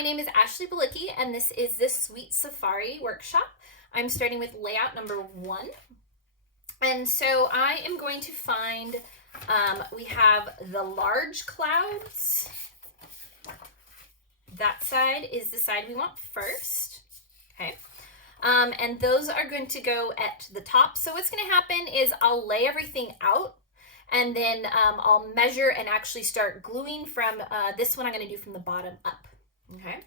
my name is Ashley Balicki, and this is the Sweet Safari workshop. I'm starting with layout number 1. And so I am going to find, we have the large clouds. That side is the side we want first, okay? And those are going to go at the top. So what's gonna happen is I'll lay everything out, and then I'll measure and actually start gluing from, this one I'm gonna do from the bottom up, okay?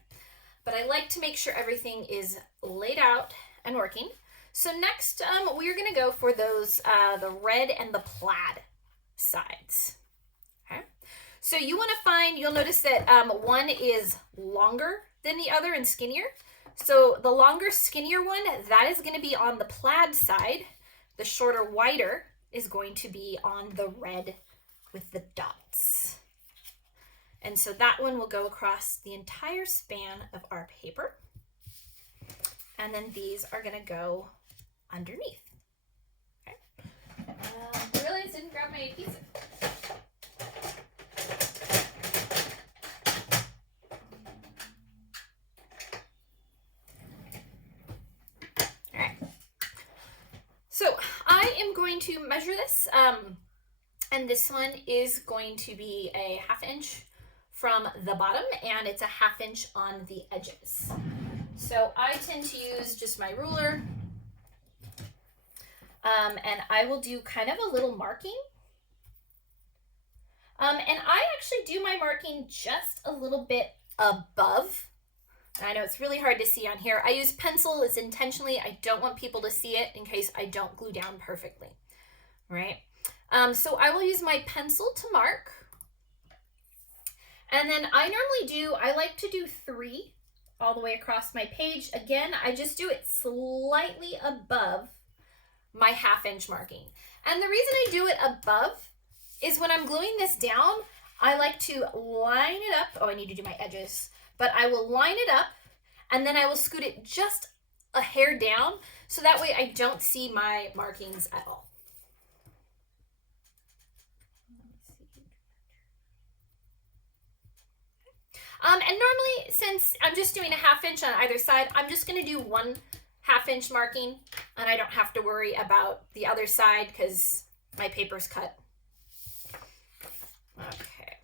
But I like to make sure everything is laid out and working. So next, we're gonna go for those, the red and the plaid sides, okay? So you wanna find, you'll notice that one is longer than the other and skinnier. So the longer, skinnier one, that is gonna be on the plaid side. The shorter, wider is going to be on the red with the dots. And so that one will go across the entire span of our paper. And then these are gonna go underneath. Okay. I realized I didn't grab my adhesive. All right. So I am going to measure this, and this one is going to be a 1/2 inch from the bottom, and it's a 1/2 inch on the edges. So I tend to use just my ruler, and I will do kind of a little marking. And I actually do my marking just a little bit above. I know it's really hard to see on here. I use pencil, it's intentionally, I don't want people to see it in case I don't glue down perfectly, right? So I will use my pencil to mark. And then I like to do 3 all the way across my page. Again, I just do it slightly above my 1/2 inch marking. And the reason I do it above is when I'm gluing this down, I like to line it up. Oh, I need to do my edges. But I will line it up, and then I will scoot it just a hair down, so that way I don't see my markings at all. And normally, since I'm just doing a 1/2 inch on either side, I'm just gonna do 1 1/2 inch marking, and I don't have to worry about the other side because my paper's cut. Okay.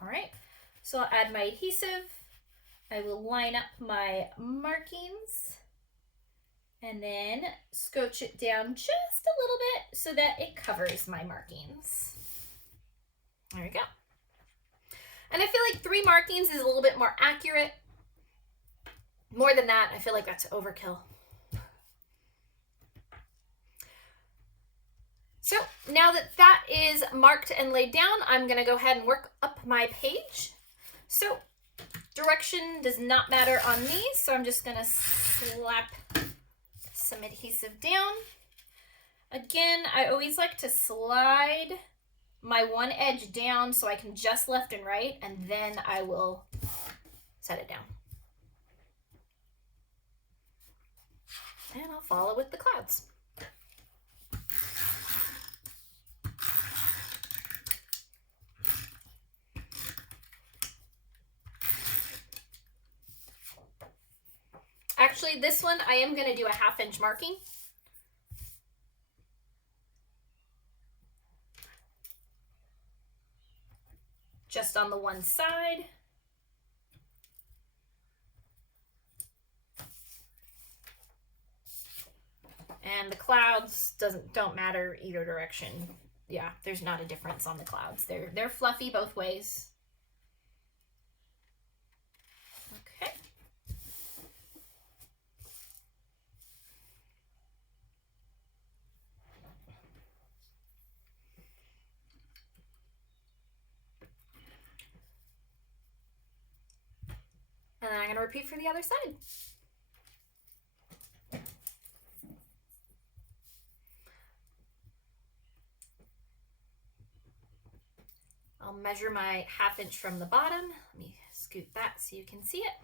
All right, so I'll add my adhesive. I will line up my markings and then scotch it down just a little bit so that it covers my markings. There we go. And I feel like 3 markings is a little bit more accurate. More than that, I feel like that's overkill. So now that that is marked and laid down, I'm gonna go ahead and work up my page. So direction does not matter on these, so I'm just gonna slap some adhesive down. Again, I always like to slide my one edge down so I can just left and right, and then I will set it down. And I'll follow with the clouds. Actually, this one I am going to do a 1/2 inch marking. Just on the one side. And the clouds don't matter either direction. Yeah, there's not a difference on the clouds. They're fluffy both ways. Okay. And then I'm going to repeat for the other side. I'll measure my 1/2 inch from the bottom. Let me scoot that so you can see it.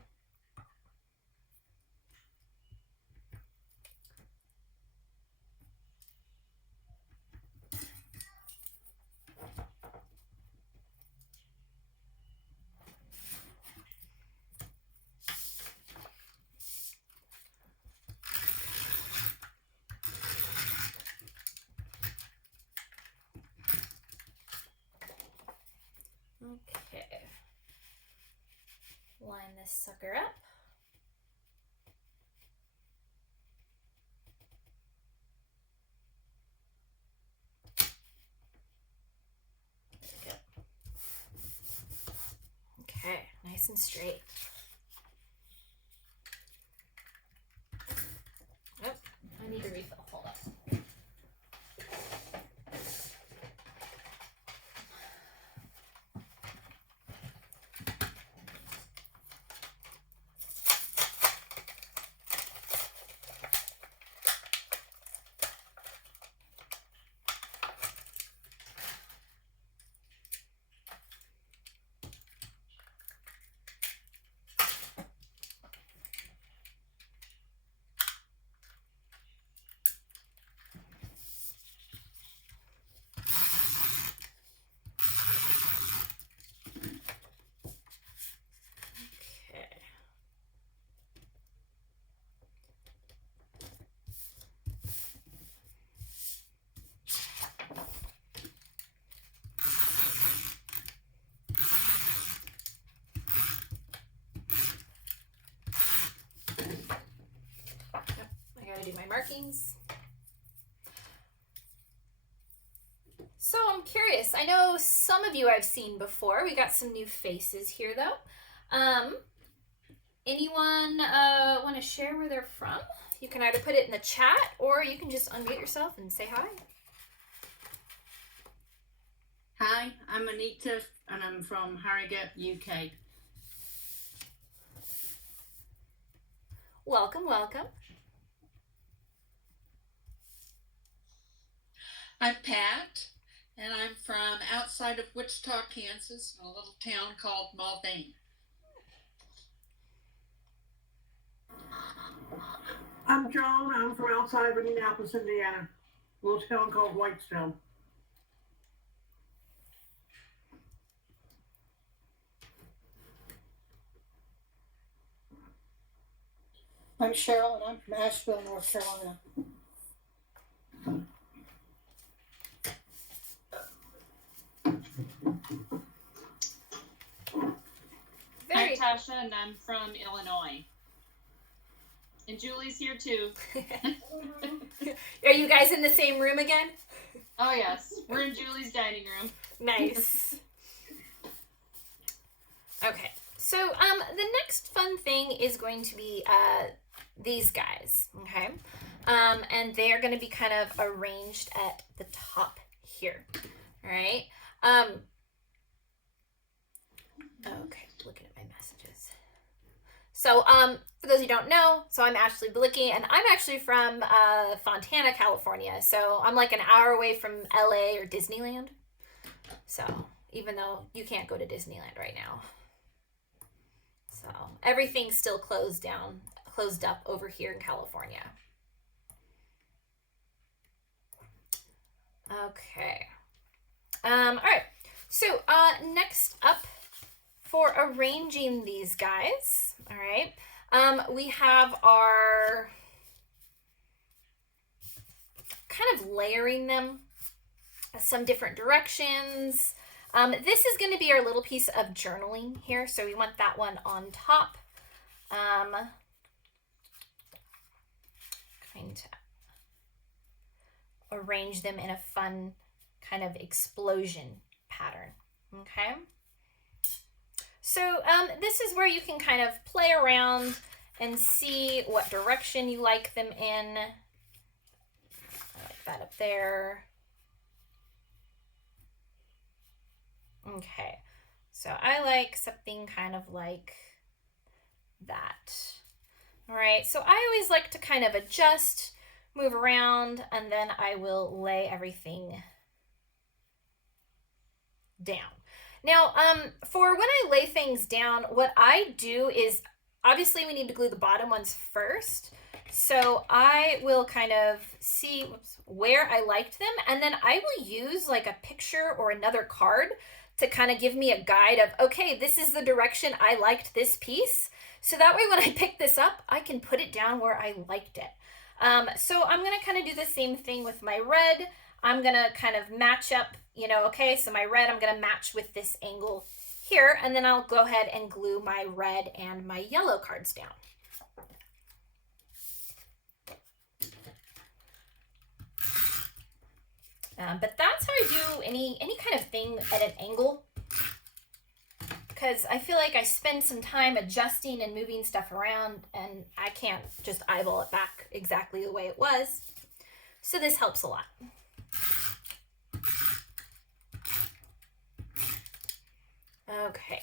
this sucker up. Okay, nice and straight. Oh, I need to refill. Hold up. Do my markings. So I'm curious, I know some of you I've seen before. We got some new faces here though. Anyone want to share where they're from? You can either put it in the chat or you can just unmute yourself and say hi. Hi, I'm Anita and I'm from Harrogate, UK. Welcome, welcome. I'm Pat, and I'm from outside of Wichita, Kansas, in a little town called Mulvane. I'm Joan. I'm from outside of Indianapolis, Indiana, a little town called Whitestone. I'm Cheryl, and I'm from Asheville, North Carolina. I'm Tasha, and I'm from Illinois. And Julie's here too. Are you guys in the same room again? Oh yes, we're in Julie's dining room. Nice. Okay, so the next fun thing is going to be these guys, okay? And they are going to be kind of arranged at the top here, all right? Okay, looking at my messages. So, for those who don't know, so I'm Ashley Blicky, and I'm actually from Fontana, California. So I'm like an hour away from LA or Disneyland. So even though you can't go to Disneyland right now. So everything's still closed up over here in California. Okay. All right. So next up for arranging these guys, all right, we have our kind of layering them some different directions. This is going to be our little piece of journaling here, so we want that one on top. Trying to arrange them in a fun kind of explosion pattern, okay? So this is where you can kind of play around and see what direction you like them in. I like that up there. Okay, so I like something kind of like that. All right, so I always like to kind of adjust, move around, and then I will lay everything down. Now, for when I lay things down, what I do is, obviously we need to glue the bottom ones first. So I will kind of see where I liked them, and then I will use like a picture or another card to kind of give me a guide of, okay, this is the direction I liked this piece. So that way when I pick this up, I can put it down where I liked it. So I'm gonna kind of do the same thing with my red. I'm gonna kind of match up, you know, okay, so my red I'm gonna match with this angle here, and then I'll go ahead and glue my red and my yellow cards down. But that's how I do any kind of thing at an angle, because I feel like I spend some time adjusting and moving stuff around, and I can't just eyeball it back exactly the way it was. So this helps a lot. Okay.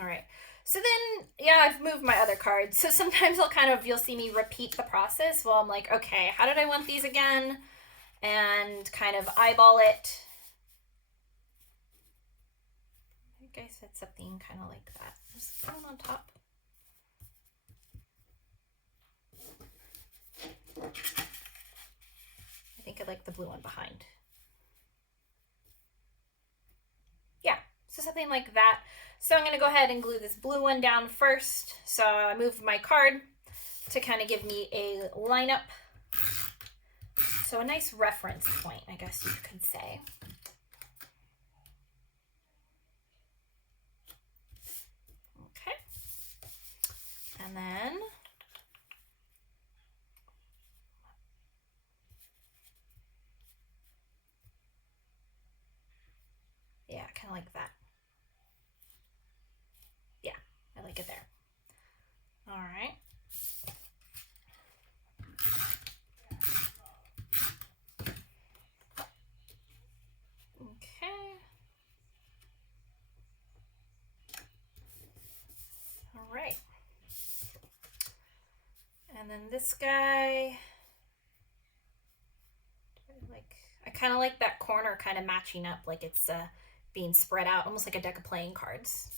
All right. So then, yeah, I've moved my other cards. So sometimes you'll see me repeat the process while I'm like, okay, how did I want these again? And kind of eyeball it. I think I said something kind of like that. Just put it on top. I think I like the blue one behind. Yeah, so something like that. So I'm going to go ahead and glue this blue one down first. So I moved my card to kind of give me a lineup. So a nice reference point, I guess you could say. Okay. And then yeah, kind of like that. Yeah, I like it there. All right. Okay. All right. And then this guy, I kind of like that corner kind of matching up, like it's being spread out, almost like a deck of playing cards.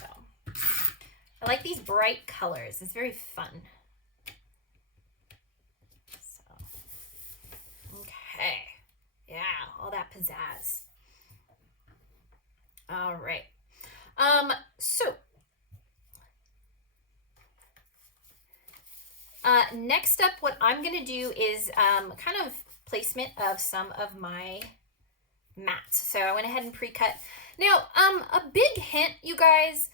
So I like these bright colors. It's very fun. So, okay. Yeah, all that pizzazz. All right. So next up, what I'm going to do is kind of placement of some of my mats. So I went ahead and pre-cut. Now, a big hint, you guys,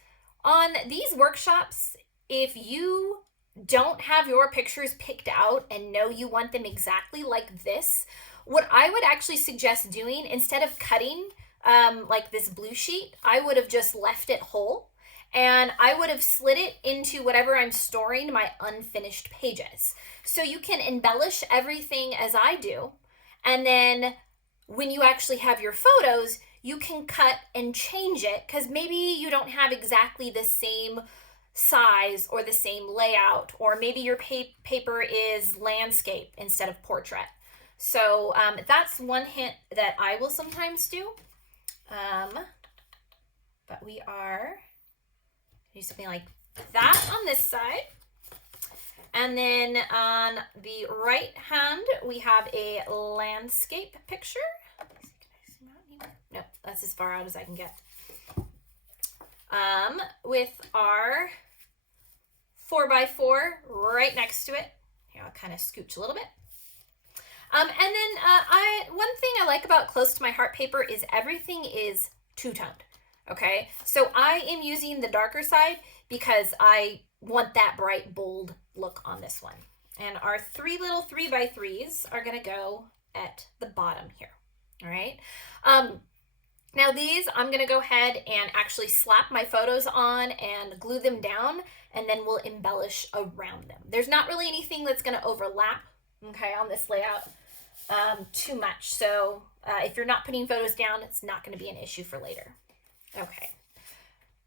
on these workshops, if you don't have your pictures picked out and know you want them exactly like this, what I would actually suggest doing, instead of cutting like this blue sheet, I would have just left it whole. And I would have slid it into whatever I'm storing my unfinished pages. So you can embellish everything as I do. And then when you actually have your photos, you can cut and change it, because maybe you don't have exactly the same size or the same layout, or maybe your paper is landscape instead of portrait. So that's one hint that I will sometimes do. But we are do something like that on this side. And then on the right hand, we have a landscape picture. No, that's as far out as I can get. With our 4x4 right next to it. Here, I'll kind of scooch a little bit. And then one thing I like about Close to My Heart paper is everything is two-toned. Okay, so I am using the darker side because I want that bright, bold look on this one. And our three little 3x3s are going to go at the bottom here. All right. Now these, I'm going to go ahead and actually slap my photos on and glue them down, and then we'll embellish around them. There's not really anything that's going to overlap, okay, on this layout too much. So if you're not putting photos down, it's not going to be an issue for later. Okay,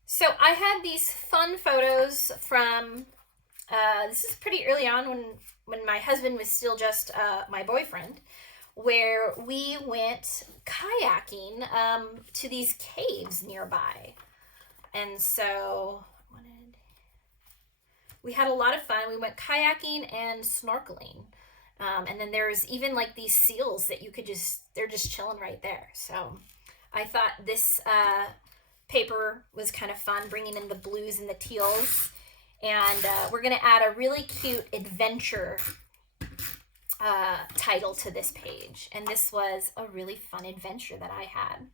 so I had these fun photos from, this is pretty early on when my husband was still just my boyfriend, where we went kayaking to these caves nearby. And so we had a lot of fun. We went kayaking and snorkeling. And then there's even like these seals that you could they're just chilling right there. So I thought this paper was kind of fun, bringing in the blues and the teals. And we're going to add a really cute adventure title to this page. And this was a really fun adventure that I had.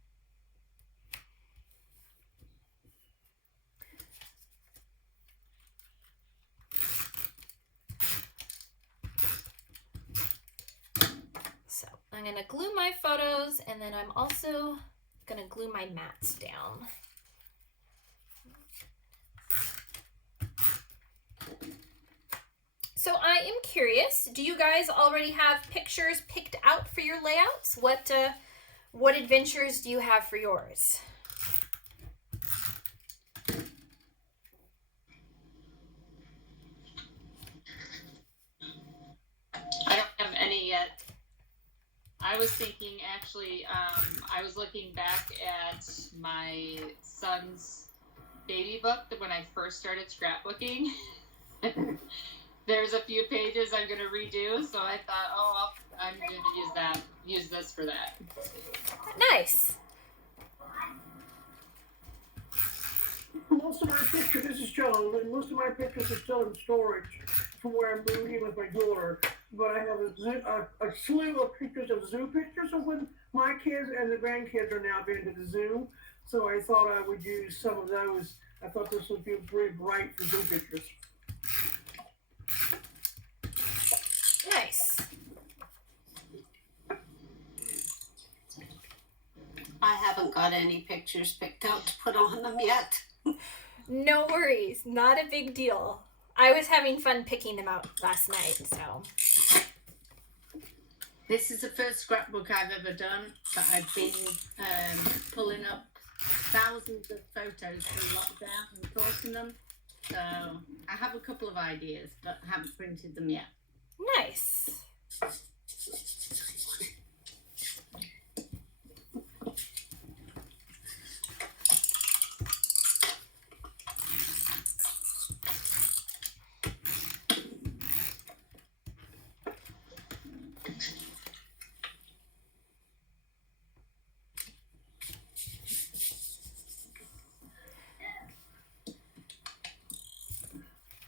So I'm going to glue my photos, and then I'm also going to glue my mats down. So I am curious, do you guys already have pictures picked out for your layouts? What adventures do you have for yours? I don't have any yet. I was thinking, actually, I was looking back at my son's baby book that when I first started scrapbooking. There's a few pages I'm going to redo, so I thought, oh, I'm going to use this for that. Nice. Most of my pictures, this is Joan, and most of my pictures are still in storage from where I'm moving with my daughter. But I have a slew of pictures of zoo pictures of when my kids and the grandkids are now been to the zoo. So I thought I would use some of those. I thought this would be very bright for zoo pictures. Nice. I haven't got any pictures picked out to put on them yet. No worries, not a big deal. I was having fun picking them out last night, so. This is the first scrapbook I've ever done, but I've been pulling up thousands of photos through lockdown and sourcing them. So I have a couple of ideas, but haven't printed them yet. Nice.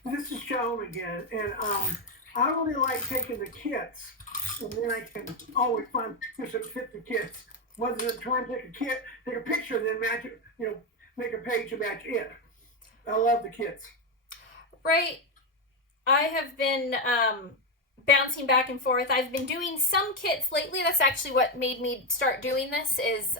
This is Joan again, and I really like taking the kits, and then I can always find pictures that fit the kits. Rather than trying to take a kit, take a picture, and then match it, make a page to match it. I love the kits. Right. I have been bouncing back and forth. I've been doing some kits lately. That's actually what made me start doing this is,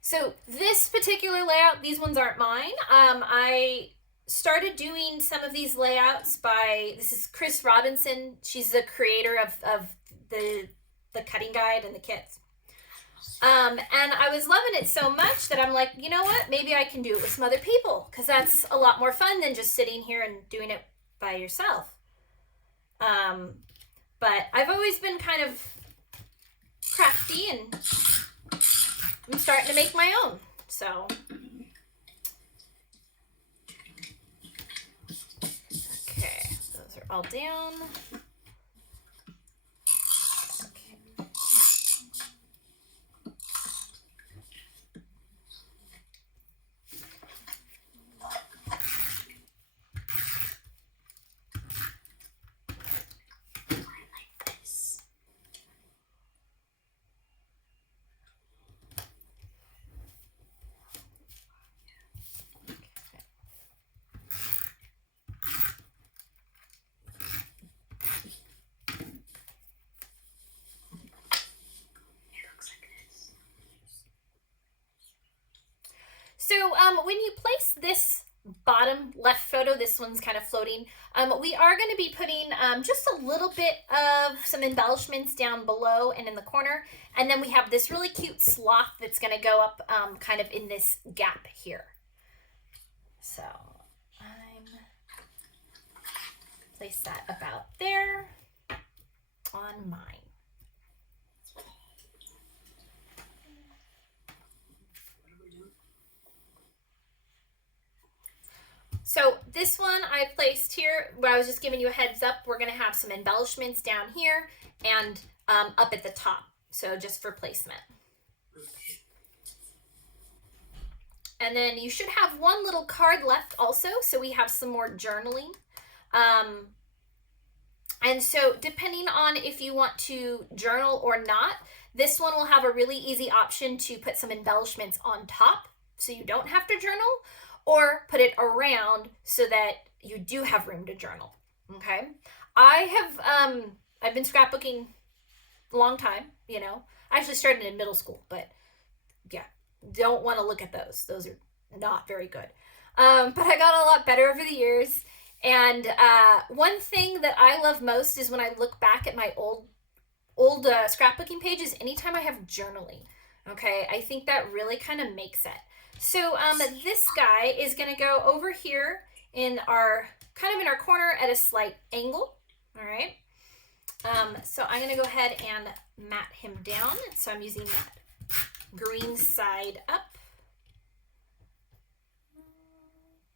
so this particular layout, these ones aren't mine. I started doing some of these layouts by, this is Chris Robinson. She's the creator of the cutting guide and the kits. And I was loving it so much that I'm like, you know what? Maybe I can do it with some other people because that's a lot more fun than just sitting here and doing it by yourself. But I've always been kind of crafty and I'm starting to make my own. So okay, those are all down. So when you place this bottom left photo, this one's kind of floating, we are going to be putting just a little bit of some embellishments down below and in the corner. And then we have this really cute sloth that's going to go up kind of in this gap here. So I'm place that about there on mine. So this one I placed here, where I was just giving you a heads up, we're going to have some embellishments down here and up at the top. So just for placement. And then you should have one little card left also. So we have some more journaling. I And so depending on if you want to journal or not, this one will have a really easy option to put some embellishments on top so you don't have to journal, or put it around so that you do have room to journal. Okay. I've been scrapbooking a long time, you know. I actually started in middle school, but yeah, don't want to look at those. Those are not very good. But I got a lot better over the years. And one thing that I love most is when I look back at my old scrapbooking pages, anytime I have journaling. Okay, I think that really kind of makes it. So this guy is going to go over here in our corner at a slight angle. All right. So I'm going to go ahead and mat him down. So I'm using that green side up.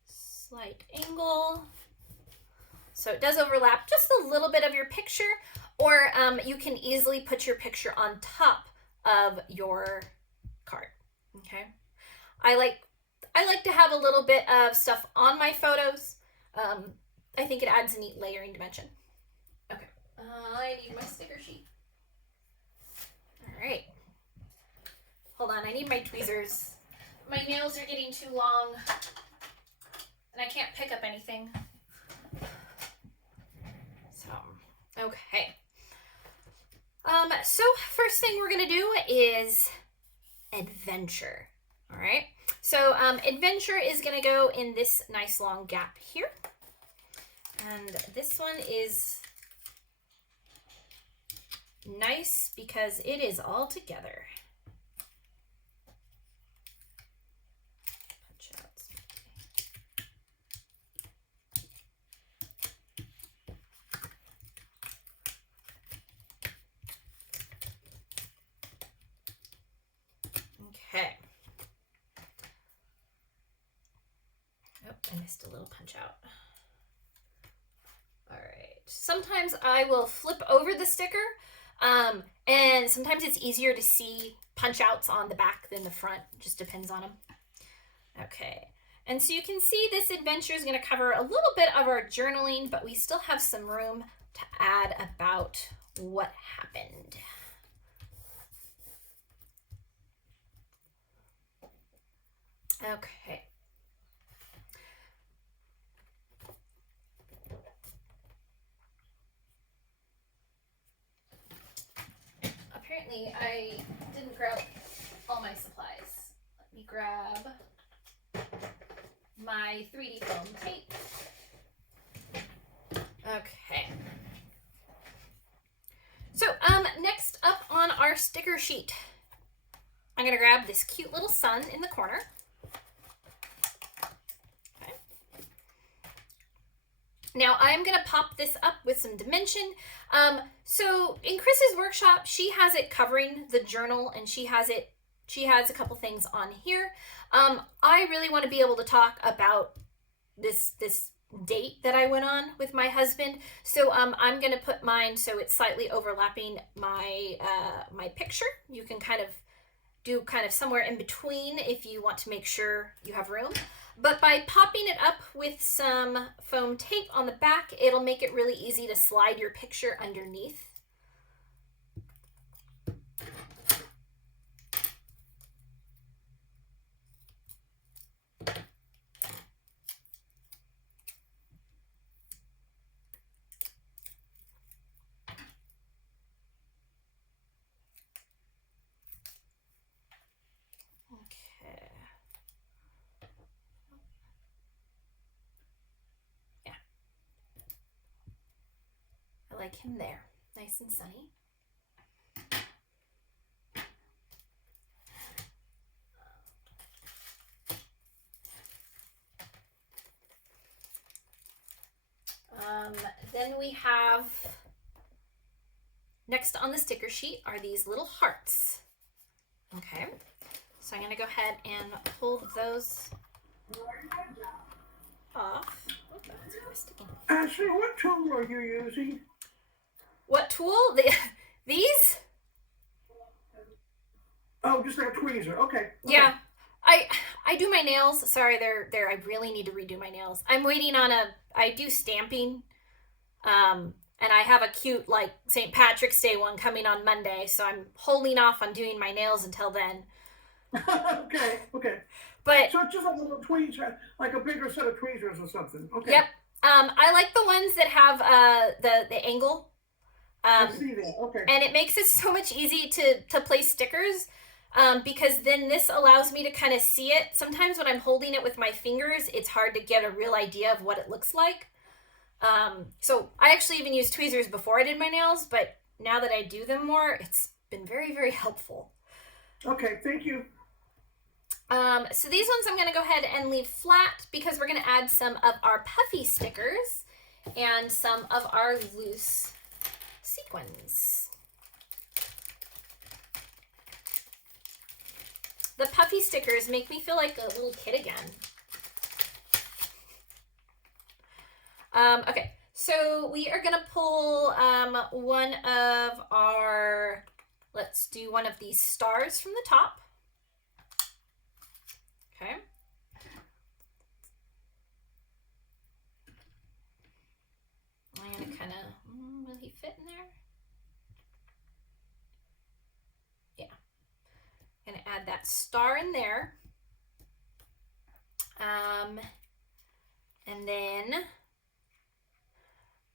Slight angle. So it does overlap just a little bit of your picture, or you can easily put your picture on top of your card. Okay. I like to have a little bit of stuff on my photos. I think it adds a neat layering dimension. Okay. I need my sticker sheet. All right. Hold on. I need my tweezers. My nails are getting too long, and I can't pick up anything. So, okay. So first thing we're gonna do is adventure. All right. So adventure is gonna go in this nice long gap here, and this one is nice because it is all together. Punch out. Okay. Oh, I missed a little punch out. All right. Sometimes I will flip over the sticker, and sometimes it's easier to see punch outs on the back than the front. Just depends on them. Okay. And so you can see this adventure is going to cover a little bit of our journaling, but we still have some room to add about what happened. Okay. Apparently, I didn't grab all my supplies. Let me grab my 3D foam tape. Okay. So, next up on our sticker sheet, I'm going to grab this cute little sun in the corner. Okay. Now, I'm going to pop this up with some dimension. So in Chris's workshop, she has it covering the journal, and she has a couple things on here. I really want to be able to talk about this date that I went on with my husband. So I'm going to put mine so it's slightly overlapping my my picture. You can kind of do somewhere in between if you want to make sure you have room. But by popping it up with some foam tape on the back, it'll make it really easy to slide your picture underneath. Like him there, nice and sunny. Then we have, next on the sticker sheet are these little hearts. Okay, so I'm going to go ahead and pull those off. Oh, that's kind of sticky. Ashley, what tool are you using? What tool? These? Oh, just like a tweezer. Okay. Yeah. I do my nails. Sorry, they're I really need to redo my nails. I'm waiting on I do stamping And I have a cute, like, St. Patrick's Day one coming on Monday, so I'm holding off on doing my nails until then. Okay. But So it's just a little tweezer, like a bigger set of tweezers or something. Okay. yep, I like the ones that have the angle. I see that. Okay. And it makes it so much easy to place stickers, because then this allows me to kind of see it. Sometimes when I'm holding it with my fingers, it's hard to get a real idea of what it looks like. So I actually even used tweezers before I did my nails, but now that I do them more, it's been very, very helpful. Okay, thank you. So these ones I'm going to go ahead and leave flat because we're going to add some of our puffy stickers and some of our loose sequins. The puffy stickers make me feel like a little kid again. Okay, so we are gonna pull one of our, let's do one of these stars from the top. Okay. I'm gonna kind of, will he fit in there? Yeah. Gonna add that star in there. And then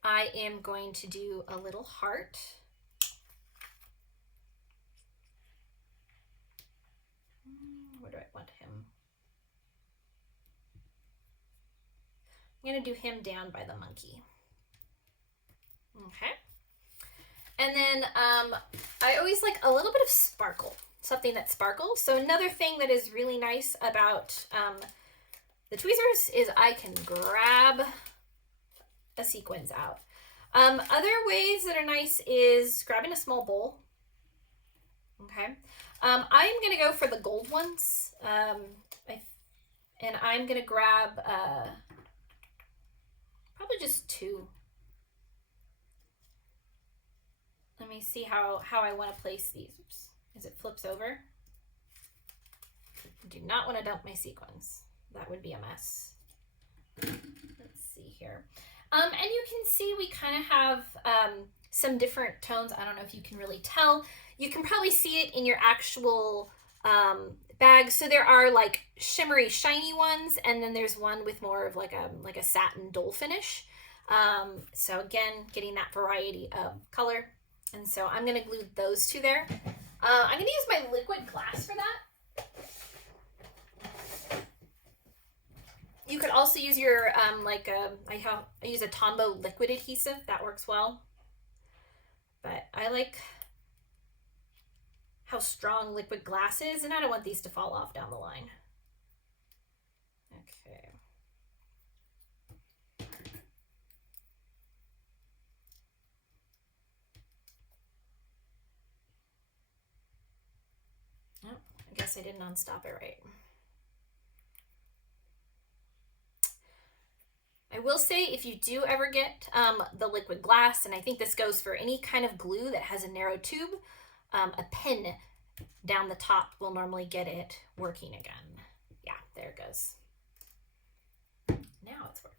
I am going to do a little heart. Where do I want him? I'm going to do him down by the monkey. Okay. And then I always like a little bit of sparkle, something that sparkles. So another thing that is really nice about the tweezers is I can grab a sequins out. Other ways that are nice is grabbing a small bowl. Okay. I'm going to go for the gold ones. And I'm going to grab probably just two. Let me see how I want to place these. Oops. As it flips over. I do not want to dump my sequins. That would be a mess. Let's see here. And you can see we kind of have some different tones. I don't know if you can really tell. You can probably see it in your actual bag. So there are like shimmery, shiny ones, and then there's one with more of like a satin dull finish. So again, getting that variety of color. And so I'm going to glue those two there. I'm going to use my liquid glass for that. You could also use your, I use a Tombow liquid adhesive. That works well. But I like how strong liquid glass is, and I don't want these to fall off down the line. Okay. Oh, I guess I didn't unstop it right. I will say if you do ever get the liquid glass, and I think this goes for any kind of glue that has a narrow tube, a pin down the top will normally get it working again. Yeah, there it goes. Now it's working.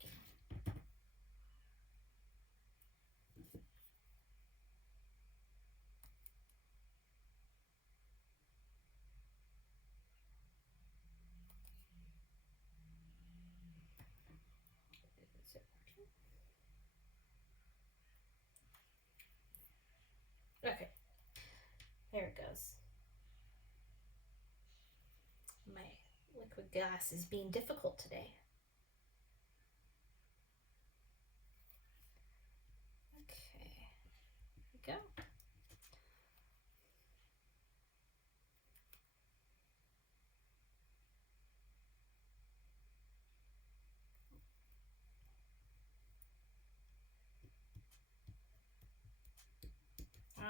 Okay, there it goes. My liquid glass is being difficult today. Okay, here we go.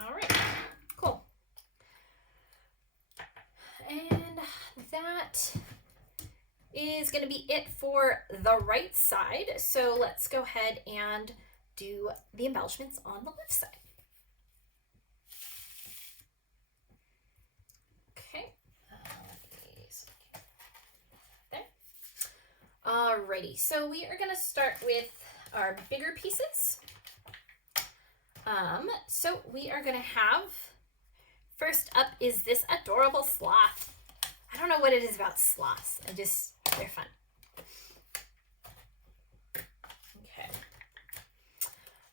All right, cool. And that is going to be it for the right side. So let's go ahead and do the embellishments on the left side. Okay. There. Alrighty, so we are going to start with our bigger pieces. So we are gonna have, first up is this adorable sloth. I don't know what it is about sloths. They're fun. Okay.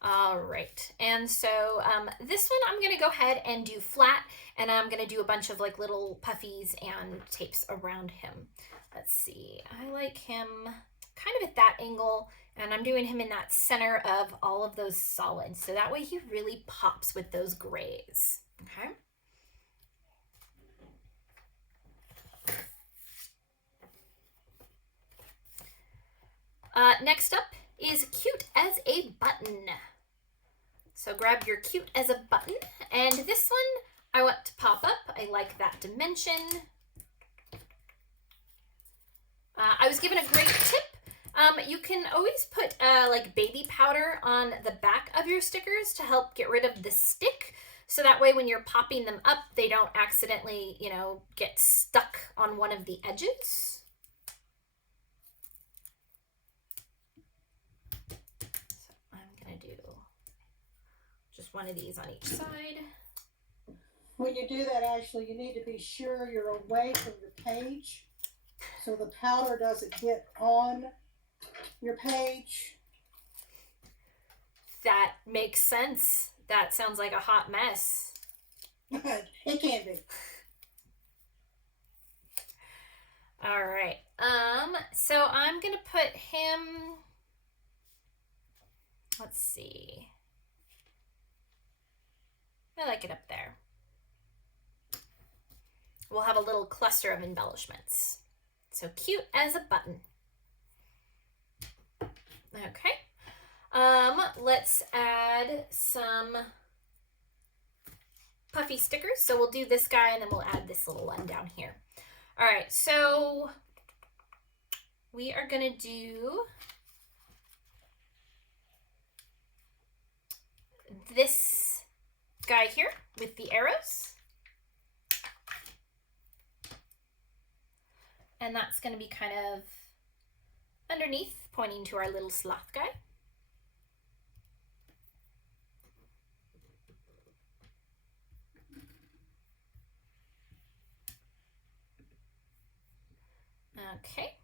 All right. And so this one I'm going to go ahead and do flat, and I'm going to do a bunch of like little puffies and tapes around him. Let's see. I like him kind of at that angle, and I'm doing him in that center of all of those solids. So that way he really pops with those grays. Okay. Next up is cute as a button. So grab your cute as a button, and this one I want to pop up. I like that dimension. I was given a great tip. You can always put like baby powder on the back of your stickers to help get rid of the stick. So that way when you're popping them up, they don't accidentally, you know, get stuck on one of the edges. Just one of these on each side. When you do that, Ashley, you need to be sure you're away from your page so the powder doesn't get on your page. That makes sense. That sounds like a hot mess. It can be. All right. So I'm gonna put him. Let's see. I like it up there. We'll have a little cluster of embellishments. So cute as a button. Okay. Let's add some puffy stickers. So we'll do this guy and then we'll add this little one down here. All right, so we are gonna do this guy here with the arrows, and that's going to be kind of underneath, pointing to our little sloth guy. Okay,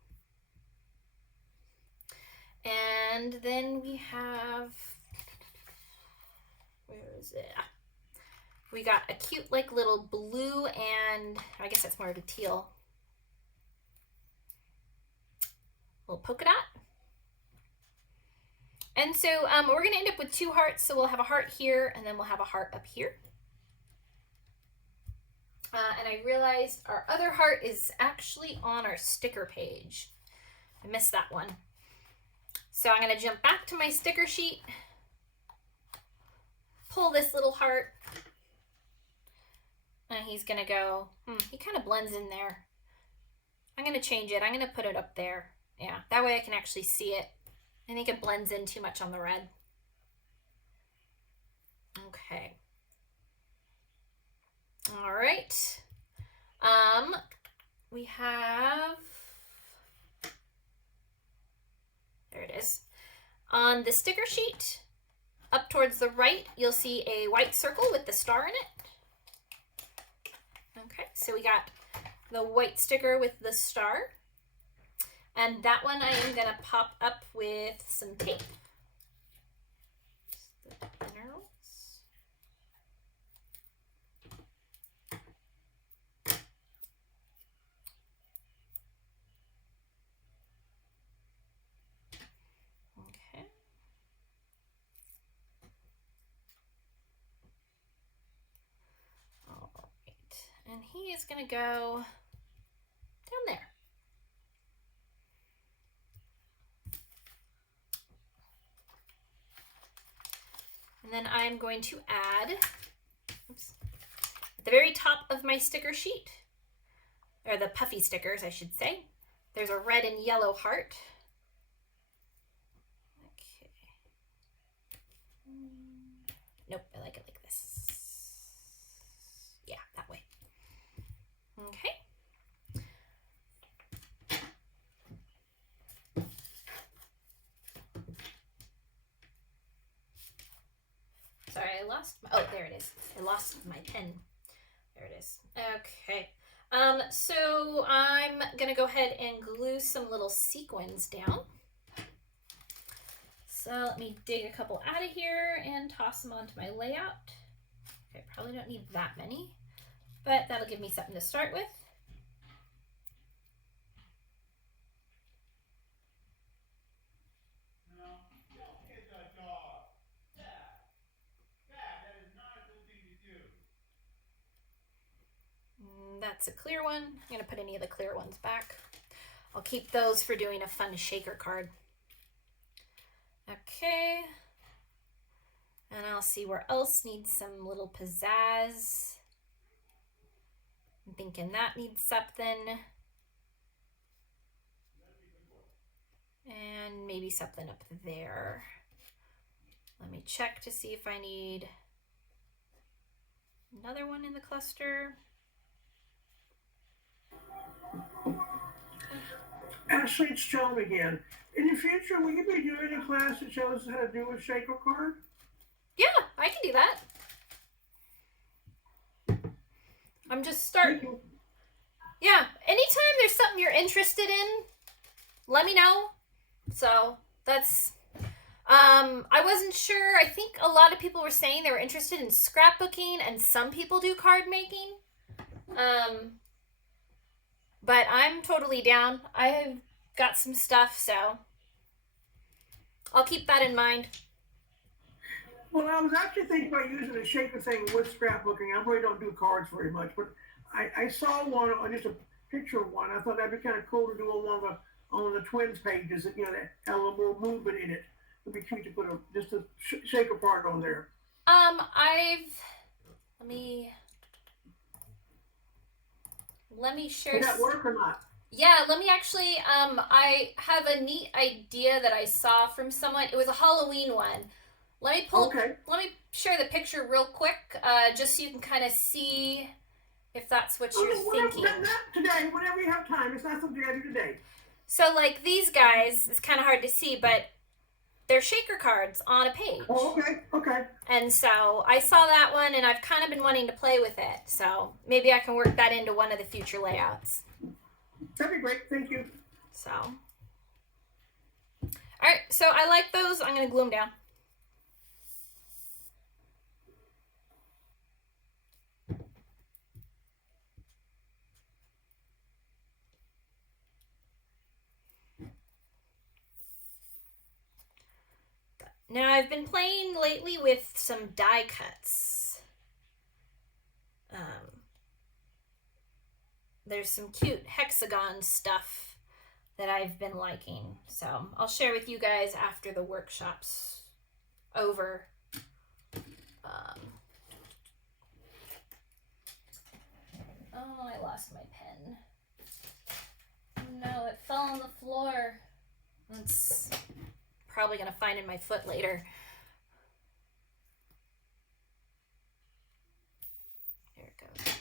and then we have, where is it? We got a cute like little blue, and I guess that's more of a teal, little polka dot. And so we're gonna end up with 2 hearts. So we'll have a heart here, and then we'll have a heart up here. And I realized our other heart is actually on our sticker page. I missed that one. So I'm gonna jump back to my sticker sheet, pull this little heart, and he's gonna go, he kind of blends in there. I'm gonna change it. I'm gonna put it up there. Yeah, that way I can actually see it. I think it blends in too much on the red. Okay. All right. We have, there it is. On the sticker sheet, up towards the right, you'll see a white circle with the star in it. Okay, so we got the white sticker with the star. And that one I am going to pop up with some tape. Just the thinner ones. Okay. All right. And he is going to go down there. And then I'm going to add, oops, at the very top of my sticker sheet, or the puffy stickers, I should say, there's a red and yellow heart. Okay. Nope, I like it like this. Yeah, that way. Okay. Sorry, I lost my, oh, there it is. I lost my pen. There it is. Okay. So I'm gonna go ahead and glue some little sequins down. So let me dig a couple out of here and toss them onto my layout. Okay, probably don't need that many, but that'll give me something to start with. That's a clear one. I'm gonna put any of the clear ones back. I'll keep those for doing a fun shaker card. Okay. And I'll see where else needs some little pizzazz. I'm thinking that needs something. And maybe something up there. Let me check to see if I need another one in the cluster. Ashley, it's Joan again. In the future, will you be doing a class that shows us how to do a shaker card? Yeah, I can do that. I'm just starting. Yeah, anytime there's something you're interested in, let me know. So that's, I wasn't sure. I think a lot of people were saying they were interested in scrapbooking, and some people do card making. But I'm totally down. I have got some stuff, so I'll keep that in mind. Well, I was actually thinking about using a shaker thing with scrapbooking. I really don't do cards very much, but I saw one on just a picture of one. I thought that'd be kind of cool to do on the twins pages. That, you know, that had a little more movement in it. It'd be cute to put just a shaker part on there. Let me share. Did that work or not? Yeah, let me actually, I have a neat idea that I saw from someone. It was a Halloween one. Let me share the picture real quick, just so you can kind of see if that's what you're thinking. Not today, whenever you have time. It's not something I do today. So like these guys, it's kind of hard to see, but they're shaker cards on a page. Oh, okay. And so I saw that one, and I've kind of been wanting to play with it. So maybe I can work that into one of the future layouts. That'd be great. Thank you. So, all right. So I like those. I'm going to glue them down. Now I've been playing lately with some die cuts. There's some cute hexagon stuff that I've been liking. So I'll share with you guys after the workshop's over. Oh, I lost my pen. No, it fell on the floor. It's probably gonna find in my foot later. There it goes.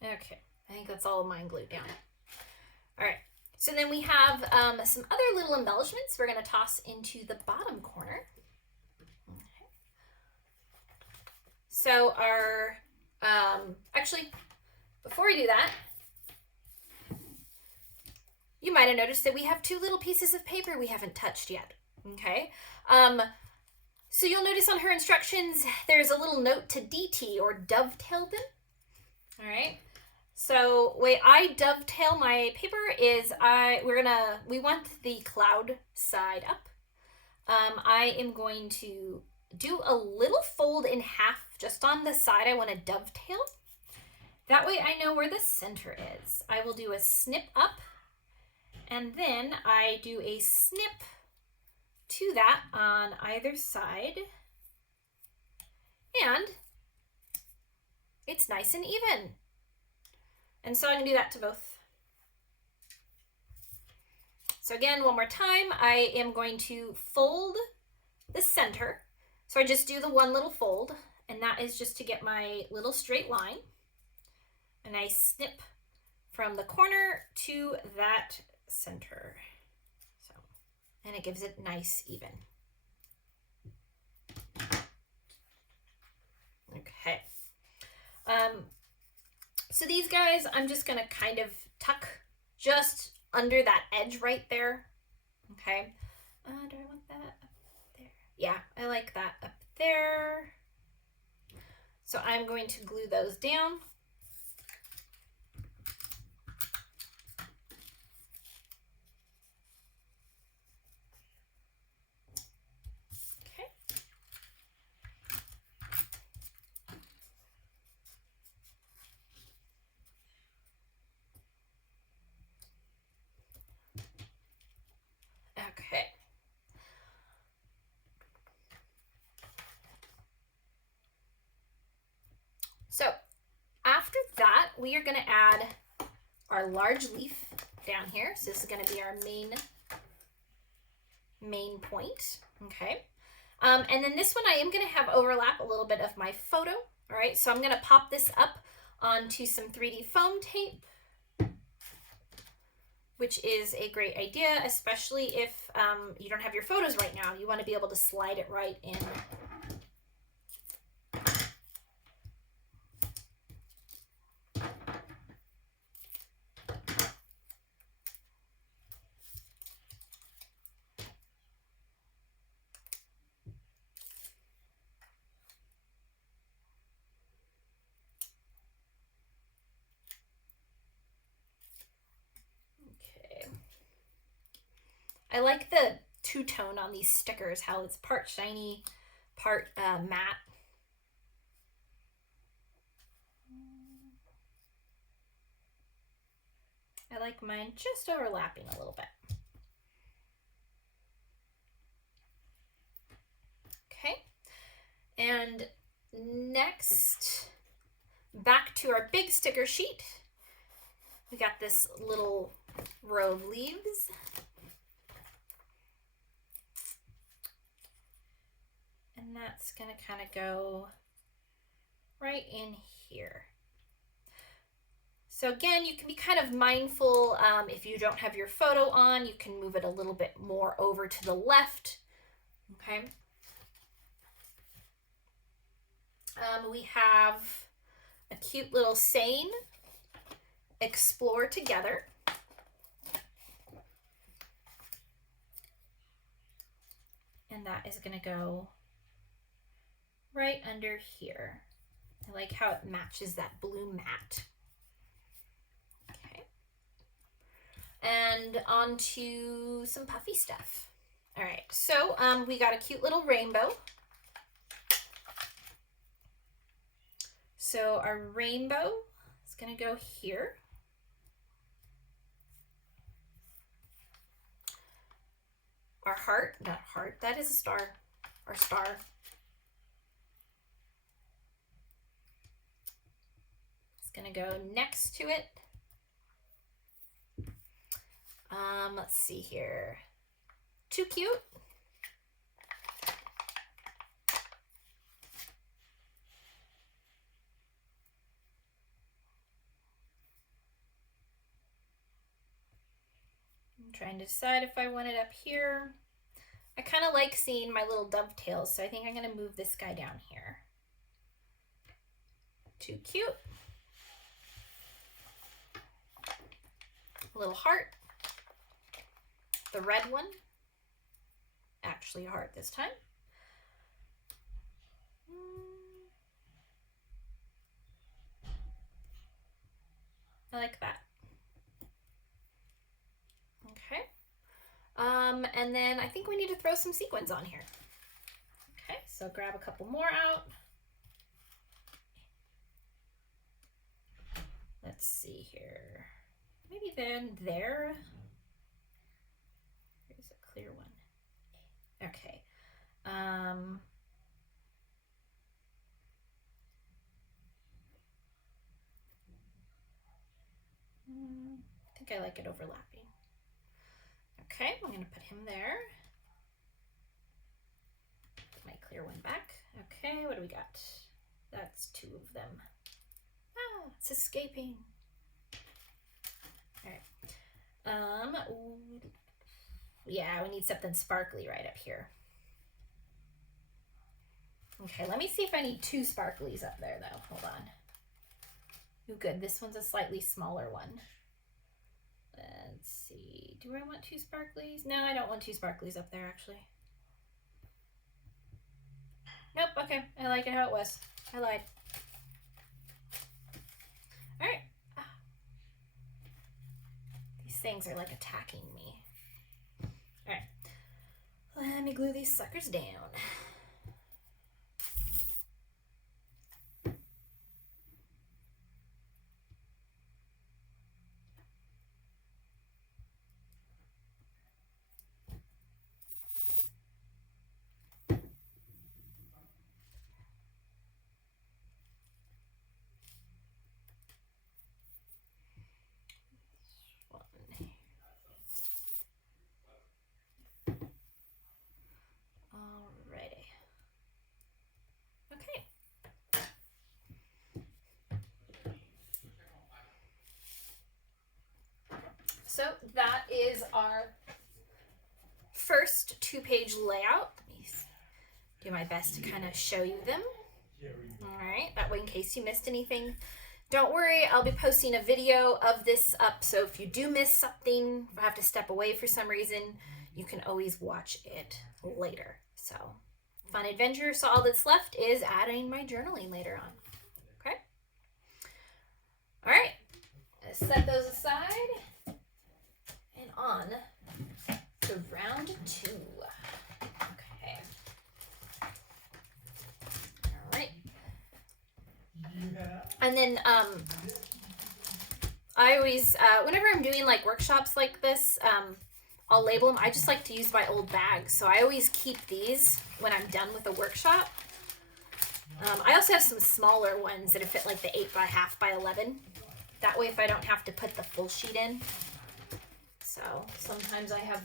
Okay, I think that's all of mine glued down. All right, so then we have some other little embellishments we're going to toss into the bottom corner. Okay. So our, actually, before we do that, you might have noticed that we have two little pieces of paper we haven't touched yet, okay? So you'll notice on her instructions, there's a little note to DT or dovetail them, all right? So the way I dovetail my paper is we want the cloud side up. I am going to do a little fold in half just on the side I want to dovetail. That way I know where the center is. I will do a snip up, and then I do a snip to that on either side. And it's nice and even. And so I'm gonna do that to both. So again, one more time, I am going to fold the center. So I just do the one little fold, and that is just to get my little straight line. And I snip from the corner to that center. So, and it gives it nice even. Okay. So these guys, I'm just gonna kind of tuck just under that edge right there. Okay. Do I want that up there? Yeah, I like that up there. So I'm going to glue those down. Okay. Okay. So after that, we are going to add our large leaf down here. So this is going to be our main point. Okay. And then this one I am going to have overlap a little bit of my photo. All right. So I'm going to pop this up onto some 3D foam tape, which is a great idea, especially if you don't have your photos right now. You want to be able to slide it right in. I like the two-tone on these stickers, how it's part shiny, part matte. I like mine just overlapping a little bit. Okay, and next, back to our big sticker sheet. We got this little row of leaves. And that's going to kind of go right in here. So again, you can be kind of mindful if you don't have your photo on, you can move it a little bit more over to the left. Okay. We have a cute little saying, explore together. And that is going to go right under here. I like how it matches that blue mat. Okay. And on to some puffy stuff. All right, so we got a cute little rainbow. So our rainbow is going to go here. Our heart, not heart, that is a star, our star. Gonna go next to it. Let's see here. Too cute. I'm trying to decide if I want it up here. I kind of like seeing my little dovetails, so I think I'm gonna move this guy down here. Too cute. Little heart, the red one, actually a heart this time. I like that. Okay. And then I think we need to throw some sequins on here. Okay, so grab a couple more out. Let's see here. Maybe then there. Here's a clear one. Okay. think I like it overlapping. Okay, I'm gonna put him there. Put my clear one back. Okay, what do we got? That's 2 of them. Ah, it's escaping. All right. Yeah, we need something sparkly right up here. Okay, let me see if I need 2 sparklies up there though. Hold on. Ooh, good. This one's a slightly smaller one. Let's see. Do I want 2 sparklies? No, I don't want 2 sparklies up there actually. Nope, okay. I like it how it was. I lied. Alright. These things are like attacking me. Alright. Let me glue these suckers down. Alrighty. Okay. So that is our first 2-page layout. Let me do my best to kind of show you them. Alright, that way in case you missed anything, don't worry, I'll be posting a video of this up, so if you do miss something, if I have to step away for some reason, you can always watch it later. So, fun adventure. So all that's left is adding my journaling later on. Okay? Alright, set those aside, and on to round 2. Okay. Alright. And then I always, whenever I'm doing like workshops like this, I'll label them. I just like to use my old bags, so I always keep these when I'm done with a workshop. I also have some smaller ones that fit like the 8x by 11. That way if I don't have to put the full sheet in. So sometimes I have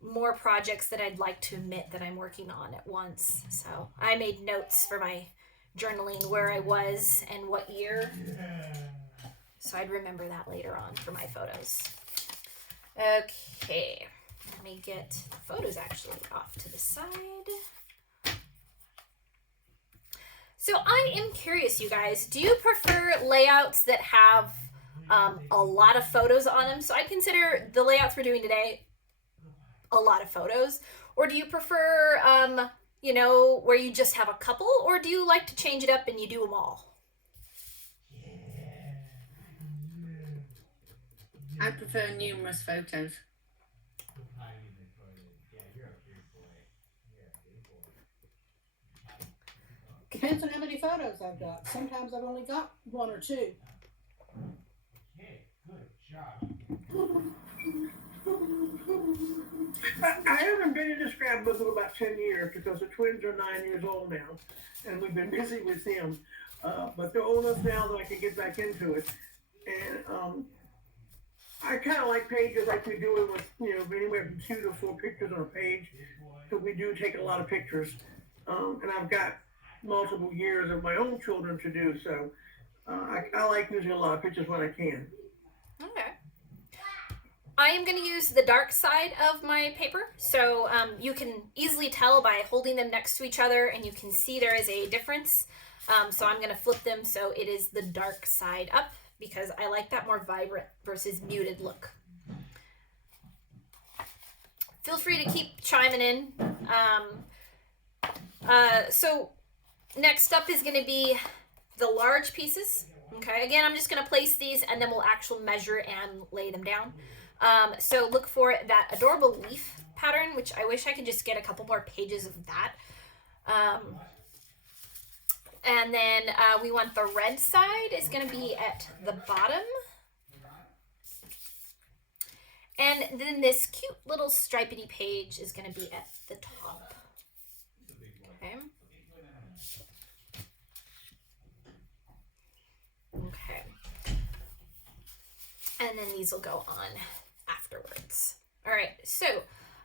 more projects that I'd like to admit that I'm working on at once. So I made notes for my journaling where I was and what year. So I'd remember that later on for my photos. Okay, let me get the photos actually off to the side. So I am curious, you guys, do you prefer layouts that have a lot of photos on them? So I consider the layouts we're doing today a lot of photos. Or do you prefer, you know, where you just have a couple? Or do you like to change it up and you do them all? I prefer numerous photos. Depends on how many photos I've got. Sometimes I've only got 1 or 2. Okay, good job. I haven't been in the scrapbook in about 10 years because the twins are 9 years old now, and we've been busy with them. But they're old enough now that I can get back into it. And I kind of like pages like we're doing with, you know, anywhere from 2 to 4 pictures on a page, because we do take a lot of pictures. And I've got multiple years of my own children to do, so I like using a lot of pictures when I can. Okay. I am going to use the dark side of my paper, so you can easily tell by holding them next to each other, and you can see there is a difference. So I'm going to flip them so it is the dark side up, because I like that more vibrant versus muted look. Feel free to keep chiming in. So next up is going to be the large pieces. Okay, again, I'm just going to place these and then we'll actually measure and lay them down. So look for that adorable leaf pattern, which I wish I could just get a couple more pages of that. And then we want the red side is going to be at the bottom. And then this cute little stripedy page is going to be at the top. Okay. Okay. And then these will go on afterwards. All right, so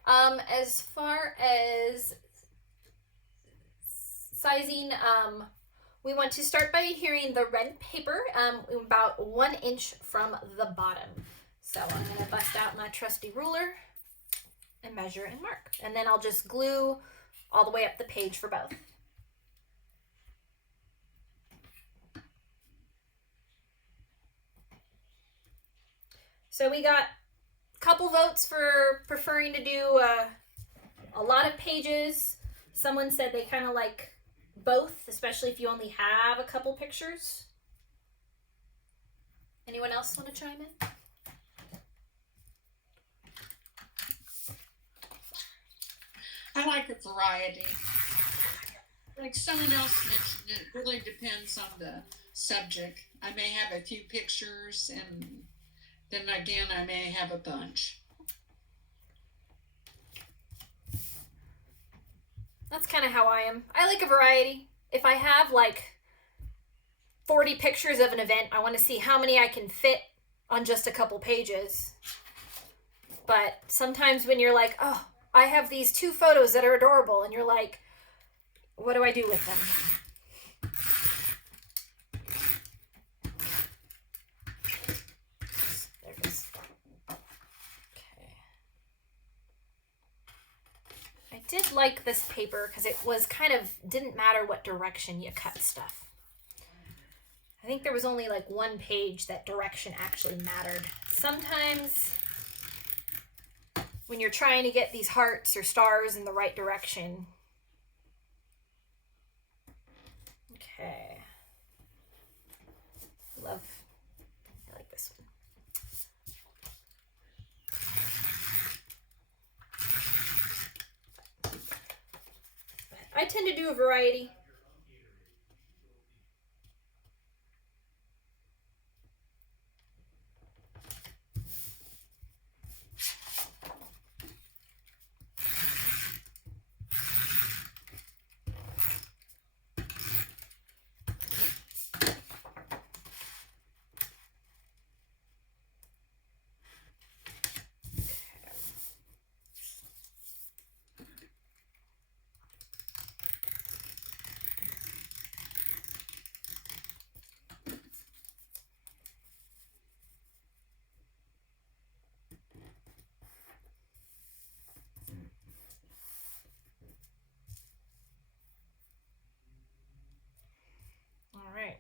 as far as sizing, we want to start by adhering the red paper about 1 inch from the bottom. So I'm gonna bust out my trusty ruler and measure and mark. And then I'll just glue all the way up the page for both. So we got a couple votes for preferring to do a lot of pages. Someone said they kind of like both, especially if you only have a couple pictures. Anyone else want to chime in? I like a variety. Like someone else mentioned, it really depends on the subject. I may have a few pictures, and then again, I may have a bunch. That's kind of how I am. I like a variety. If I have like 40 pictures of an event, I want to see how many I can fit on just a couple pages. But sometimes when you're like, oh, I have these 2 photos that are adorable, and you're like, what do I do with them? There it is. Okay. I did like this paper because it was kind of, didn't matter what direction you cut stuff. I think there was only like 1 page that direction actually mattered. Sometimes when you're trying to get these hearts or stars in the right direction. Okay. I like this one. I tend to do a variety. All right.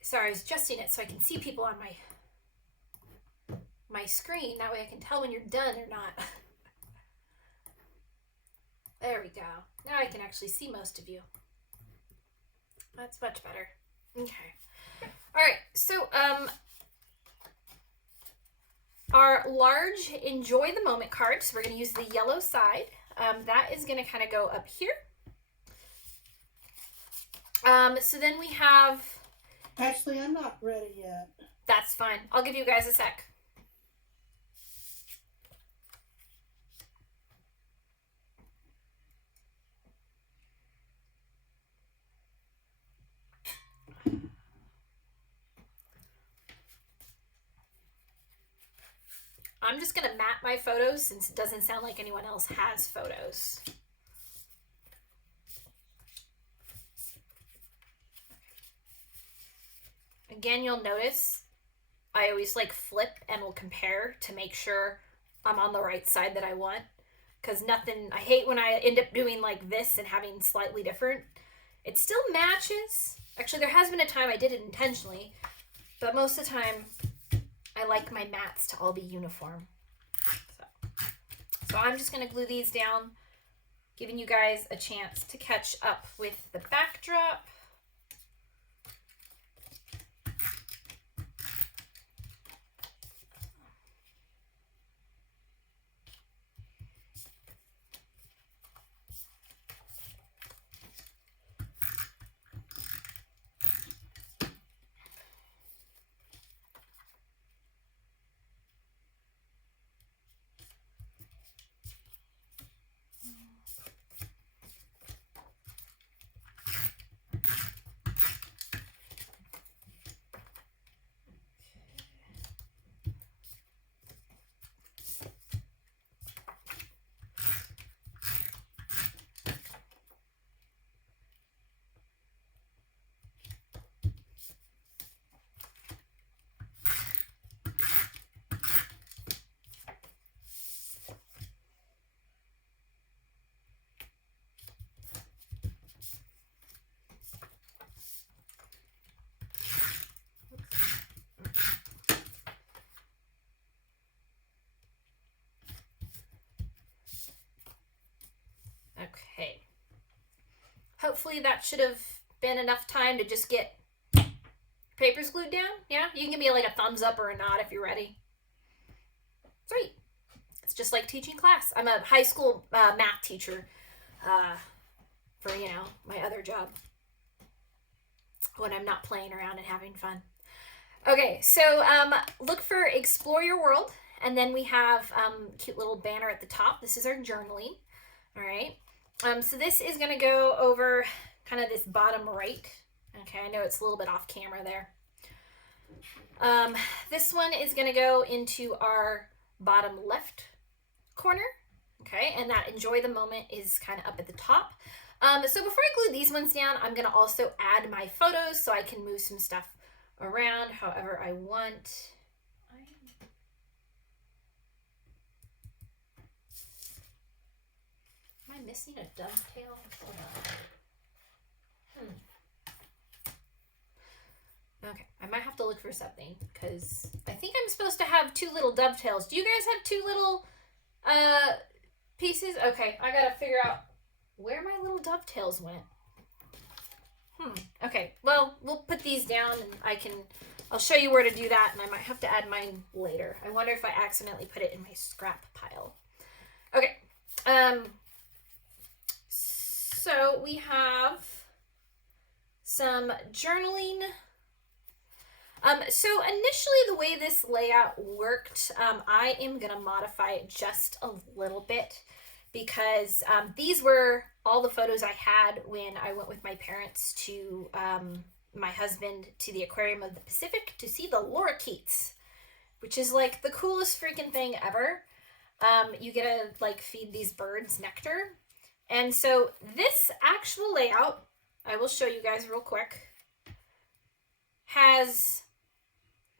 Sorry, I was adjusting it so I can see people on my screen. That way I can tell when you're done or not. There we go. Now I can actually see most of you. That's much better. Okay. All right, so our large Enjoy the Moment card, so we're going to use the yellow side. That is going to kind of go up here. So then we have... Actually, I'm not ready yet. That's fine. I'll give you guys a sec. I'm just going to map my photos since it doesn't sound like anyone else has photos. Again, you'll notice I always like flip and will compare to make sure I'm on the right side that I want. because nothing, I hate when I end up doing like this and having slightly different. It still matches. Actually, there has been a time I did it intentionally, but most of the time I like my mats to all be uniform. So I'm just going to glue these down, giving you guys a chance to catch up with the backdrop. Okay. Hopefully that should have been enough time to just get papers glued down. Yeah, you can give me like a thumbs up or a nod if you're ready. Sweet. It's just like teaching class. I'm a high school math teacher for, you know, my other job when I'm not playing around and having fun. Okay, so look for Explore Your World, and then we have cute little banner at the top. This is our journaling. All right. So this is going to go over kind of this bottom right. Okay, I know it's a little bit off camera there. This one is going to go into our bottom left corner. Okay, and that Enjoy the Moment is kind of up at the top. So before I glue these ones down, I'm going to also add my photos so I can move some stuff around however I want. Am I missing a dovetail? Okay, I might have to look for something because I think I'm supposed to have two little dovetails. Do you guys have two little pieces? Okay, I gotta figure out where my little dovetails went. Okay, well, we'll put these down and I'll show you where to do that, and I might have to add mine later. I wonder if I accidentally put it in my scrap pile. Okay, so we have some journaling. So initially the way this layout worked, I am going to modify it just a little bit because these were all the photos I had when I went with my parents to my husband to the Aquarium of the Pacific to see the lorikeets, which is like the coolest freaking thing ever. You get to like feed these birds nectar. And so this actual layout, I will show you guys real quick, has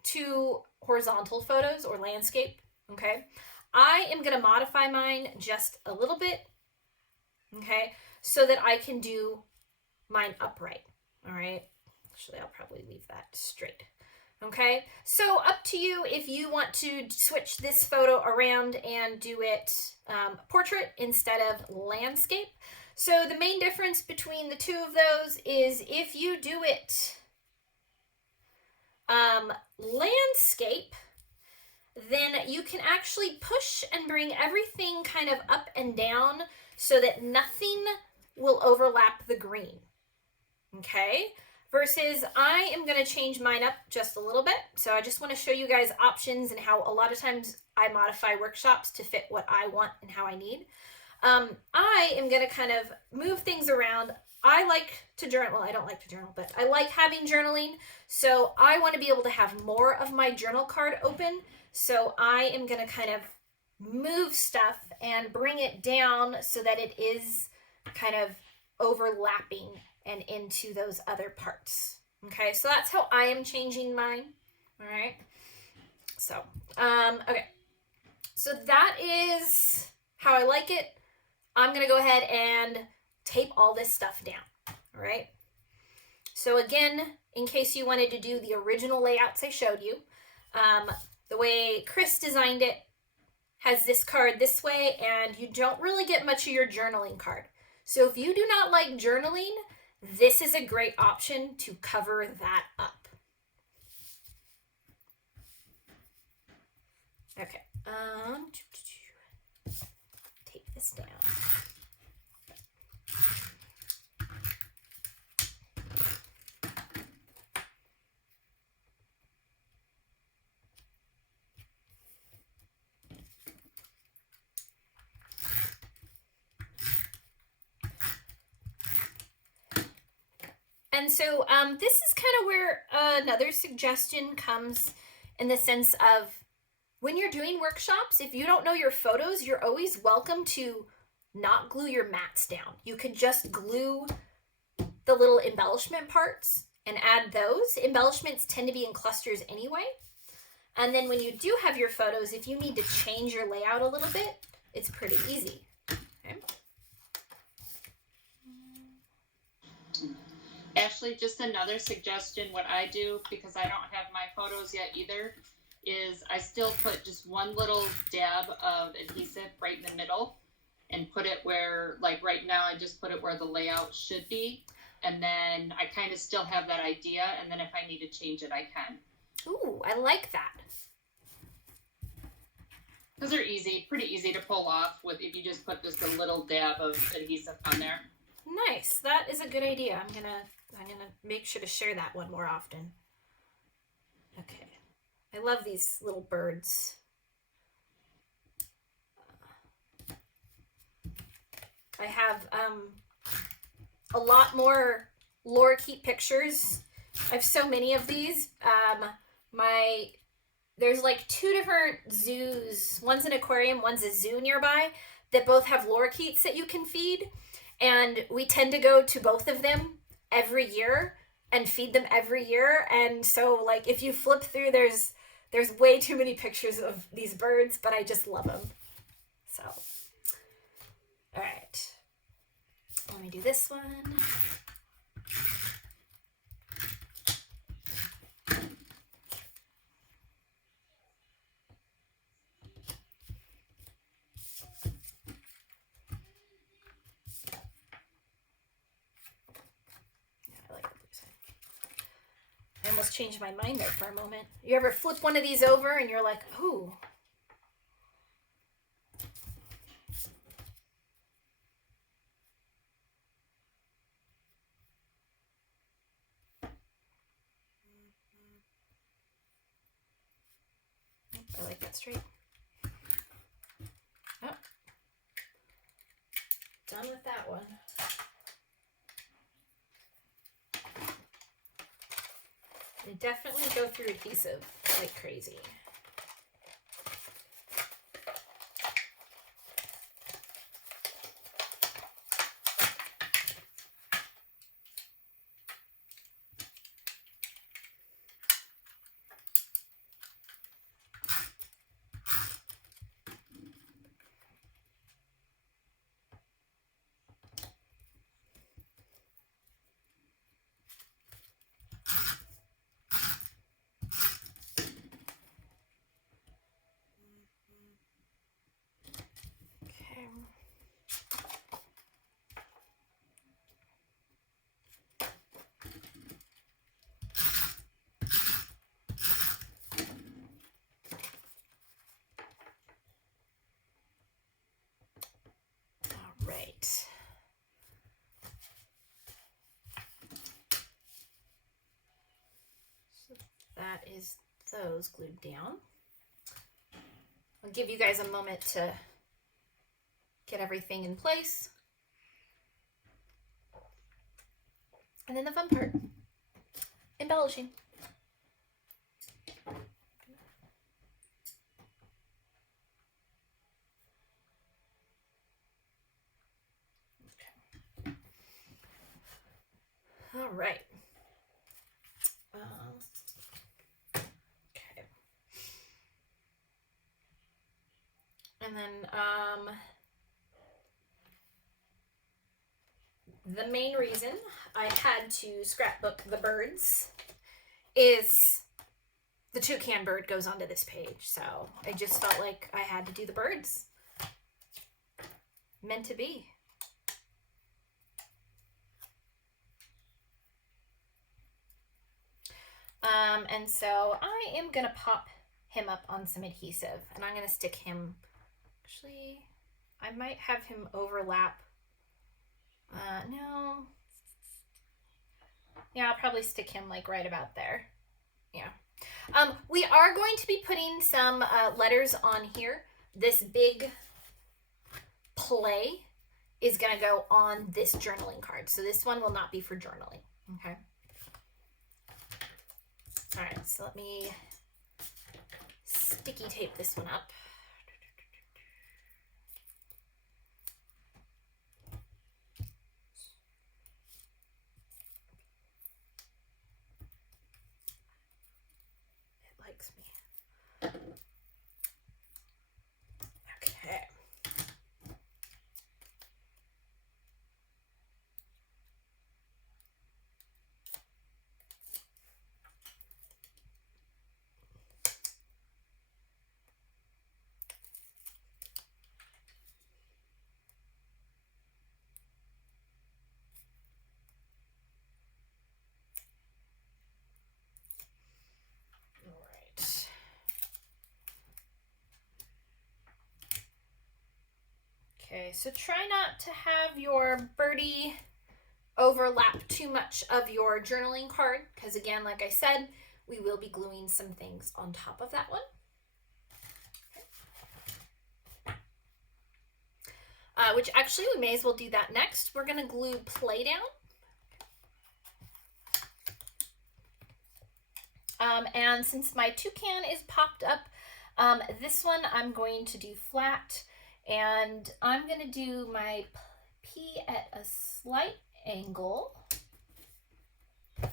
two horizontal photos or landscape, okay? I am going to modify mine just a little bit, okay, so that I can do mine upright, all right? Actually, I'll probably leave that straight, okay? So up to you if you want to switch this photo around and do it portrait instead of landscape. So the main difference between the two of those is if you do it landscape, then you can actually push and bring everything kind of up and down so that nothing will overlap the green, okay? Versus I am going to change mine up just a little bit. So I just want to show you guys options and how a lot of times I modify workshops to fit what I want and how I need. I am going to kind of move things around. I like to journal. Well, I don't like to journal, but I like having journaling. So I want to be able to have more of my journal card open. So I am going to kind of move stuff and bring it down so that it is kind of overlapping and into those other parts. Okay, so that's how I am changing mine. All right. So, okay. So that is how I like it, I'm gonna go ahead and tape all this stuff down, all right? So again, in case you wanted to do the original layouts I showed you, the way Chris designed it has this card this way, and you don't really get much of your journaling card. So if you do not like journaling, this is a great option to cover that up. Okay, tape this down. And so this is kind of where another suggestion comes, in the sense of when you're doing workshops, if you don't know your photos, you're always welcome to not glue your mats down. You could just glue the little embellishment parts and add those. Embellishments tend to be in clusters anyway. And then when you do have your photos, if you need to change your layout a little bit, it's pretty easy. Okay. Ashley, just another suggestion, what I do, because I don't have my photos yet either, is I still put just one little dab of adhesive right in the middle and put it where, like right now, I just put it where the layout should be. And then I kind of still have that idea. And then if I need to change it, I can. Ooh, I like that. Because they're easy, pretty easy to pull off with if you just put just a little dab of adhesive on there. Nice. That is a good idea. I'm gonna make sure to share that one more often. Okay. I love these little birds. I have a lot more lorikeet pictures. I have so many of these. There's like 2 different zoos. One's an aquarium, one's a zoo nearby, that both have lorikeets that you can feed. And we tend to go to both of them every year and feed them every year. And so like if you flip through, there's way too many pictures of these birds, but I just love them. So, all right. Let me do this one. I almost changed my mind there for a moment. You ever flip one of these over and you're like, ooh. I like that straight. Oh. Done with that one. They definitely go through adhesive like crazy. Right. So that is those glued down. I'll give you guys a moment to get everything in place. And then the fun part, embellishing. All right. Okay. And then the main reason I had to scrapbook the birds is the toucan bird goes onto this page. So I just felt like I had to do the birds. Meant to be. And so I am gonna pop him up on some adhesive, and I'm gonna stick him, actually, I might have him overlap. No. Yeah, I'll probably stick him like right about there. Yeah. We are going to be putting some letters on here. This big play is gonna go on this journaling card. So this one will not be for journaling, okay? All right, so let me sticky tape this one up. It likes me. Okay. Okay, so try not to have your birdie overlap too much of your journaling card, because again, like I said, we will be gluing some things on top of that one. Which actually we may as well do that next. We're gonna glue play down. And since my toucan is popped up, this one I'm going to do flat, and I'm going to do my P at a slight angle. P,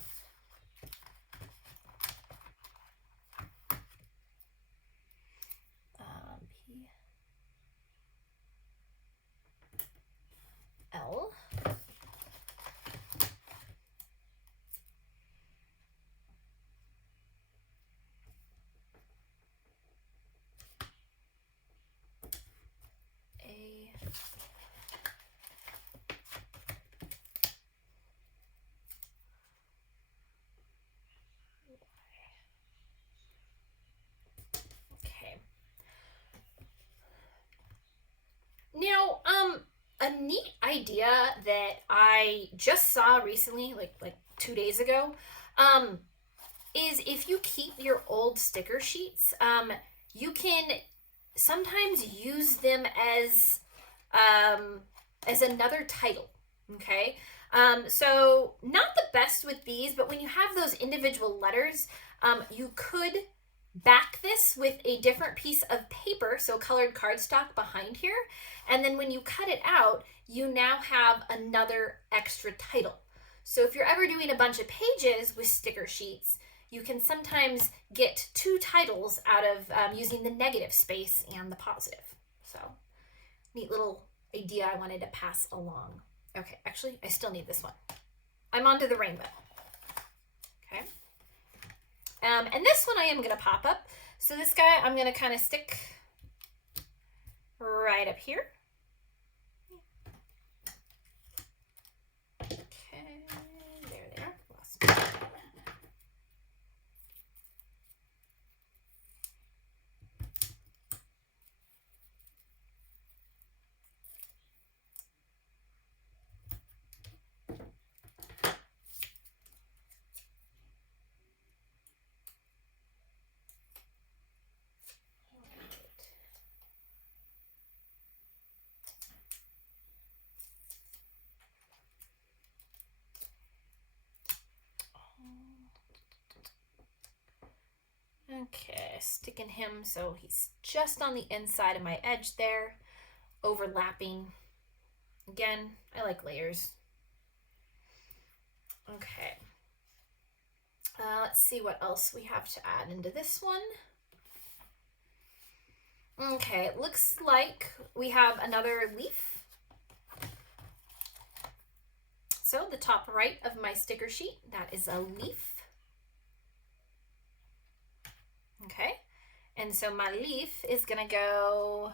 L. Now, a neat idea that I just saw recently, like 2 days ago, is if you keep your old sticker sheets, you can sometimes use them as another title. Okay, so not the best with these, but when you have those individual letters, you could back this with a different piece of paper, so colored cardstock behind here, and then when you cut it out, you now have another extra title. So if you're ever doing a bunch of pages with sticker sheets, you can sometimes get 2 titles out of using the negative space and the positive. So neat little idea I wanted to pass along. Okay, actually, I still need this one. I'm onto the rainbow. Okay. And this one I am going to pop up. So this guy I'm going to kind of stick right up here. Okay, there they are. Lost them. Okay, sticking him so he's just on the inside of my edge there, overlapping. Again, I like layers. Okay. Let's see what else we have to add into this one. Okay, it looks like we have another leaf. So the top right of my sticker sheet, that is a leaf. Okay, and so my leaf is gonna go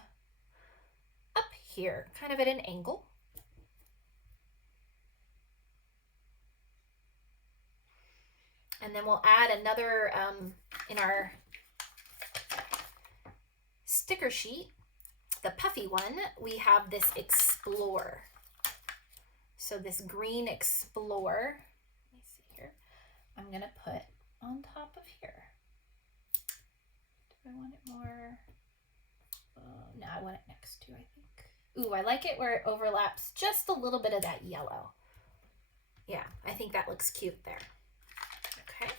up here, kind of at an angle. And then we'll add another, in our sticker sheet, the puffy one, we have this Explore. So this green Explore, let me see here, I'm gonna put on top of here. Do I want it more? No, I want it next to, I think. Ooh, I like it where it overlaps just a little bit of that yellow. Yeah, I think that looks cute there. Okay.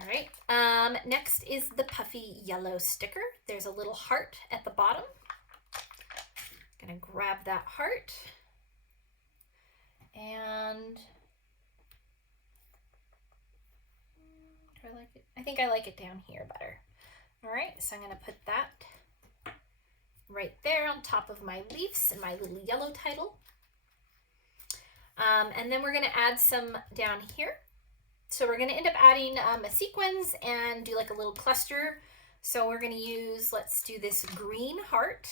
All right, next is the puffy yellow sticker. There's a little heart at the bottom. I'm gonna grab that heart and do I like it? I think I like it down here better. All right, so I'm gonna put that right there on top of my leaves and my little yellow title. And then we're gonna add some down here. So we're gonna end up adding a sequins and do like a little cluster. So we're gonna use, let's do this green heart.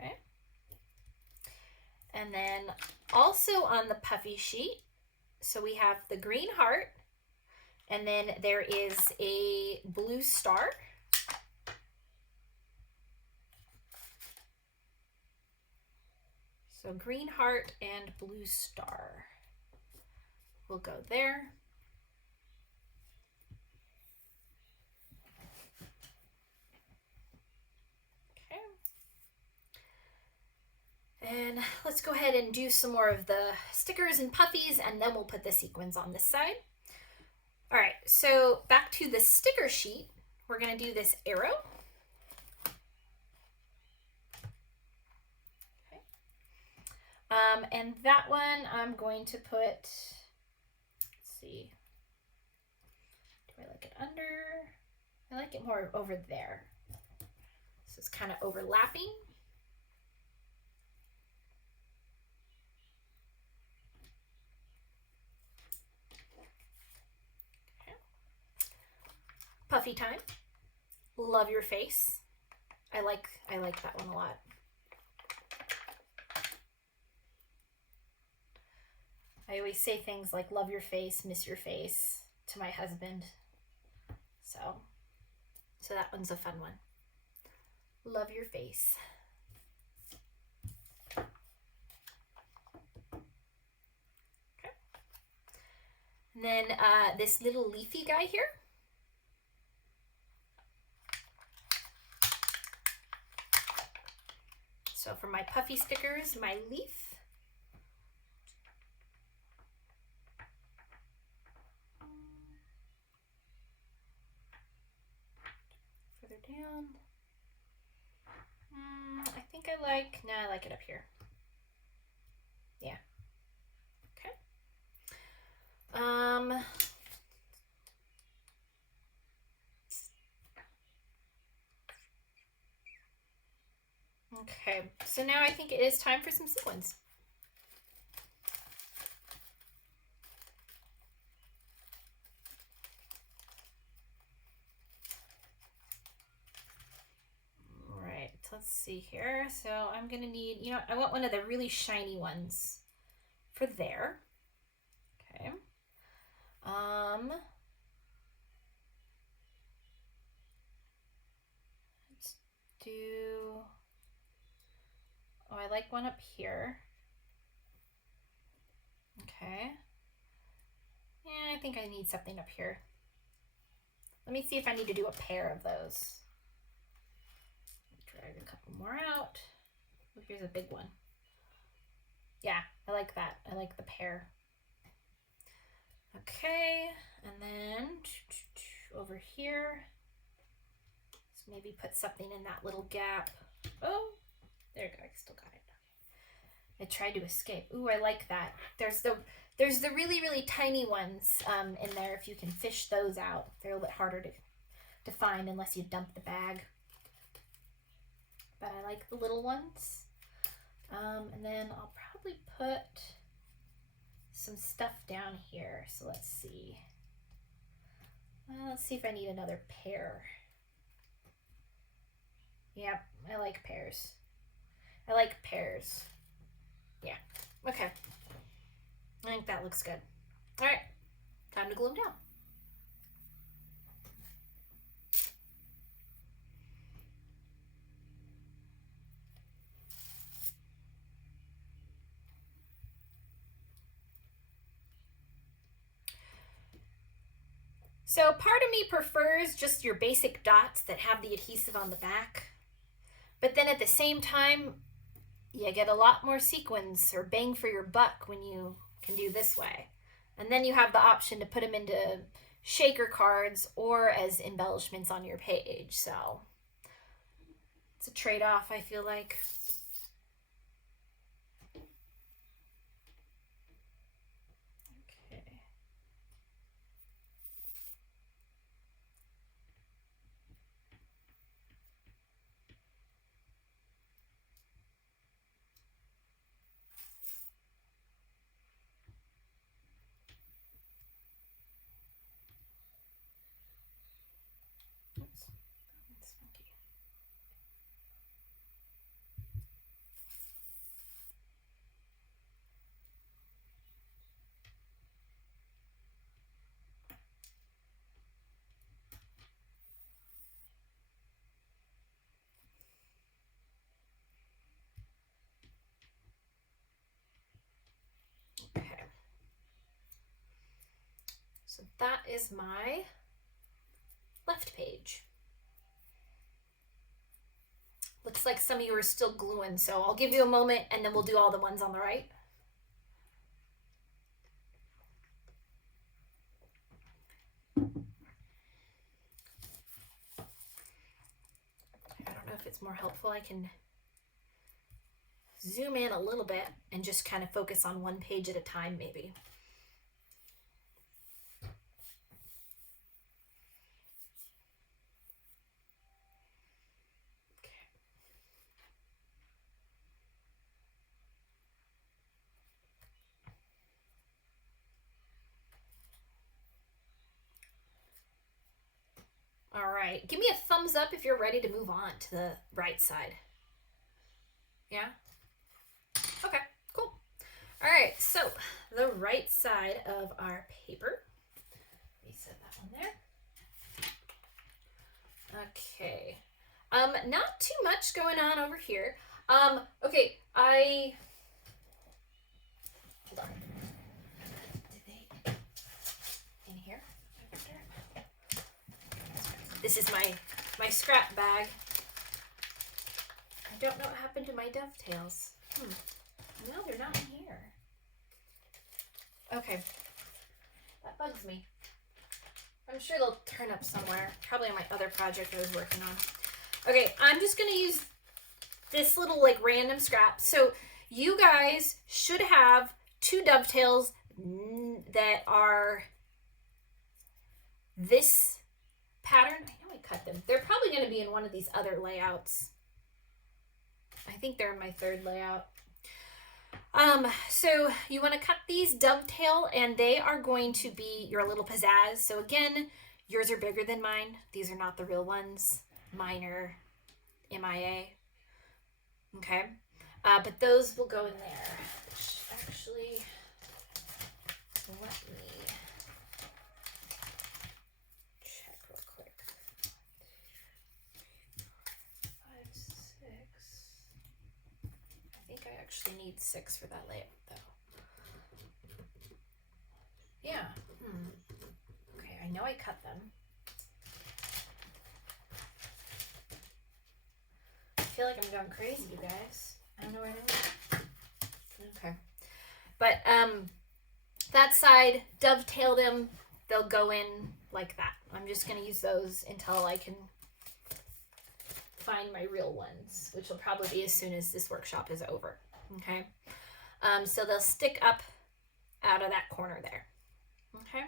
Okay. And then also on the puffy sheet, so we have the green heart, and then there is a blue star. So green heart and blue star will go there. Okay. And let's go ahead and do some more of the stickers and puffies, and then we'll put the sequins on this side. All right, so back to the sticker sheet, we're gonna do this arrow. And that one I'm going to put, let's see, do I like it under? I like it more over there. So it's kind of overlapping. Okay. Puffy time. Love your face. I like that one a lot. I always say things like love your face, miss your face to my husband. So that one's a fun one. Love your face. Okay. And then this little leafy guy here. So for my puffy stickers, my leaf. Down. I think I like it up here. Yeah. Okay. Okay, so now I think it is time for some sequins. Let's see here. So I'm gonna need, I want one of the really shiny ones for there. Okay. Let's do, oh, I like one up here. Okay. Yeah, I think I need something up here. Let me see if I need to do a pair of those. Drag a couple more out. Oh, here's a big one. Yeah, I like that. I like the pear. Okay, and then over here, let's maybe put something in that little gap. Oh, there you go. I still got it. It tried to escape. Ooh, I like that. There's the really, really tiny ones in there. If you can fish those out, they're a little bit harder to find unless you dump the bag. But I like the little ones. And then I'll probably put some stuff down here. So let's see. Let's see if I need another pair. Yep, I like pairs. I like pairs. Yeah, okay. I think that looks good. All right, time to glue them down. So part of me prefers just your basic dots that have the adhesive on the back. But then at the same time, you get a lot more sequins or bang for your buck when you can do this way. And then you have the option to put them into shaker cards or as embellishments on your page. So it's a trade-off, I feel like. Okay. So that is my left page. Looks like some of you are still gluing, so I'll give you a moment and then we'll do all the ones on the right. I don't know if it's more helpful. I can zoom in a little bit and just kind of focus on one page at a time, maybe. All right, give me a thumbs up if you're ready to move on to the right side. Yeah? Okay, cool. All right, so the right side of our paper. Let me set that one there. Okay. Not too much going on over here. Okay, hold on. Did they in here? This is my scrap bag. I don't know what happened to my dovetails. No, they're not in here. Okay. That bugs me. I'm sure they'll turn up somewhere. Probably on my other project I was working on. Okay, I'm just going to use this little like random scrap. So you guys should have 2 dovetails that are this pattern. I know I cut them. They're probably going to be in one of these other layouts. I think they're in my 3rd layout. So you want to cut these dovetail and they are going to be your little pizzazz. So again, yours are bigger than mine. These are not the real ones. Mine are MIA. Okay. But those will go in there. Which actually, let me check real quick. 5, 6. I think I actually need 6 for that layout though. Yeah. Okay, I know I cut them. I feel like I'm going crazy, you guys. I don't know where I am. Okay. But that side, dovetail them. They'll go in like that. I'm just going to use those until I can find my real ones, which will probably be as soon as this workshop is over. Okay. So they'll stick up out of that corner there. Okay.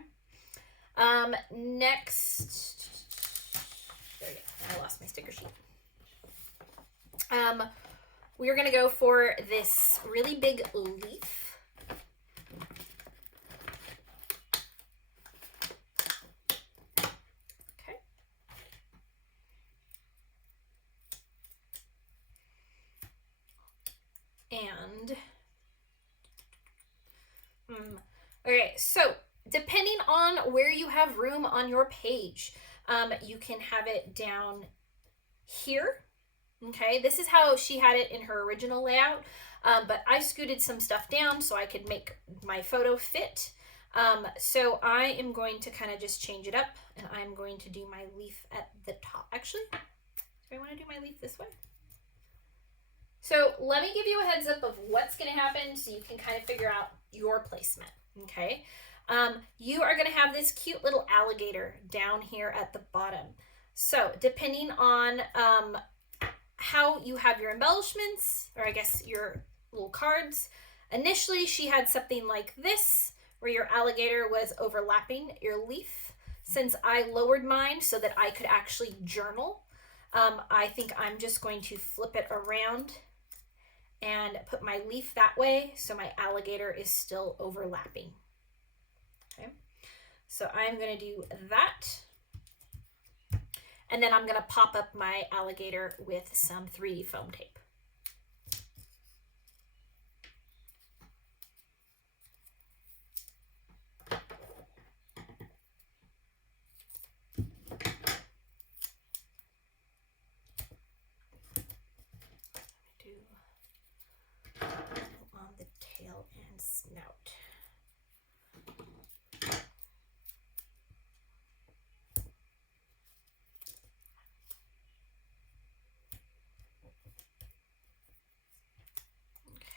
Next, there you go. I lost my sticker sheet. We're gonna go for this really big leaf. Okay. And okay, so depending on where you have room on your page, you can have it down here. Okay, this is how she had it in her original layout, but I scooted some stuff down so I could make my photo fit. So I am going to kind of just change it up, and I'm going to do my leaf at the top. Actually, do I want to do my leaf this way? So let me give you a heads up of what's going to happen so you can kind of figure out your placement, okay? You are going to have this cute little alligator down here at the bottom. So depending on how you have your embellishments, or I guess your little cards, initially she had something like this, where your alligator was overlapping your leaf. Since I lowered mine so that I could actually journal, I think I'm just going to flip it around and put my leaf that way so my alligator is still overlapping. Okay, so I'm going to do that. And then I'm going to pop up my alligator with some 3D foam tape. Do on the tail and snout.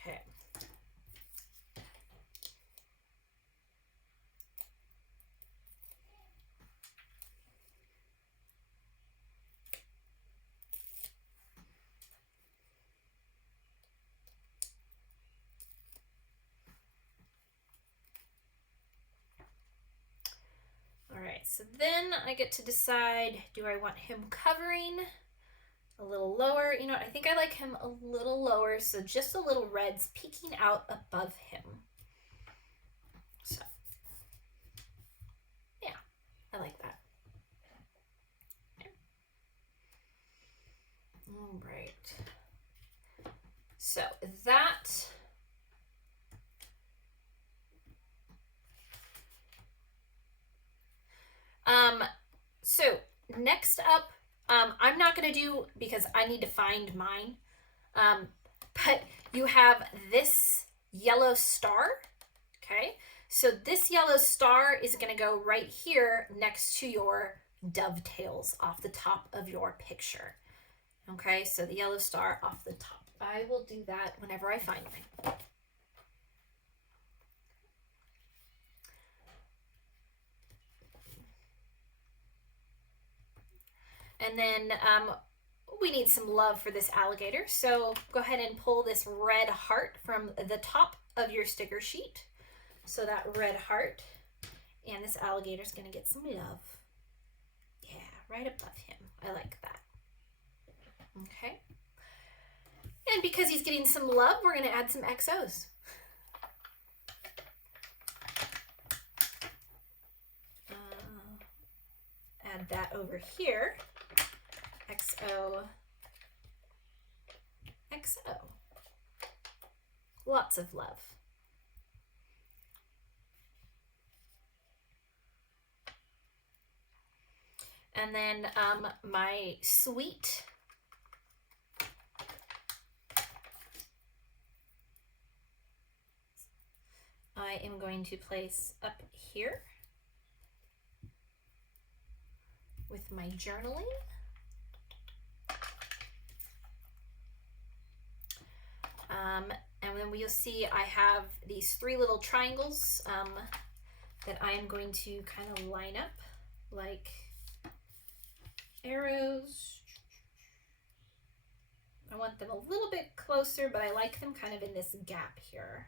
Okay. All right, so then I get to decide, do I want him covering a little lower? You know what, I think I like him a little lower, so just a little red's peeking out above him. So, yeah, I like that. Okay. All right. So that... So next up, I'm not going to do, because I need to find mine, but you have this yellow star, okay? So this yellow star is going to go right here next to your dovetails off the top of your picture, okay? So the yellow star off the top. I will do that whenever I find mine. And then we need some love for this alligator. So go ahead and pull this red heart from the top of your sticker sheet. So that red heart, and this alligator is going to get some love. Yeah, right above him. I like that. Okay. And because he's getting some love, we're going to add some XOs. Add that over here. XO, XO. Lots of love. And then my sweet I am going to place up here with my journaling. And then we'll see I have these 3 little triangles that I am going to kind of line up like arrows. I want them a little bit closer, but I like them kind of in this gap here.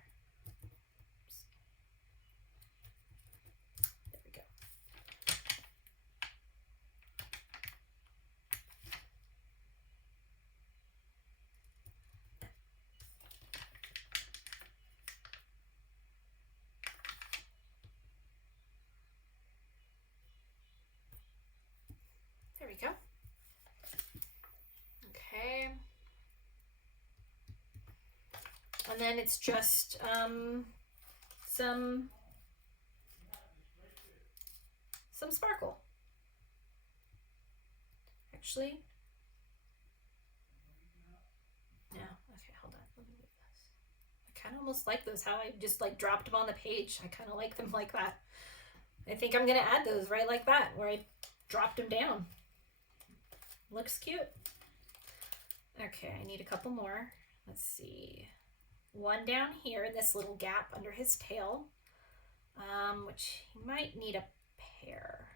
we go. Okay. And then it's just some sparkle. Actually, no. Okay, hold on. Let me move this. I kind of almost like those, how I just like dropped them on the page. I kind of like them like that. I think I'm gonna add those right like that, where I dropped them down. Looks cute. Okay, I need a couple more. Let's see. One down here in this little gap under his tail, which he might need a pair.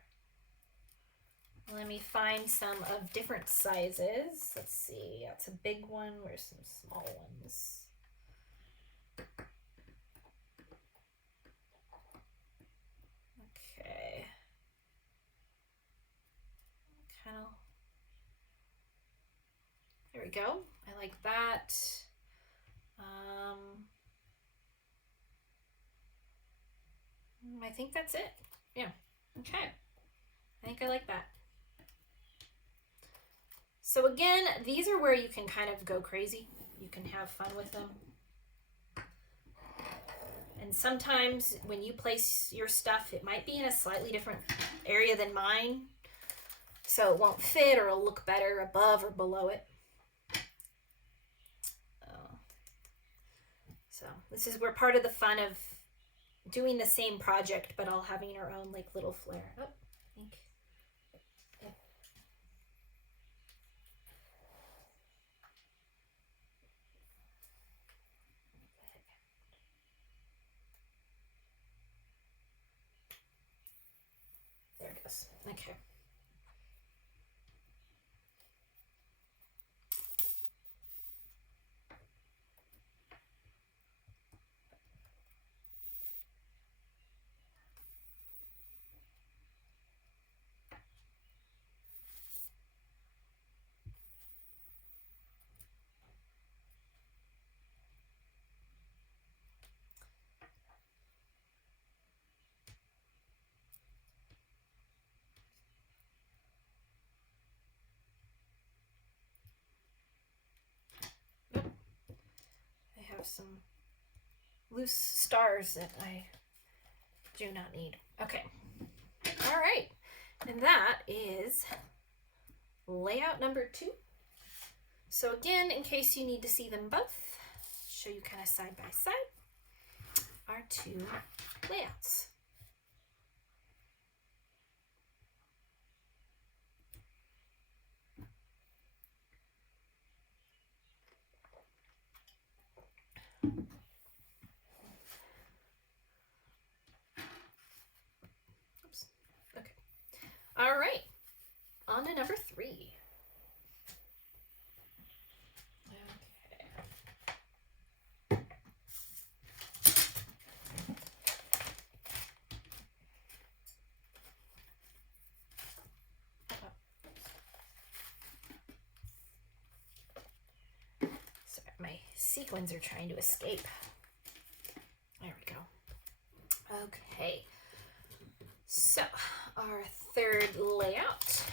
Let me find some of different sizes. Let's see, that's a big one. Where's some small ones? Okay. Kind of. There we go. I like that. I think that's it. Yeah. Okay. I think I like that. So again, these are where you can kind of go crazy. You can have fun with them. And sometimes when you place your stuff, it might be in a slightly different area than mine. So it won't fit, or it'll look better above or below it. So this is where part of the fun of doing the same project, but all having our own like little flair. Oh, I think. Yeah. There it goes. Okay. Have some loose stars that I do not need. Okay. All right. And that is layout number 2. So again, in case you need to see them both, show you kind of side by side our 2 layouts. Oops. Okay. All right. On to number 3. Okay. Sorry, my sequins are trying to escape. There we go. Okay. So, our 3rd layout.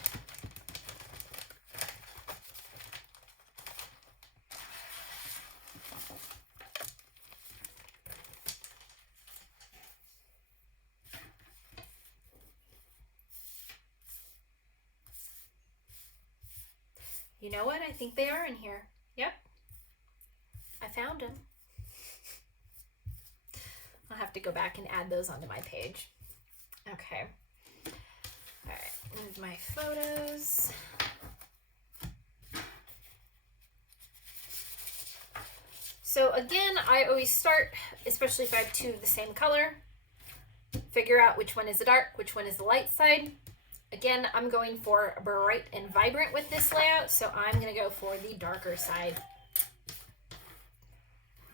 You know what? I think they are in here. Yep. I found them. I'll have to go back and add those onto my page. Okay. All right, move my photos. So again, I always start, especially if I have 2 of the same color, figure out which one is the dark, which one is the light side. Again, I'm going for bright and vibrant with this layout, so I'm going to go for the darker side.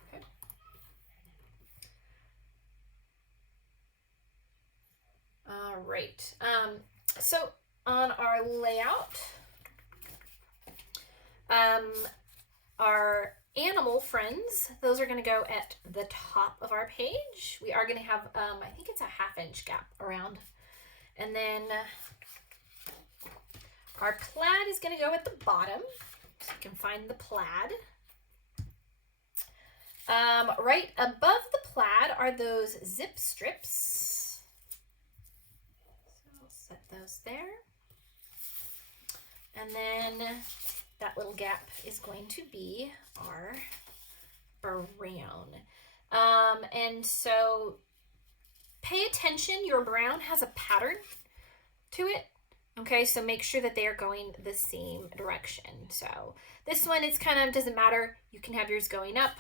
Okay. All right. So on our layout, our animal friends, those are going to go at the top of our page. We are going to have, I think it's a 1/2 inch gap around. And then Our plaid is going to go at the bottom, so you can find the plaid. Right above the plaid are those zip strips. So I'll set those there. And then that little gap is going to be our brown. And so pay attention, your brown has a pattern to it. Okay, so make sure that they are going the same direction. So this one, it's kind of doesn't matter. You can have yours going up.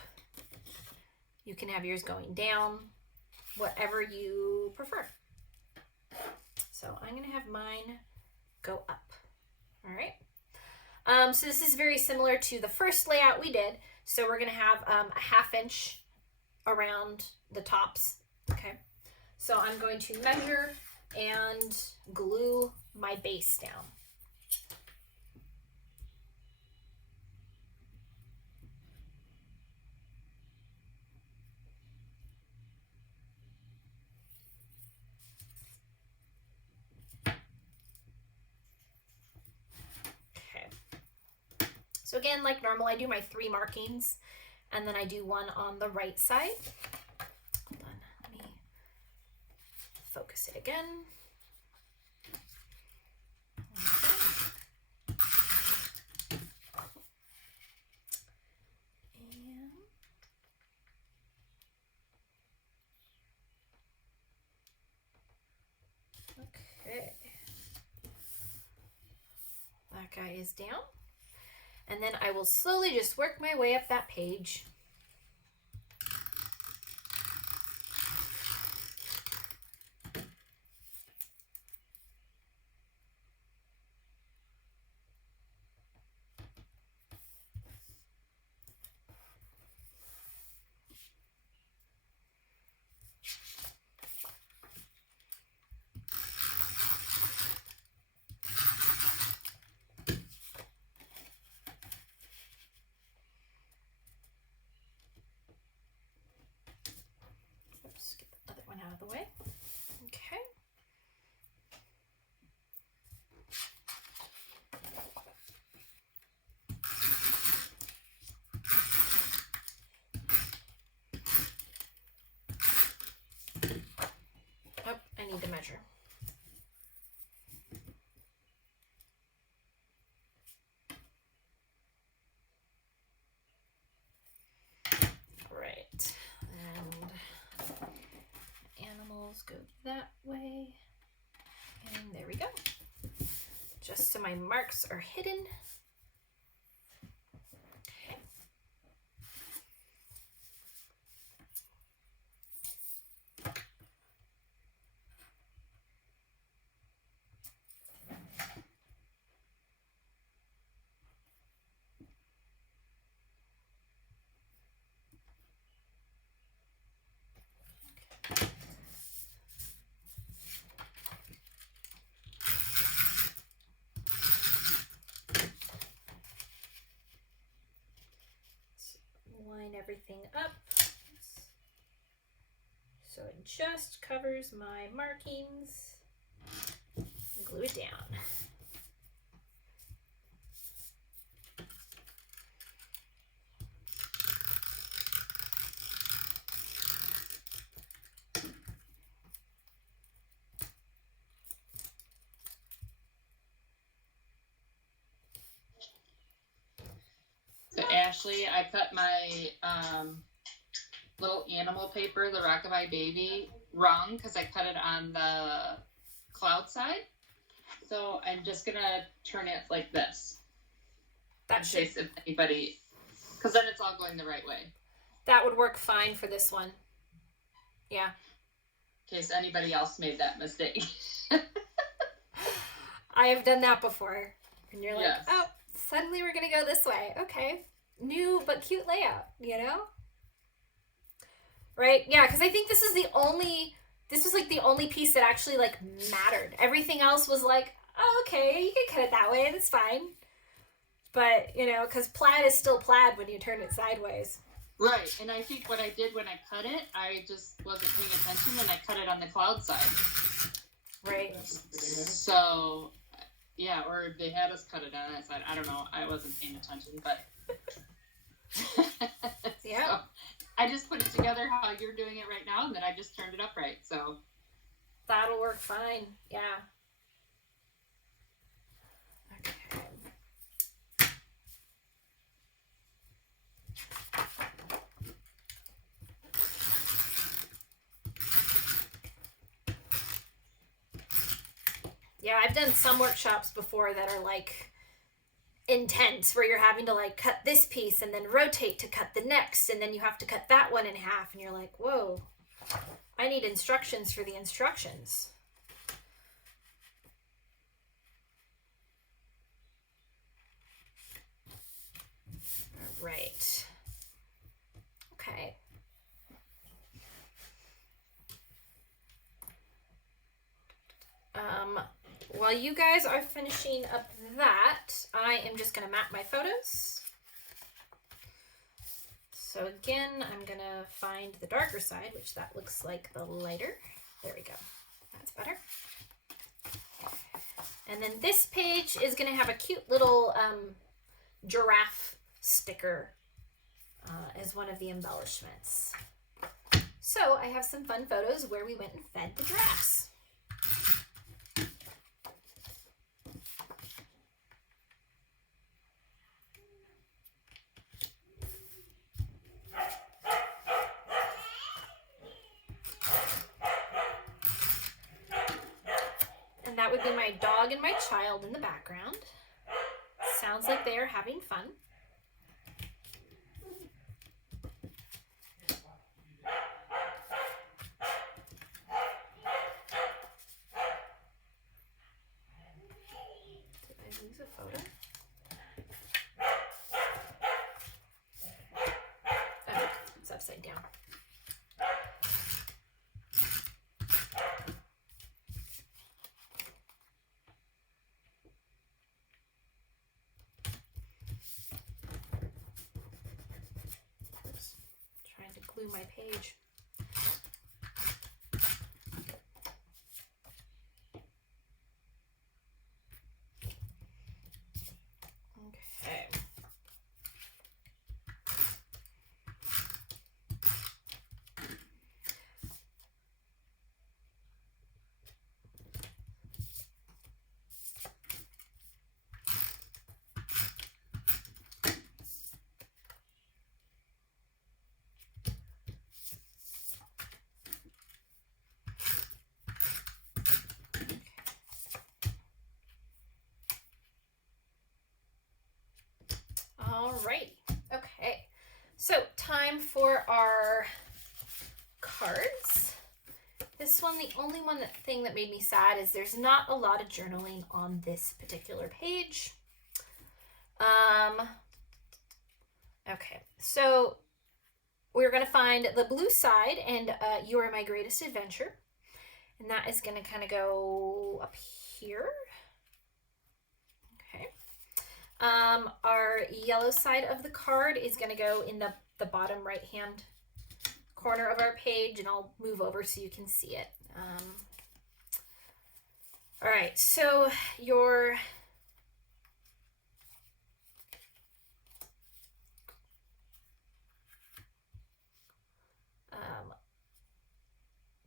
You can have yours going down, whatever you prefer. So I'm going to have mine go up. All right. So this is very similar to the first layout we did. So we're going to have a 1/2 inch around the tops. Okay. So I'm going to measure and glue my base down. So again, like normal, I do my 3 markings and then I do one on the right side. Hold on, let me focus it again. Okay. That guy is down. And then I will slowly just work my way up that page. Out of the way. Okay. Oh, I need to measure. Right. And animals go that way, and there we go, just so my marks are hidden. Line everything up so it just covers my markings. Glue it down. So Ashley, I cut my little animal paper, the Rockabye Baby, wrong because I cut it on the cloud side. So I'm just gonna turn it like this. That in case if anybody, because then it's all going the right way. That would work fine for this one. Yeah. In case anybody else made that mistake. I have done that before. And you're like, Yes. oh, suddenly we're gonna go this way. Okay. New but cute layout, you know? Right? Yeah, because I think this was like the only piece that actually like mattered. Everything else was like, oh, okay, you can cut it that way, and it's fine. But, you know, because plaid is still plaid when you turn it sideways. Right, and I think what I did when I cut it, I just wasn't paying attention when I cut it on the cloud side. Right. So, Yeah, or they had us cut it on that side. I don't know. I wasn't paying attention, but Yeah. So, I just put it together how you're doing it right now, and then I just turned it upright. So That'll work fine. Yeah. Okay. Yeah, I've done some workshops before that are like intense, where you're having to like cut this piece and then rotate to cut the next, and then you have to cut that one in half, and you're like, whoa, I need instructions for the instructions. All right. Okay. While you guys are finishing up that, I am just going to map my photos. So again, I'm going to find the darker side, which that looks like the lighter. There we go. That's better. And then this page is going to have a cute little giraffe sticker as one of the embellishments. So I have some fun photos where we went and fed the giraffes. And that would be my dog and my child in the background. Sounds like they are having fun. Did I lose a photo? Oh, it's upside down. Trying to glue my page. Okay. Alrighty. Okay. So time for our cards. This one, the only thing that made me sad is there's not a lot of journaling on this particular page. Okay, so we're going to find the blue side and You Are My Greatest Adventure. And that is going to kind of go up here. Okay. Our yellow side of the card is going to go in the bottom right hand corner of our page, and I'll move over so you can see it. All right, so your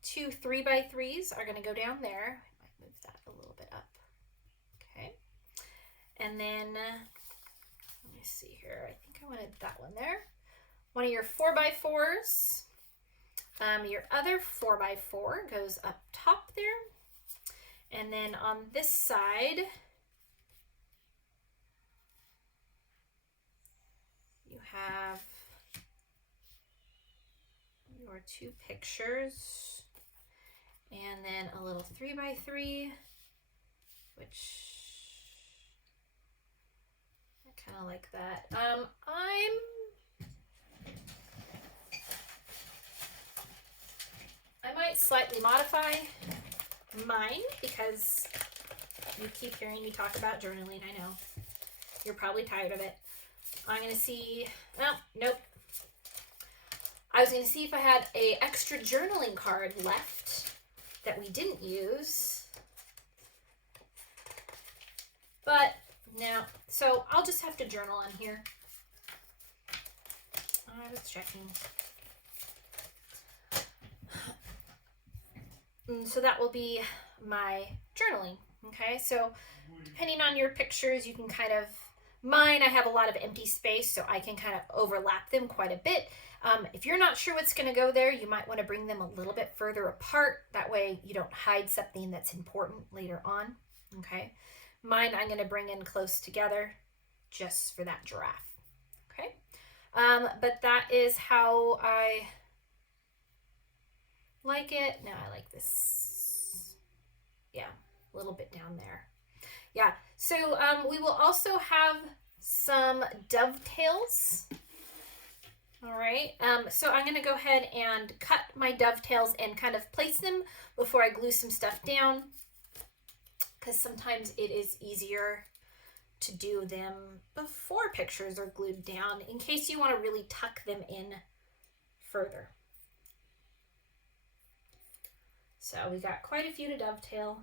two 3x3s are going to go down there. I might move that a little bit up. Okay. And then, let me see here. I think I wanted that one there. One of your 4x4s. Your other 4x4 goes up top there. And then on this side, you have your two pictures. And then a little 3x3, which I kind of like that. I might slightly modify mine because you keep hearing me talk about journaling. I know you're probably tired of it. I'm gonna see. Oh, nope. I was gonna see if I had a extra journaling card left that we didn't use. But now, so I'll just have to journal on here. I was checking. So that will be my journaling. Okay, so depending on your pictures, you can kind of, mine, I have a lot of empty space, so I can kind of overlap them quite a bit. If you're not sure what's going to go there, you might want to bring them a little bit further apart. That way you don't hide something that's important later on. Okay, mine I'm going to bring in close together just for that giraffe. Okay, but that is how I like it. Now I like this, yeah, a little bit down there. Yeah, so we will also have some dovetails. All right, so I'm gonna go ahead and cut my dovetails and kind of place them before I glue some stuff down, because sometimes it is easier to do them before pictures are glued down in case you want to really tuck them in further. So we got quite a few to dovetail.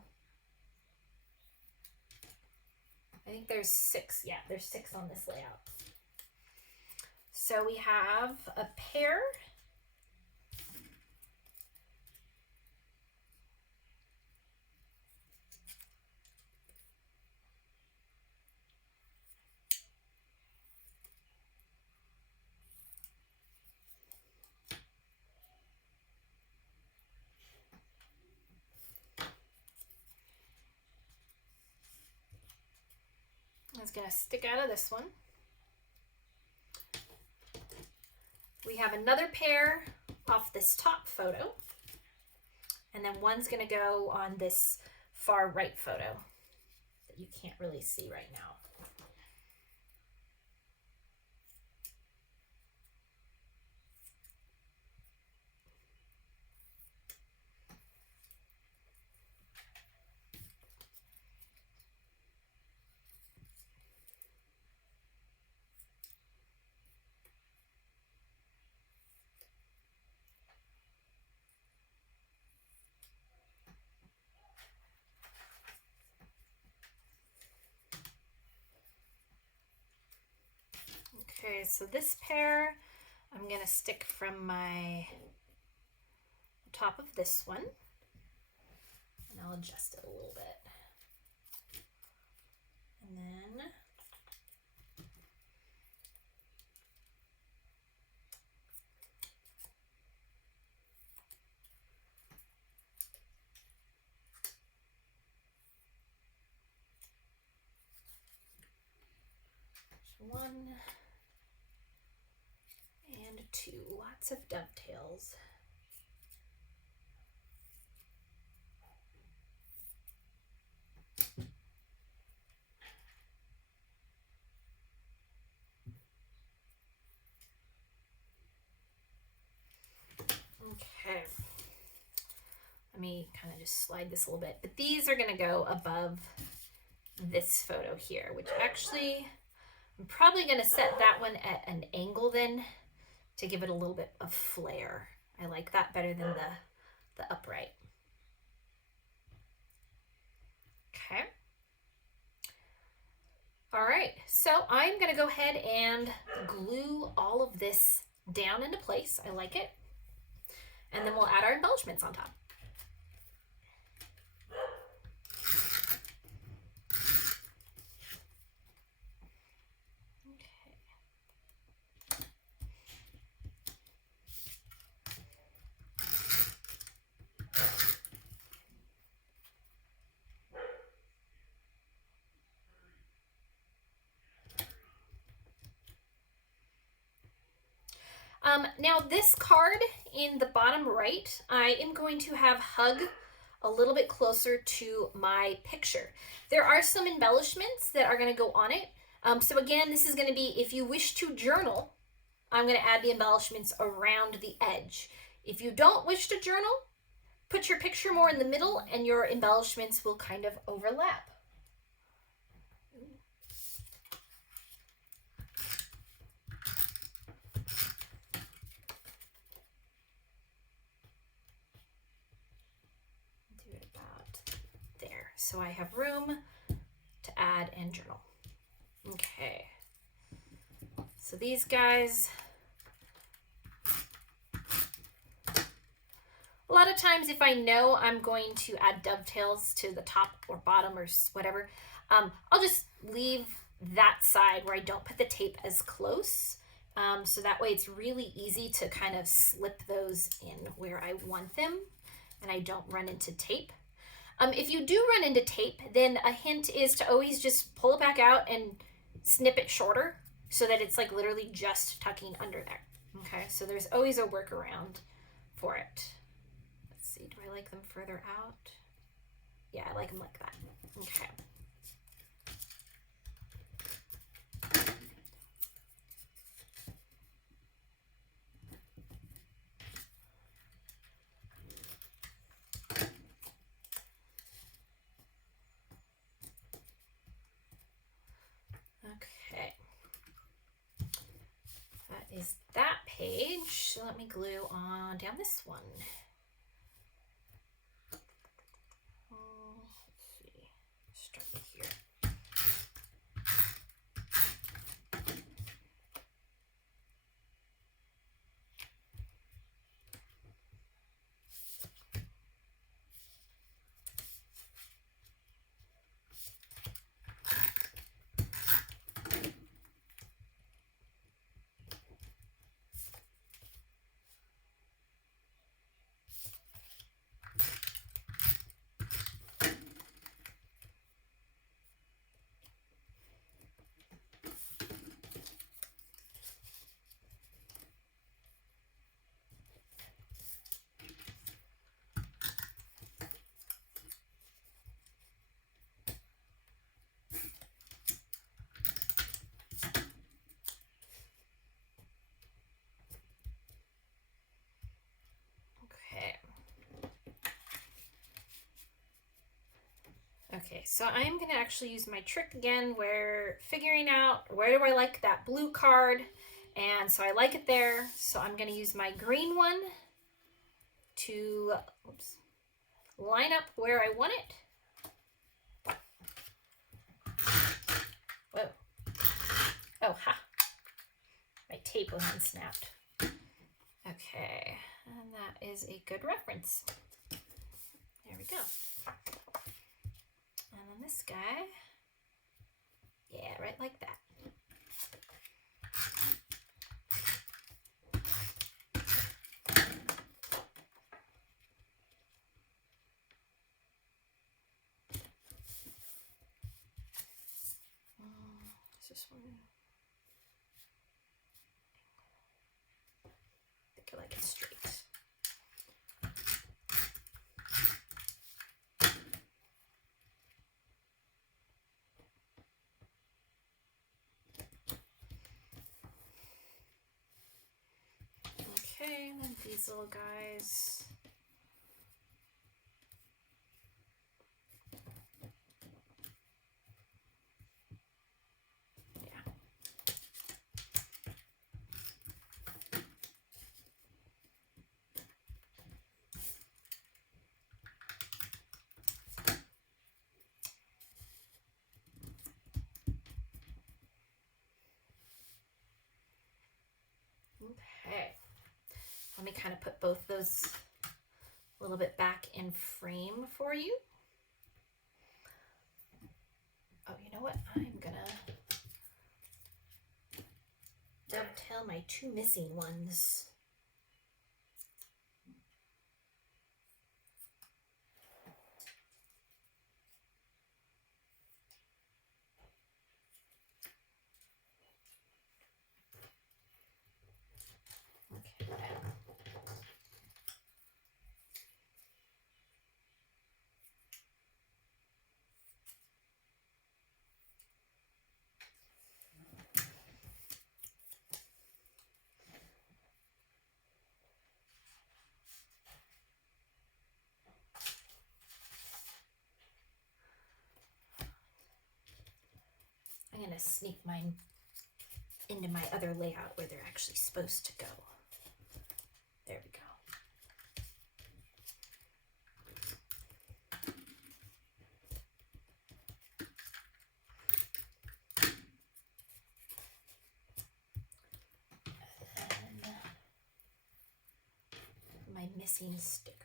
I think there's 6. Yeah, there's 6 on this layout. So we have a pair. It's going to stick out of this one. We have another pair off this top photo, and then one's going to go on this far right photo that you can't really see right now. Okay, so this pair I'm going to stick from my top of this one, and I'll adjust it a little bit. And then one and 2, lots of dovetails. Okay, let me kind of just slide this a little bit, but these are going to go above this photo here, which actually I'm probably going to set that one at an angle then to give it a little bit of flair. I like that better than the upright. Okay. All right, so I'm going to go ahead and glue all of this down into place. I like it. And then we'll add our embellishments on top. Now this card in the bottom right, I am going to have hug a little bit closer to my picture. There are some embellishments that are going to go on it. So again, this is going to be, if you wish to journal, I'm going to add the embellishments around the edge. If you don't wish to journal, put your picture more in the middle and your embellishments will kind of overlap. So I have room to add pad and journal. Okay. So these guys, a lot of times if I know I'm going to add dovetails to the top or bottom or whatever, I'll just leave that side where I don't put the tape as close. So that way it's really easy to kind of slip those in where I want them and I don't run into tape. If you do run into tape, then a hint is to always just pull it back out and snip it shorter so that it's like literally just tucking under there. Okay, so there's always a workaround for it. Let's see, do I like them further out? Yeah, I like them like that. Okay. Okay, that is that page. So let me glue on down this one. Let's see, start here. Okay, so I'm going to actually use my trick again where figuring out where do I like that blue card, and so I like it there, so I'm going to use my green one to line up where I want it. Whoa. Oh, ha. My tape was unsnapped. Okay, and that is a good reference. There we go. And then this guy, yeah, right like that. Is this one? I think I like it straight. Okay, and then these little guys. Yeah. Okay. Let me kind of put both those a little bit back in frame for you. Oh, you know what? I'm gonna dovetail my two missing ones. Okay. I'm going to sneak mine into my other layout where they're actually supposed to go. There we go. missing sticker.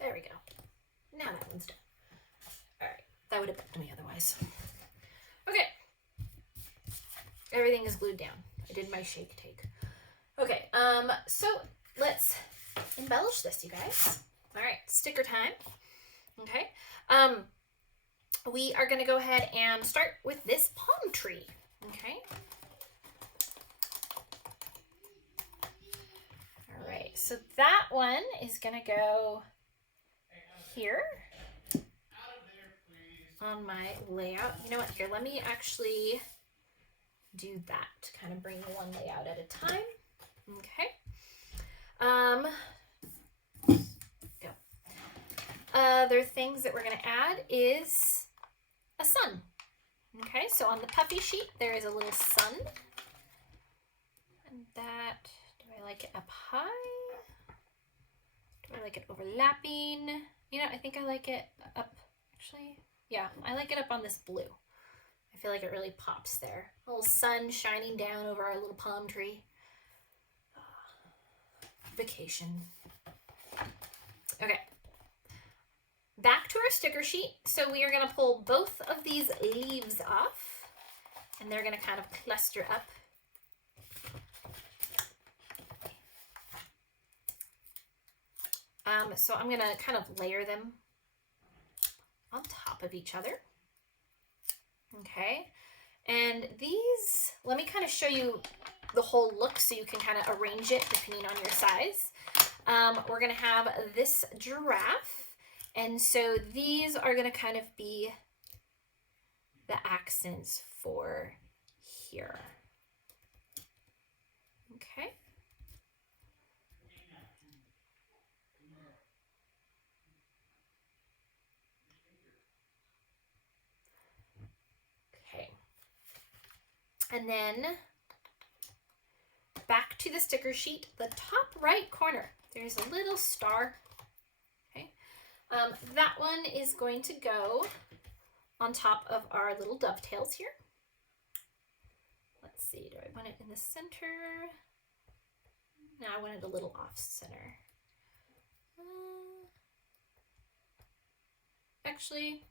There we go. Now that one's done. All right, that would have bugged me otherwise. Okay, everything is glued down. I did my shake take. Okay, so let's embellish this, you guys. All right, sticker time. Okay, we are gonna go ahead and start with this palm tree. Okay. All right, so that one is gonna go here on my layout. You know what? Here, let me actually do that to kind of bring one layout at a time. Okay. Go. Other things that we're going to add is a sun. Okay, so on the Puffy sheet, there is a little sun. And that, do I like it up high? Do I like it overlapping? You know, I think I like it up, actually. Yeah, I like it up on this blue. I feel like it really pops there. A little sun shining down over our little palm tree. Vacation. Okay. Back to our sticker sheet. So we are going to pull both of these leaves off, and they're going to kind of cluster up. So I'm going to kind of layer them on top of each other. Okay. And these, let me kind of show you the whole look so you can kind of arrange it depending on your size. We're going to have this giraffe. And so these are going to kind of be the accents for here. Okay. Okay. And then back to the sticker sheet, the top right corner, there's a little star. Okay. That one is going to go on top of our little dovetails here. Let's see, do I want it in the center? No, I want it a little off center. Actually,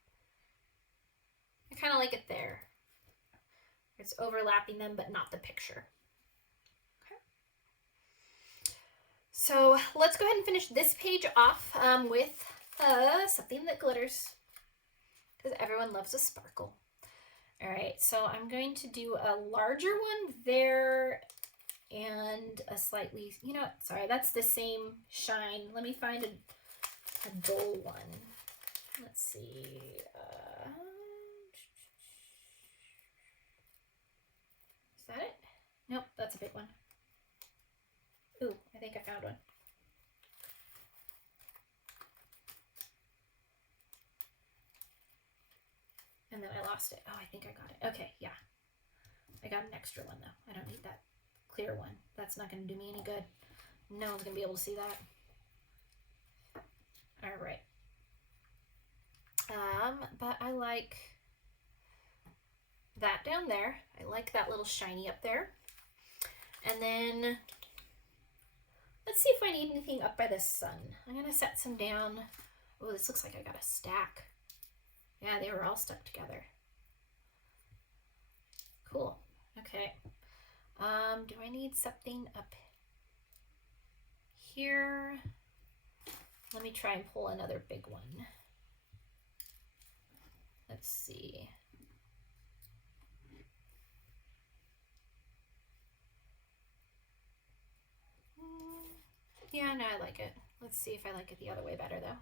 I kind of like it there. It's overlapping them, but not the picture. Okay. So let's go ahead and finish this page off with something that glitters, because everyone loves a sparkle. All right, so I'm going to do a larger one there and a slightly, you know, sorry, that's the same shine. Let me find a dull one. Let's see. Is that it? Nope, that's a big one. Ooh, I think I found one. And then I lost it. Oh, I think I got it. Okay, yeah. I got an extra one though. I don't need that clear one. That's not going to do me any good. No one's going to be able to see that. All right. But I like that down there. I like that little shiny up there. And then let's see if I need anything up by the sun. I'm going to set some down. Oh, this looks like I got a stack. Yeah, they were all stuck together. Cool. Okay. Do I need something up here? Let me try and pull another big one. Let's see. Yeah, no, I like it. Let's see if I like it the other way better though.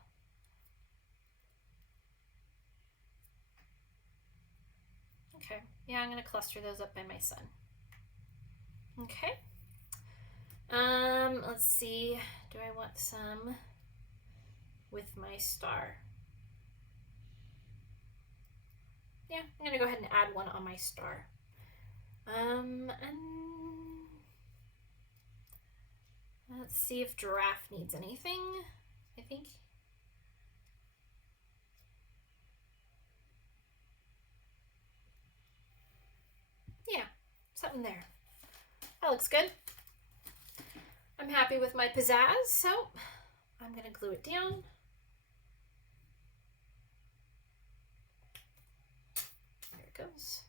Okay, yeah, I'm gonna cluster those up by my sun. Okay. Let's see. Do I want some with my star? Yeah, I'm gonna go ahead and add one on my star. Let's see if giraffe needs anything. I think. Yeah, something there. That looks good. I'm happy with my pizzazz, so I'm gonna glue it down. There it goes.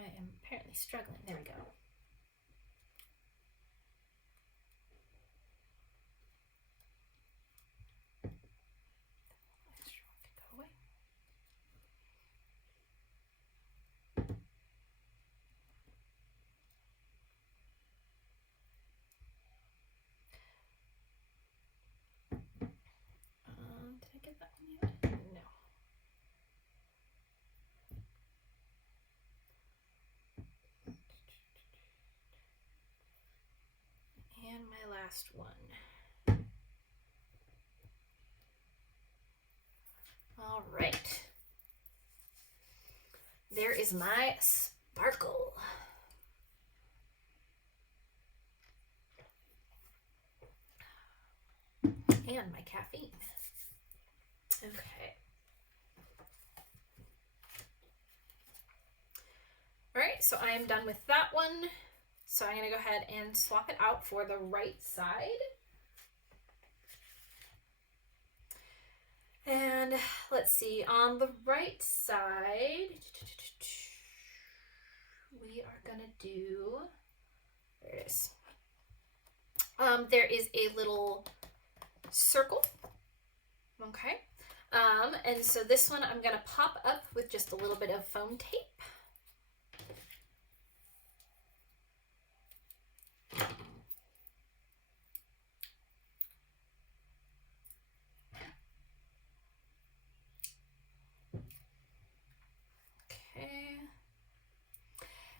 I am apparently struggling. There we go. Extra one can go away. Did I get that one yet? No. And my last one. All right. There is my sparkle. And my caffeine. Okay. All right, so I am done with that one. So I'm gonna go ahead and swap it out for the right side. And let's see, on the right side, we are gonna do, there it is. There is a little circle, okay? And so this one I'm gonna pop up with just a little bit of foam tape. Okay.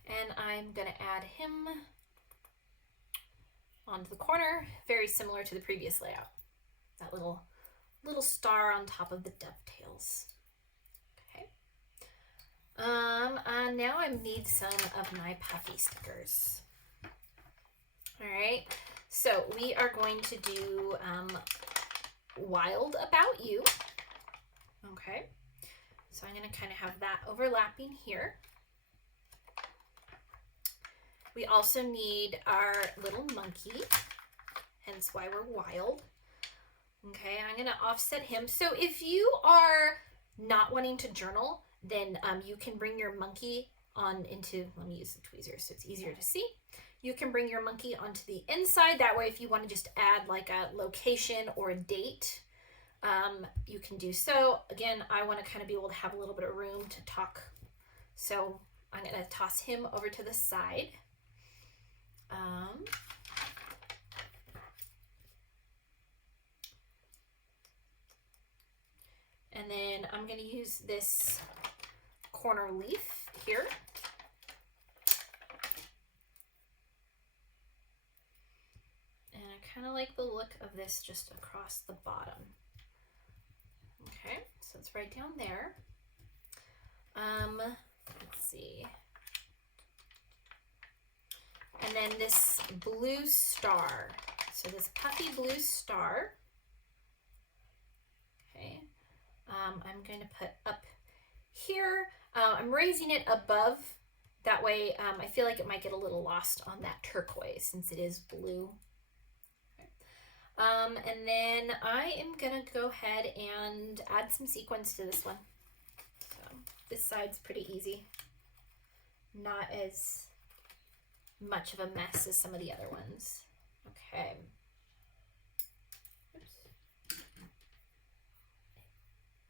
And I'm gonna add him onto the corner, very similar to the previous layout. That little star on top of the dovetails. Okay. And now I need some of my Puffy stickers. All right, so we are going to do Wild About You. Okay, so I'm gonna kind of have that overlapping here. We also need our little monkey, hence why we're wild. Okay, I'm gonna offset him. So if you are not wanting to journal, then you can bring your monkey on into, let me use the tweezers so it's easier to see. You can bring your monkey onto the inside. That way, if you want to just add like a location or a date, you can do so. Again, I want to kind of be able to have a little bit of room to talk. So I'm gonna toss him over to the side. And then I'm going to use this corner leaf here. And I kind of like the look of this just across the bottom. Okay, so it's right down there. Let's see. And then this blue star. So this puffy blue star. Okay. I'm going to put up here. I'm raising it above. That way, I feel like it might get a little lost on that turquoise since it is blue. Okay. And then I am going to go ahead and add some sequins to this one. So this side's pretty easy. Not as much of a mess as some of the other ones. Okay.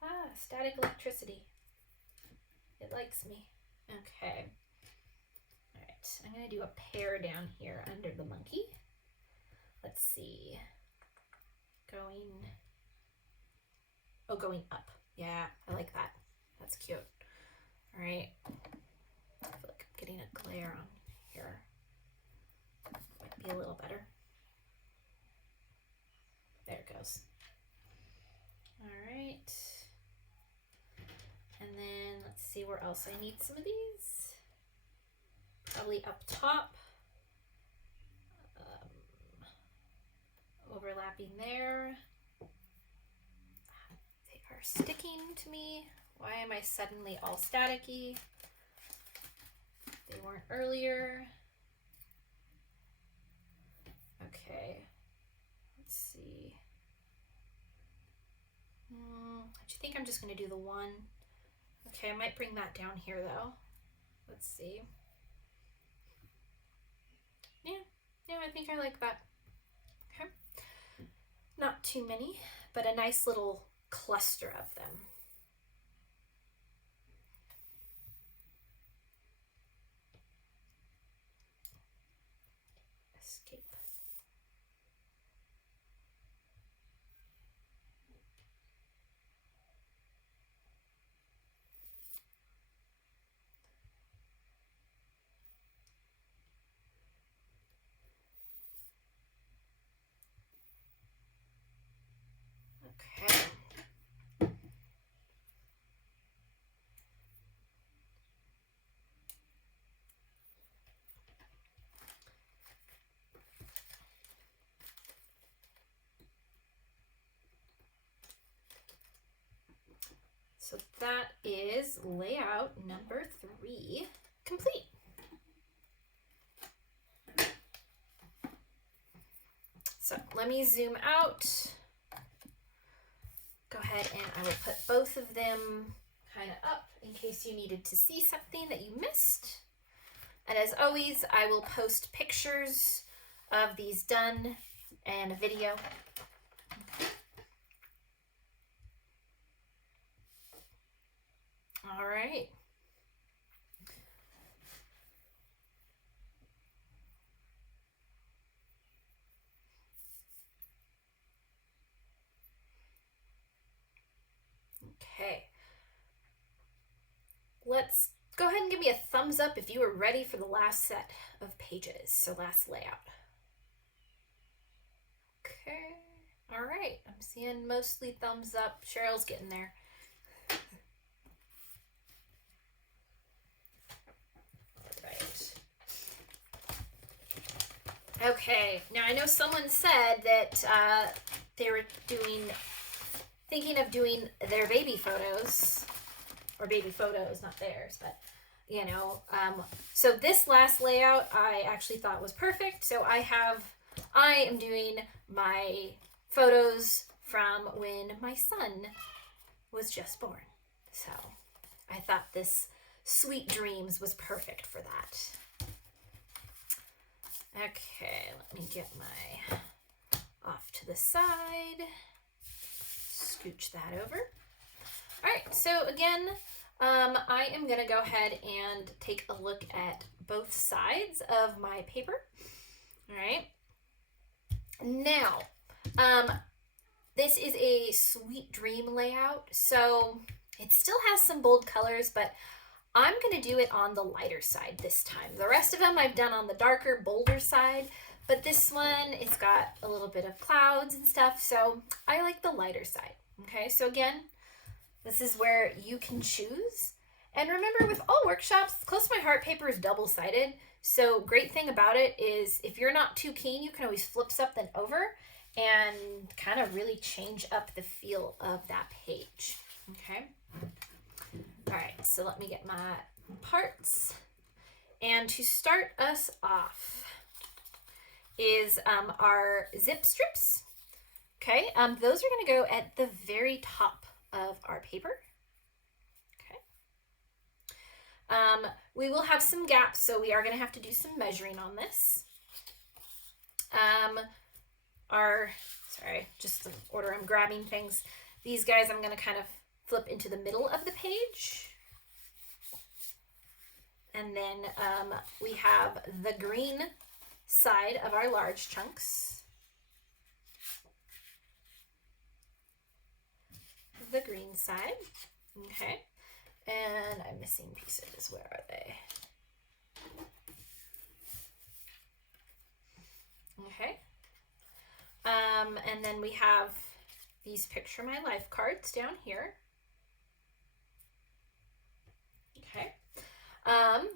Ah, static electricity. It likes me. Okay. All right, I'm gonna do a pear down here under the monkey. Let's see. Going up. Yeah, I like that. That's cute. All right. I feel like I'm getting a glare on here. Might be a little better. There it goes. All right. And then let's see where else I need some of these. Probably up top. Overlapping there. They are sticking to me. Why am I suddenly all staticky? They weren't earlier. Okay. Let's see. Do you think I'm just going to do the one? Okay, I might bring that down here though. Let's see. Yeah, I think I like that. Okay. Not too many, but a nice little cluster of them. Escape. Okay. So that is layout number 3 complete. So let me zoom out. Go ahead and I will put both of them kind of up in case you needed to see something that you missed. And as always, I will post pictures of these done and a video. All right. Okay. Let's go ahead and give me a thumbs up if you are ready for the last set of pages, so last layout. Okay. All right. I'm seeing mostly thumbs up. Cheryl's getting there. Okay, now I know someone said that they were thinking of doing their baby photos, or baby photos, not theirs, but you know, so this last layout I actually thought was perfect. So I am doing my photos from when my son was just born. So I thought this Sweet Dreams was perfect for that. Okay, let me get my off to the side, scooch that over. All right, so again, I am gonna go ahead and take a look at both sides of my paper. All right, now, this is a Sweet Dream layout, so it still has some bold colors, but I'm going to do it on the lighter side this time. The rest of them I've done on the darker, bolder side, but this one, it's got a little bit of clouds and stuff, so I like the lighter side. Okay, so again, this is where you can choose. And remember, with all workshops, Close to My Heart paper is double-sided, so great thing about it is if you're not too keen, you can always flip something over and kind of really change up the feel of that page. Okay. All right, so let me get my parts. And to start us off is our zip strips. Okay, those are going to go at the very top of our paper. Okay. We will have some gaps, so we are going to have to do some measuring on this. Sorry, just the order I'm grabbing things. These guys I'm going to kind of flip into the middle of the page. And then we have the green side of our large chunks. The green side, okay. And I'm missing pieces. Where are they? Okay. And then we have these Picture My Life cards down here. Okay. And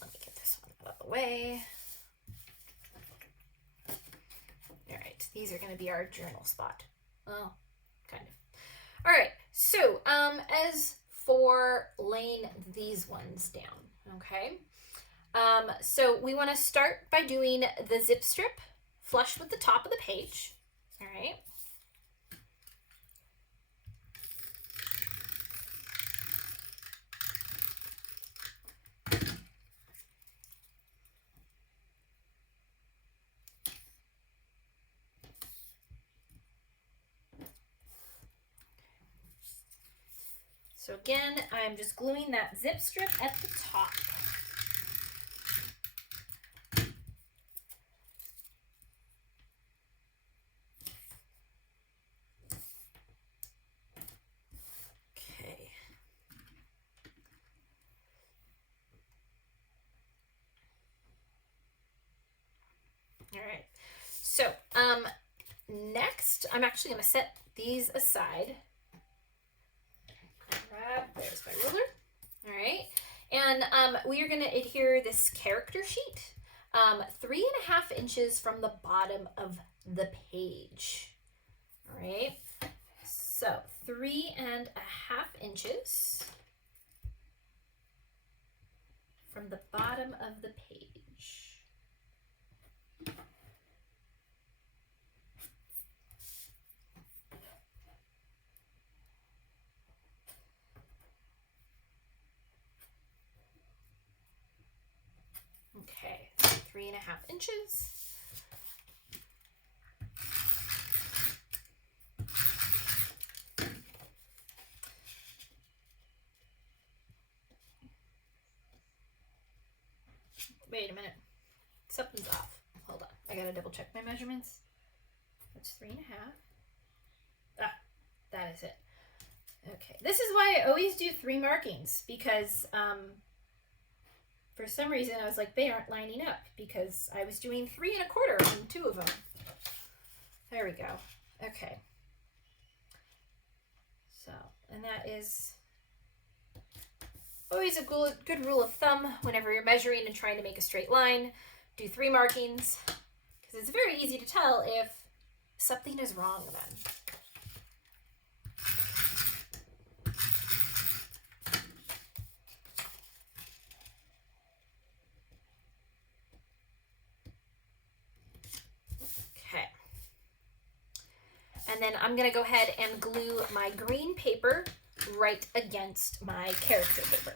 let me get this one out of the way. All right, these are going to be our journal spot. Well, kind of. All right, so as for laying these ones down, okay? So we want to start by doing the zip strip flush with the top of the page. All right. So again, I'm just gluing that zip strip at the top. Okay. All right. So, next, I'm actually going to set these aside. There's my ruler. All right. And we are going to adhere this character sheet 3.5 inches from the bottom of the page. All right. So 3.5 inches from the bottom of the page. Okay, 3.5 inches. Wait a minute. Something's off. Hold on. I gotta double check my measurements. That's 3.5. Ah, that is it. Okay. This is why I always do 3 markings, because for some reason I was like, they aren't lining up, because I was doing 3.25 on 2 of them. There we go. Okay. So, and that is always a good rule of thumb whenever you're measuring and trying to make a straight line. Do 3 markings, because it's very easy to tell if something is wrong then. Okay. And then I'm going to go ahead and glue my green paper right against my character paper.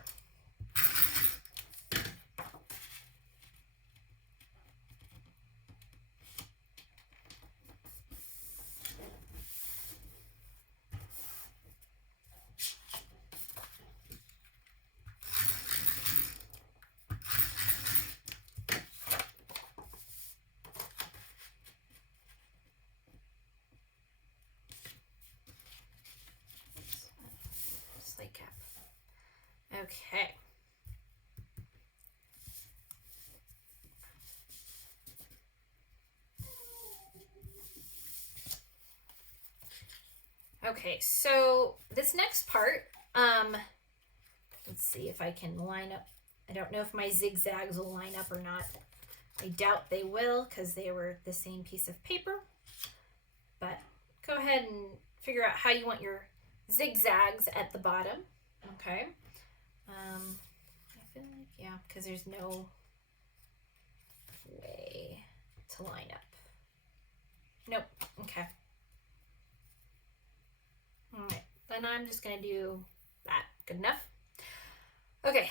Slate cap. Okay. Okay, so this next part, let's see if I can line up. I don't know if my zigzags will line up or not. I doubt they will, because they were the same piece of paper. But go ahead and figure out how you want your zigzags at the bottom. Okay. I feel like, yeah, because there's no way to line up. Nope. Okay. All right. Then I'm just going to do that. Good enough. Okay.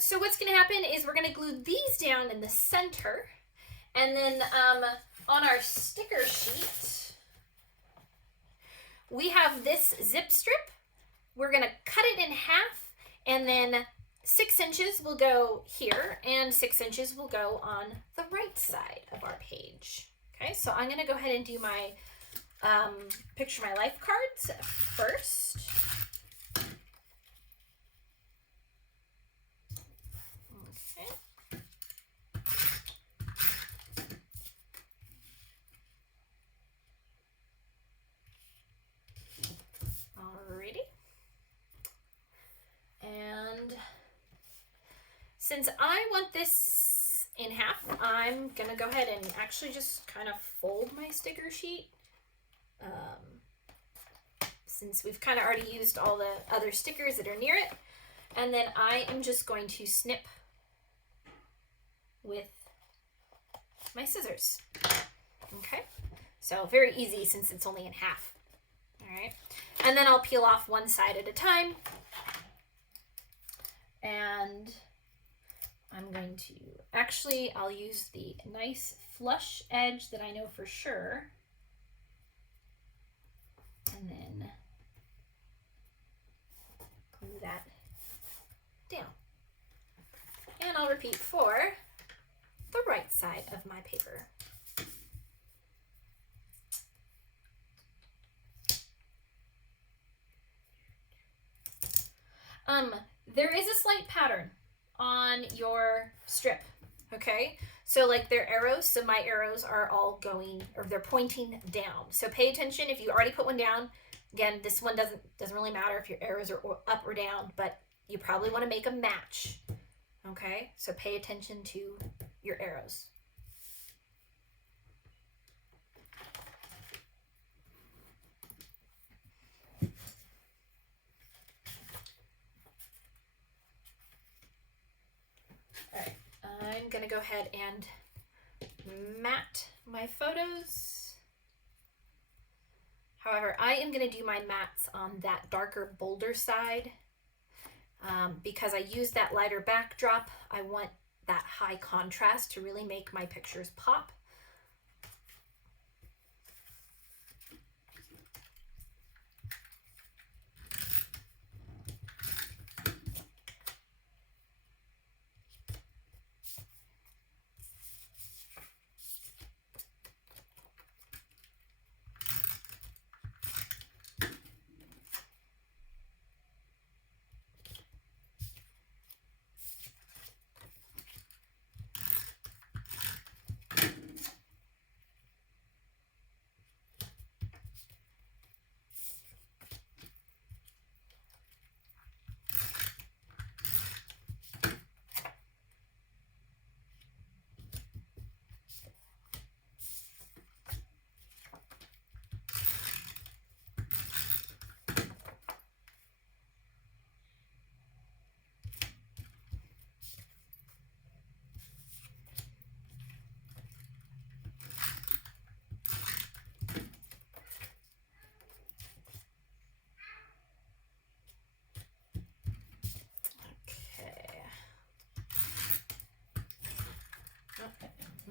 So what's going to happen is we're going to glue these down in the center. And then on our sticker sheet, we have this zip strip. We're going to cut it in half, and then 6 inches will go here, and 6 inches will go on the right side of our page. Okay, so I'm going to go ahead and do my Picture My Life cards first. since I want this in half, I'm gonna go ahead and actually just kind of fold my sticker sheet. Since we've kind of already used all the other stickers that are near it. And then I am just going to snip with my scissors. Okay, so very easy since it's only in half. All right, and then I'll peel off one side at a time. And I'm going to, actually, I'll use the nice flush edge that I know for sure. And then glue that down. And I'll repeat for the right side of my paper. There is a slight pattern on your strip, okay? So like they're arrows, so my arrows are all going, or they're pointing down. So pay attention if you already put one down. Again, this one doesn't really matter if your arrows are up or down, but you probably want to make a match, okay? So pay attention to your arrows. I'm gonna go ahead and mat my photos. However, I am gonna do my mats on that darker, bolder side. Because I use that lighter backdrop, I want that high contrast to really make my pictures pop.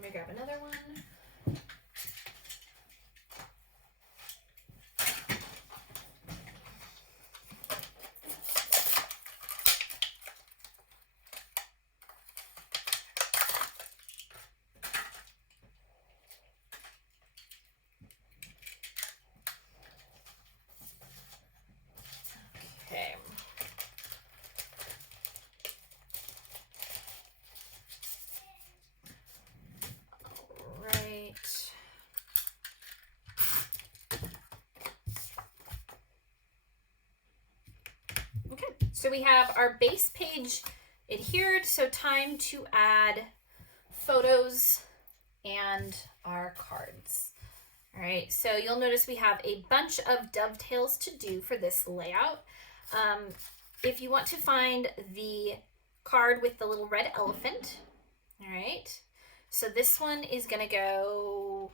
Let me grab another one. Okay. So we have our base page adhered, so time to add photos and our cards. All right, so you'll notice we have a bunch of dovetails to do for this layout. If you want to find the card with the little red elephant, all right, so this one is gonna go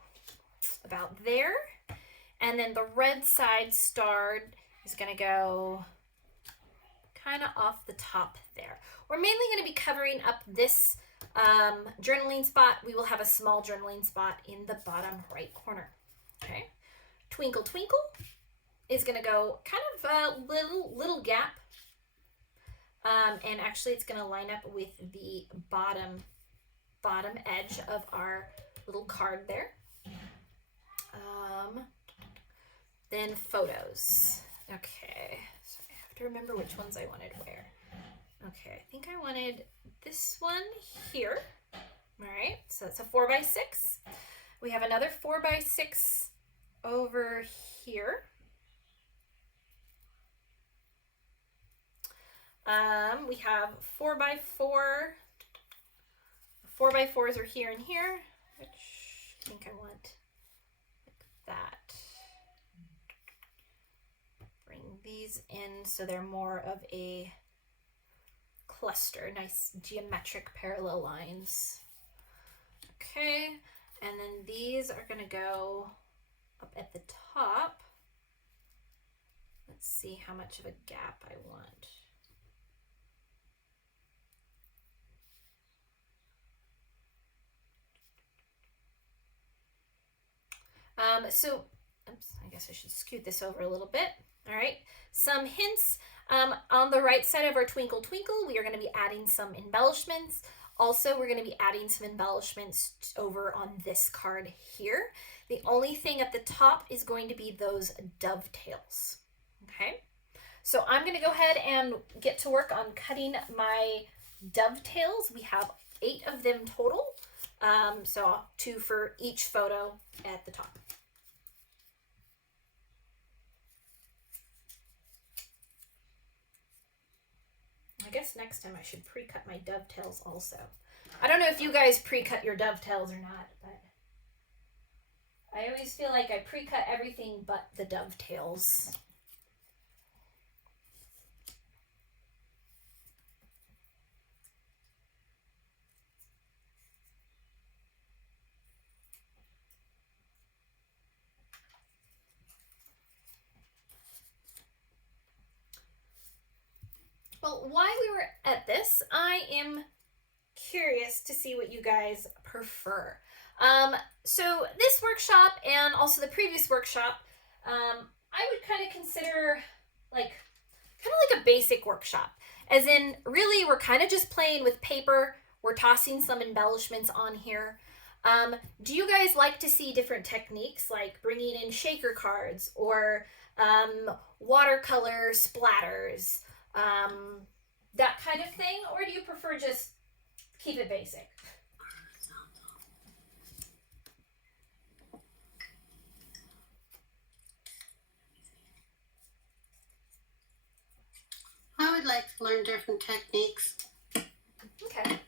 about there, and then the red side starred is gonna go kind of off the top there. We're mainly going to be covering up this journaling spot. We will have a small journaling spot in the bottom right corner. Okay. Twinkle Twinkle is going to go kind of a little gap. And actually it's going to line up with the bottom edge of our little card there. Then photos. Okay. To remember which ones I wanted where. Okay, I think I wanted this one here. All right, so it's a 4x6. We have another 4x6 over here. We have 4x4 4x4s are here and here, which I think I want like that. Bring these in so they're more of a cluster, nice geometric parallel lines. Okay, and then these are gonna go up at the top. Let's see how much of a gap I want. So, oops, I guess I should scoot this over a little bit. All right, some hints. On the right side of our twinkle twinkle, we are going to be adding some embellishments. Also, we're going to be adding some embellishments over on this card here. The only thing at the top is going to be those dovetails. Okay, so I'm going to go ahead and get to work on cutting my dovetails. We have 8 of them total. So 2 for each photo at the top. I guess next time I should pre-cut my dovetails also. I don't know if you guys pre-cut your dovetails or not, but I always feel like I pre-cut everything but the dovetails. Well, while we were at this, I am curious to see what you guys prefer. So this workshop and also the previous workshop, I would kind of consider like a basic workshop. As in, really, we're kind of just playing with paper. We're tossing some embellishments on here. Do you guys like to see different techniques, like bringing in shaker cards or watercolor splatters? That kind of thing, or do you prefer just keep it basic? I would like to learn different techniques. Okay.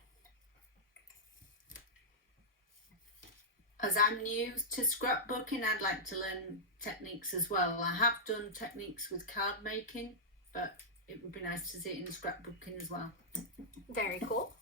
As I'm new to scrapbooking, I'd like to learn techniques as well. I have done techniques with card making, but it would be nice to see it in scrapbooking as well. Very cool.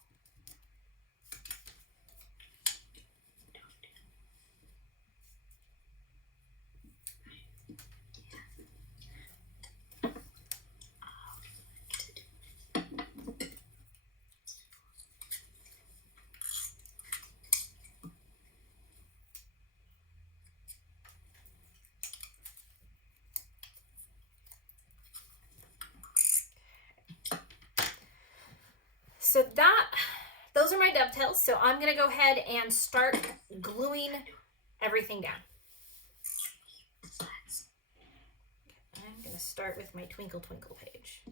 So those are my dovetails. So I'm going to go ahead and start gluing everything down. I'm going to start with my Twinkle Twinkle page.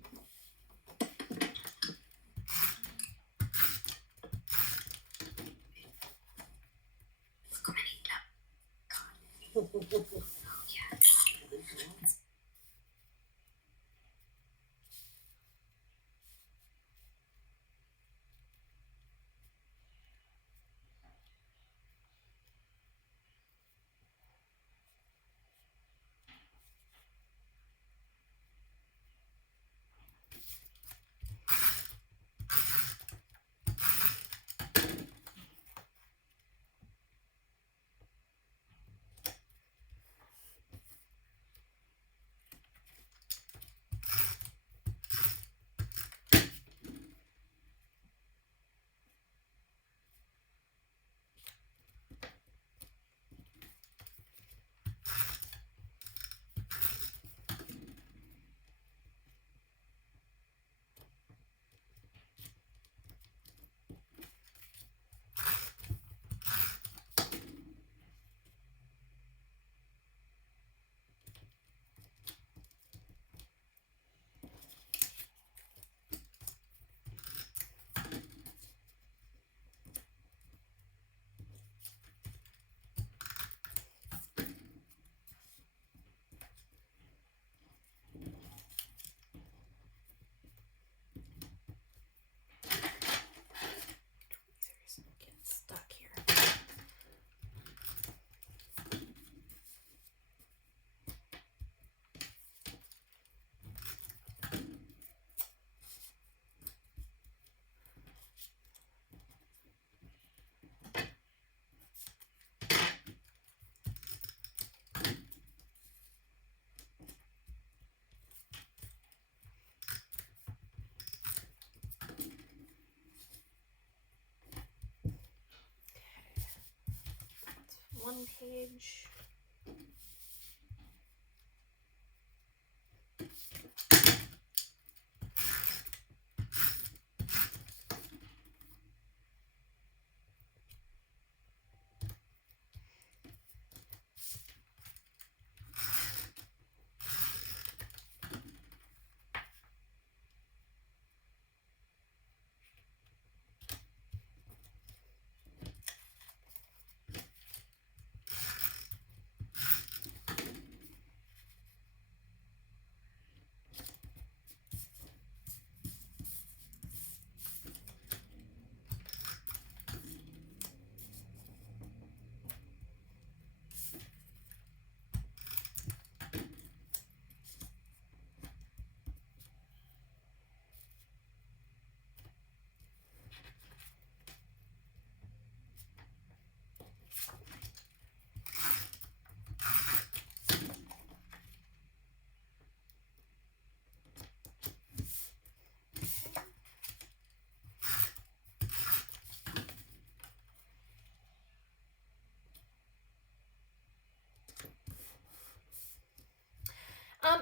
one page.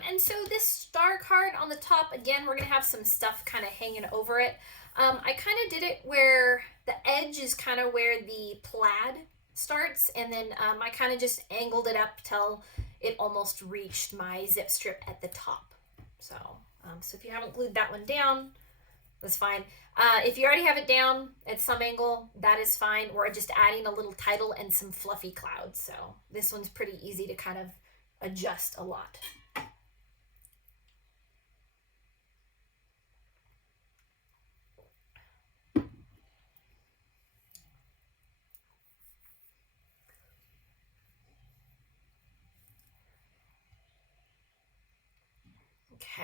And so this star card on the top, again, we're going to have some stuff kind of hanging over it. I kind of did it where the edge is kind of where the plaid starts, and then I kind of just angled it up till it almost reached my zip strip at the top. So, so if you haven't glued that one down, that's fine. If you already have it down at some angle, that is fine. We're just adding a little title and some fluffy clouds. So this one's pretty easy to kind of adjust a lot. Okay.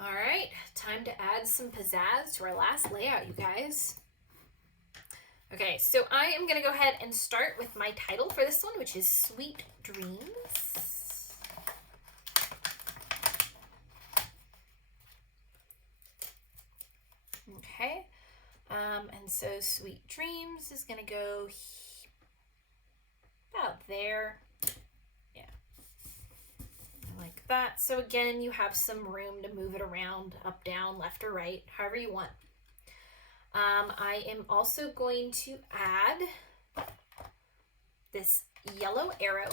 All right, time to add some pizzazz to our last layout, you guys. Okay, so I am going to go ahead and start with my title for this one, which is Sweet Dreams. Okay. And so Sweet Dreams is going to go about there. Yeah. Like that. So again, you have some room to move it around, up, down, left or right, however you want. I am also going to add this yellow arrow.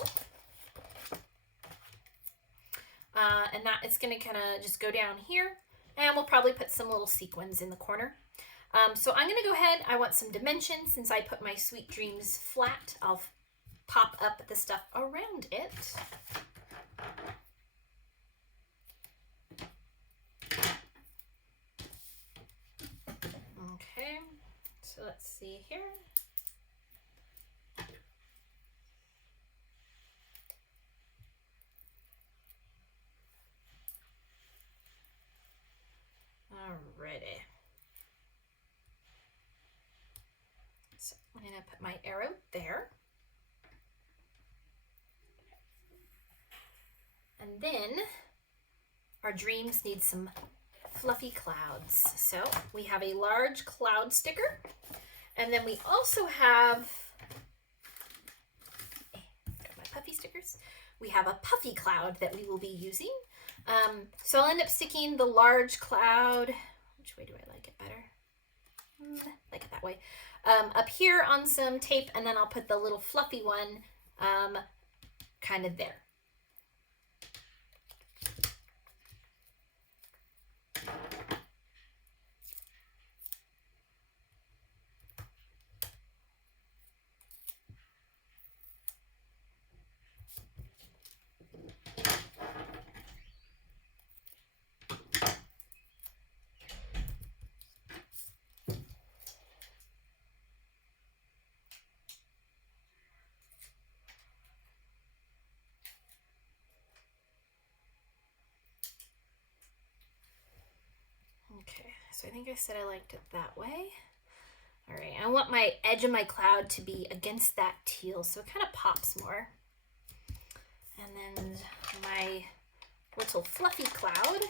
And that is going to kind of just go down here. And we'll probably put some little sequins in the corner. So I'm going to go ahead. I want some dimension. Since I put my Sweet Dreams flat, I'll pop up the stuff around it. Okay, so let's see here. Alrighty. So I'm going to put my arrow there. And then our dreams need some fluffy clouds. So we have a large cloud sticker. And then we also have my Puffy stickers. We have a Puffy cloud that we will be using. So I'll end up sticking the large cloud. Which way do I like it better? Like it that way. Up here on some tape, and then I'll put the little fluffy one kind of there. Okay, so I think I said I liked it that way. All right, I want my edge of my cloud to be against that teal, so it kind of pops more. And then my little fluffy cloud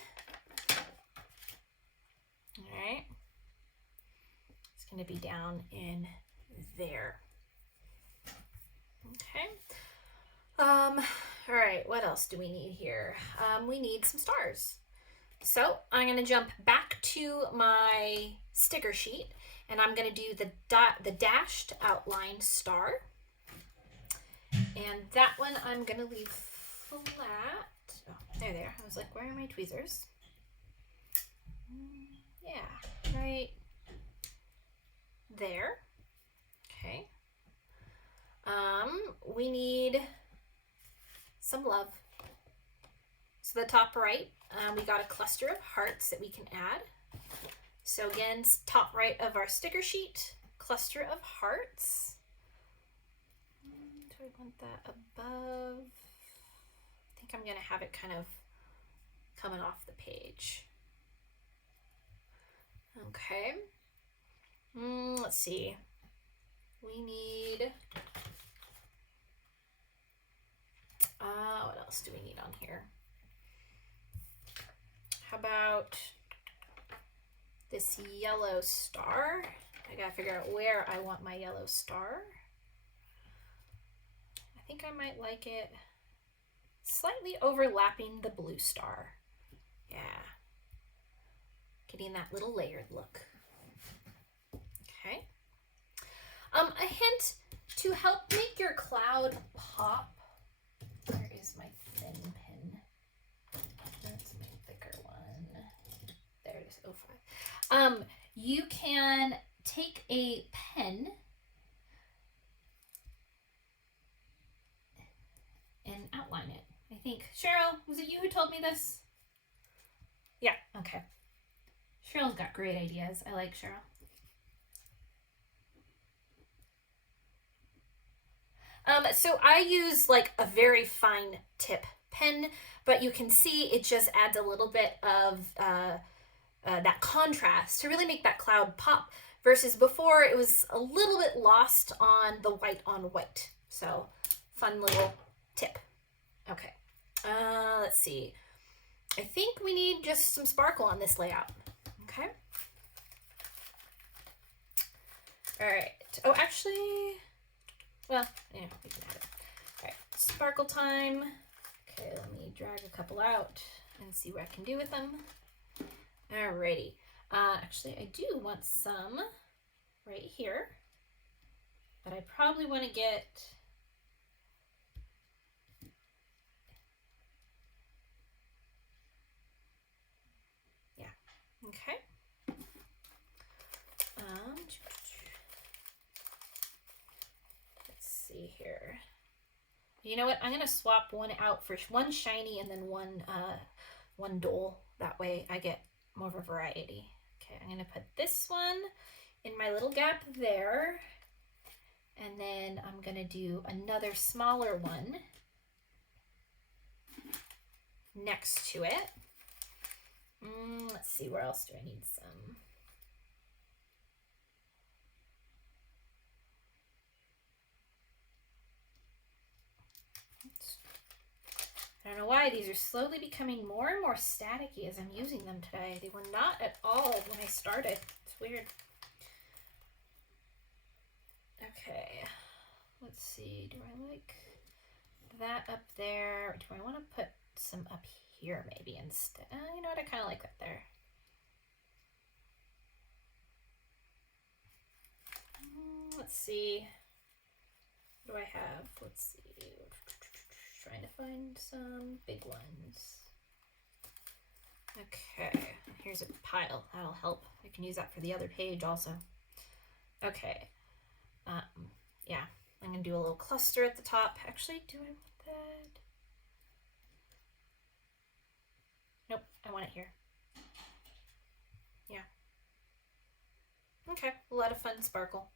All right. It's going to be down in there. Okay. All right, what else do we need here? We need some stars. So I'm going to jump back to my sticker sheet, and I'm going to do the dashed outline star. And that one I'm going to leave flat. Oh, there. I was like, where are my tweezers? Yeah, right there. Okay. We need some love. So the top right, we got a cluster of hearts that we can add. So again, top right of our sticker sheet, cluster of hearts. Do I want that above? I think I'm going to have it kind of coming off the page. Okay. Let's see. We need, what else do we need on here? How about this yellow star? I gotta figure out where I want my yellow star. I think I might like it slightly overlapping the blue star. Yeah. Getting that little layered look. Okay. A hint to help make your cloud pop. Where is my thin pen? That's my thicker one. There it is, 05. You can take a pen and outline it. I think, Cheryl, was it you who told me this? Yeah, okay. Cheryl's got great ideas. I like Cheryl. So I use like a very fine tip pen, but you can see it just adds a little bit of that contrast to really make that cloud pop, versus before it was a little bit lost on the white on white. So fun little tip. Okay, let's see. I think we need just some sparkle on this layout. Okay. All right. Oh, actually, well, yeah, we can add it. All right, sparkle time. Okay, let me drag a couple out and see what I can do with them. Alrighty. Actually, I do want some right here, but I probably want to get okay. Let's see here. You know what? I'm gonna swap one out for one shiny and then one dull. That way I get more of a variety. Okay, I'm gonna put this one in my little gap there, and then I'm gonna do another smaller one next to it. Let's see, where else do I need some? I don't know why these are slowly becoming more and more staticky as I'm using them today. They were not at all when I started. It's weird. Okay, let's see. Do I like that up there? Do I want to put some up here maybe instead? You know what? I kind of like that there. Let's see. What do I have? Let's see. Trying to find some big ones. Okay, here's a pile. That'll help. I can use that for the other page also. Okay. Yeah, I'm gonna do a little cluster at the top. Actually, do I want that? Nope, I want it here. Yeah. Okay, a lot of fun sparkle.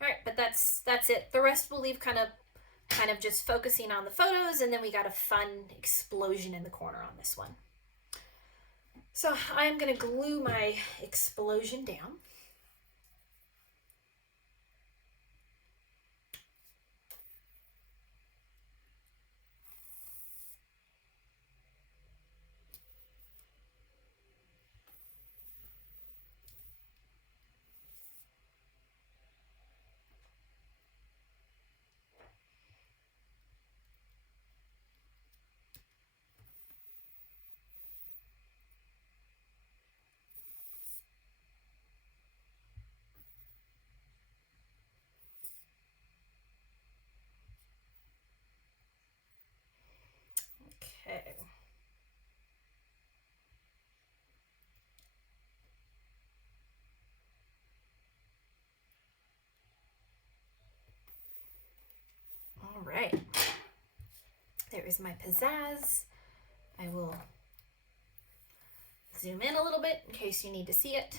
All right, but that's it. The rest we'll leave kind of just focusing on the photos, and then we got a fun explosion in the corner on this one. So I'm gonna glue my explosion down. right. There is my pizzazz. I will zoom in a little bit in case you need to see it.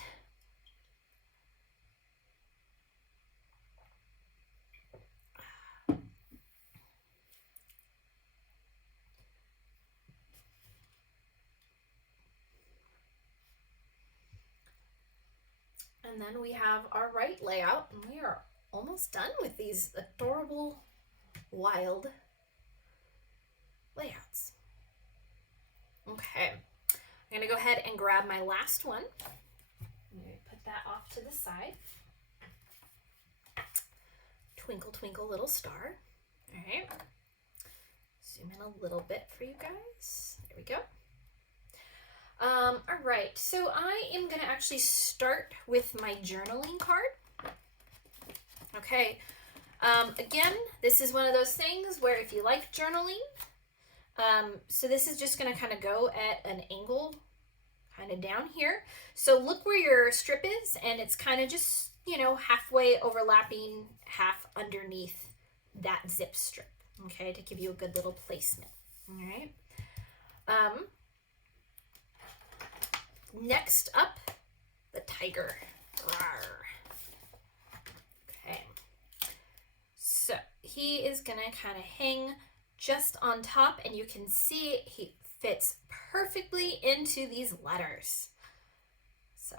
And then we have our right layout, and we are almost done with these adorable, wild layouts. Okay, I'm gonna go ahead and grab my last one. I'm gonna put that off to the side. Twinkle, twinkle, little star. All right, zoom in a little bit for you guys. There we go. All right, so I am gonna actually start with my journaling card. Okay, again, this is one of those things where if you like journaling, so this is just gonna kind of go at an angle, kind of down here. So look where your strip is, and it's kind of just, you know, halfway overlapping, half underneath that zip strip, okay, to give you a good little placement, all right? Next up, the tiger. Rawr. Okay, so he is gonna kind of hang just on top, and you can see he fits perfectly into these letters. So,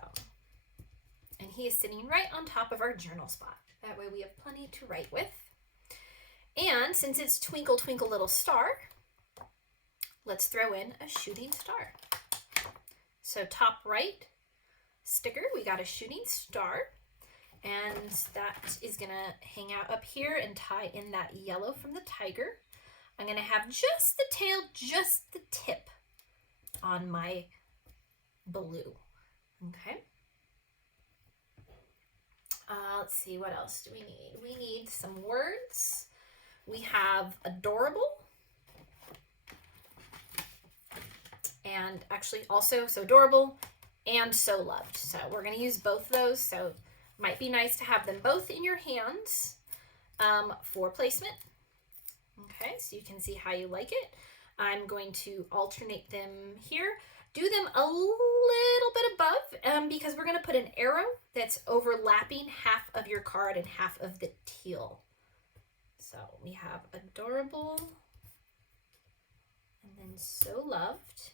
and he is sitting right on top of our journal spot. That way we have plenty to write with. And since it's twinkle, twinkle, little star, let's throw in a shooting star. So top right sticker, we got a shooting star, and that is gonna hang out up here and tie in that yellow from the tiger. I'm gonna have just the tail, just the tip on my blue, okay? Let's see, what else do we need? We need some words. We have adorable, and actually also so adorable and so loved. So we're going to use both of those. So it might be nice to have them both in your hands for placement. Okay, so you can see how you like it. I'm going to alternate them here. Do them a little bit above because we're going to put an arrow that's overlapping half of your card and half of the teal. So we have adorable and then so loved.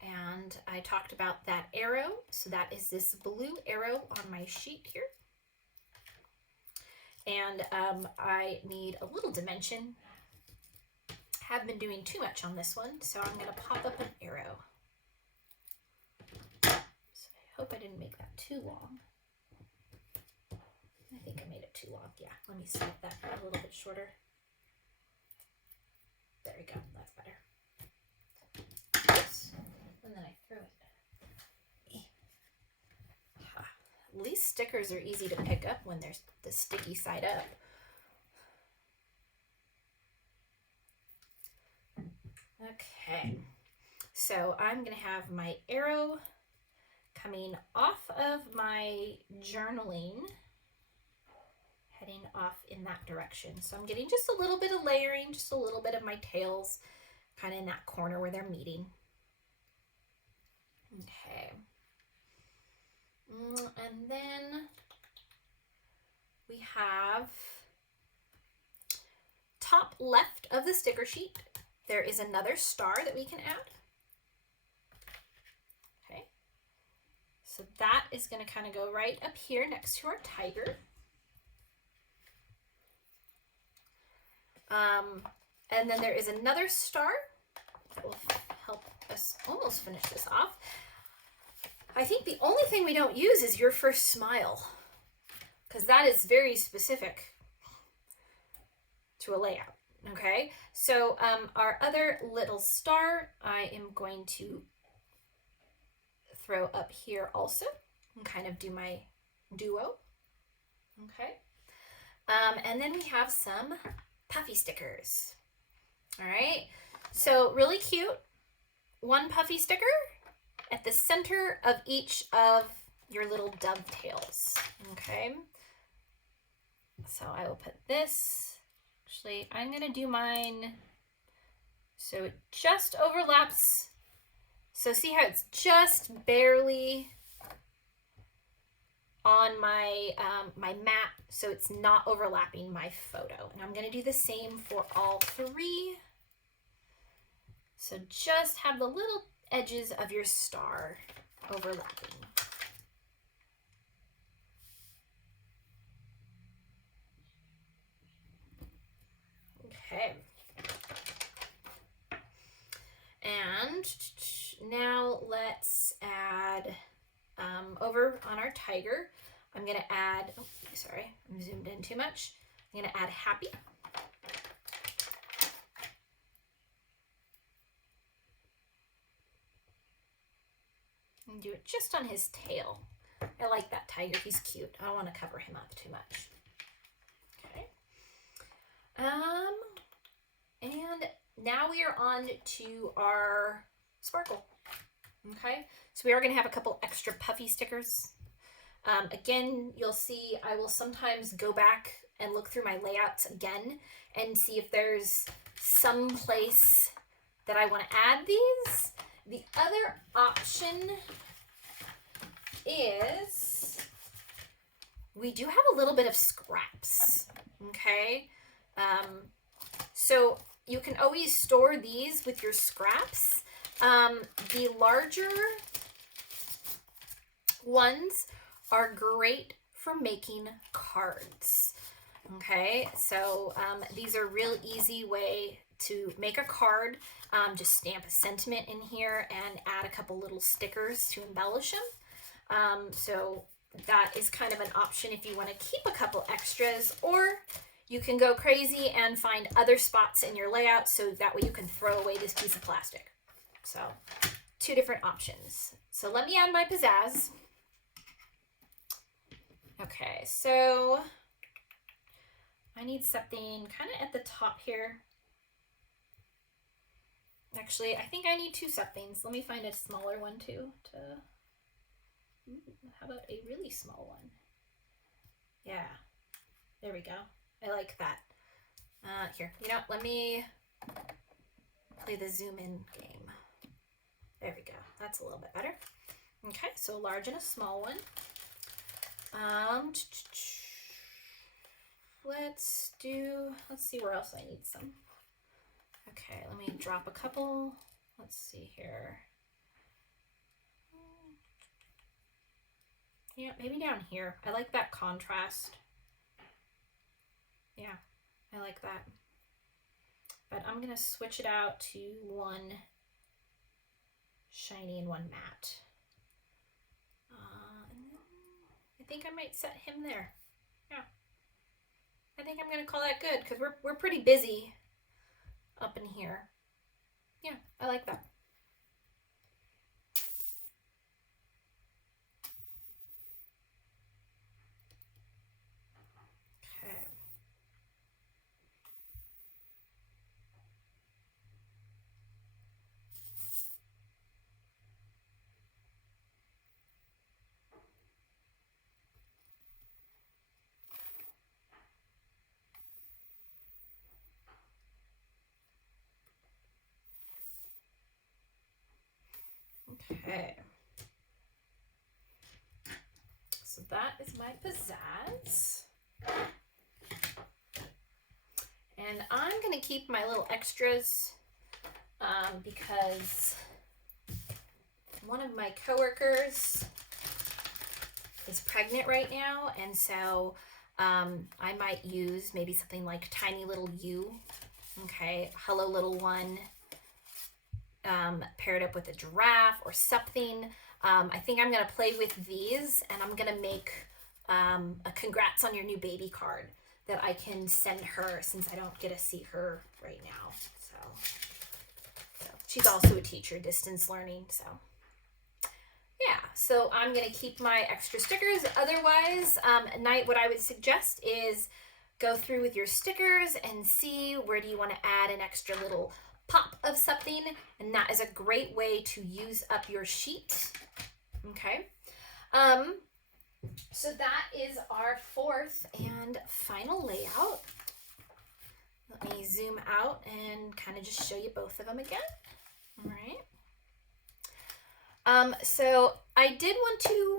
And I talked about that arrow. So that is this blue arrow on my sheet here. And I need a little dimension. Have been doing too much on this one, so I'm going to pop up an arrow. So I hope I didn't make that too long. I think I made it too long. Yeah, let me snip that a little bit shorter. There we go, that's better. Oops. And then I threw it. At least stickers are easy to pick up when there's the sticky side up. Okay, so I'm going to have my arrow coming off of my journaling, heading off in that direction. So I'm getting just a little bit of layering, just a little bit of my tails kind of in that corner where they're meeting. Okay. And then we have top left of the sticker sheet. There is another star that we can add. Okay. So that is going to kind of go right up here next to our tiger. And then there is another star that will help us almost finish this off. I think the only thing we don't use is your first smile, because that is very specific to a layout. Okay, so our other little star I am going to throw up here also and kind of do my duo. Okay, and then we have some puffy stickers. All right, so really cute, one puffy sticker at the center of each of your little dovetails. Okay, So I will put this, actually, I'm gonna do mine so it just overlaps. So see how it's just barely on my, my mat, so it's not overlapping my photo. And I'm gonna do the same for all three. So just have the little edges of your star overlapping. Okay. And now let's add, over on our tiger, I'm gonna add, oh, sorry, I'm zoomed in too much. I'm gonna add happy. And do it just on his tail. I like that tiger, he's cute. I don't want to cover him up too much. Okay. And now we are on to our sparkle. Okay, so we are going to have a couple extra puffy stickers. Again, you'll see I will sometimes go back and look through my layouts again and see if there's some place that I want to add these. The other option is we do have a little bit of scraps, okay? So you can always store these with your scraps. The larger ones are great for making cards, okay? So these are a real easy way to make a card. Just stamp a sentiment in here and add a couple little stickers to embellish them. So that is kind of an option if you want to keep a couple extras, or you can go crazy and find other spots in your layout so that way you can throw away this piece of plastic. So two different options. So let me add my pizzazz. Okay, so I need something kind of at the top here. Actually, I think I need two somethings. Let me find a smaller one too. How about a really small one? Yeah, there we go. I like that. Here, you know, let me play the zoom in game. There we go. That's a little bit better. Okay, so a large and a small one. Let's see where else I need some. Okay, let me drop a couple. Let's see here. Yeah, maybe down here. I like that contrast. Yeah, I like that. But I'm gonna switch it out to one shiny and one matte. I think I might set him there. Yeah, I think I'm gonna call that good because we're pretty busy up in here. Yeah, I like that. Okay, so that is my pizzazz. And I'm gonna keep my little extras because one of my coworkers is pregnant right now, and so I might use maybe something like Tiny Little You, okay, Hello Little One, paired up with a giraffe or something. I think I'm gonna play with these, and I'm gonna make a congrats on your new baby card that I can send her since I don't get to see her right now. So she's also a teacher, distance learning. So yeah, so I'm gonna keep my extra stickers. Otherwise, at night, what I would suggest is go through with your stickers and see where do you want to add an extra little pop of something, and that is a great way to use up your sheet. Okay. So that is our fourth and final layout. Let me zoom out and kind of just show you both of them again. All right. So I did want to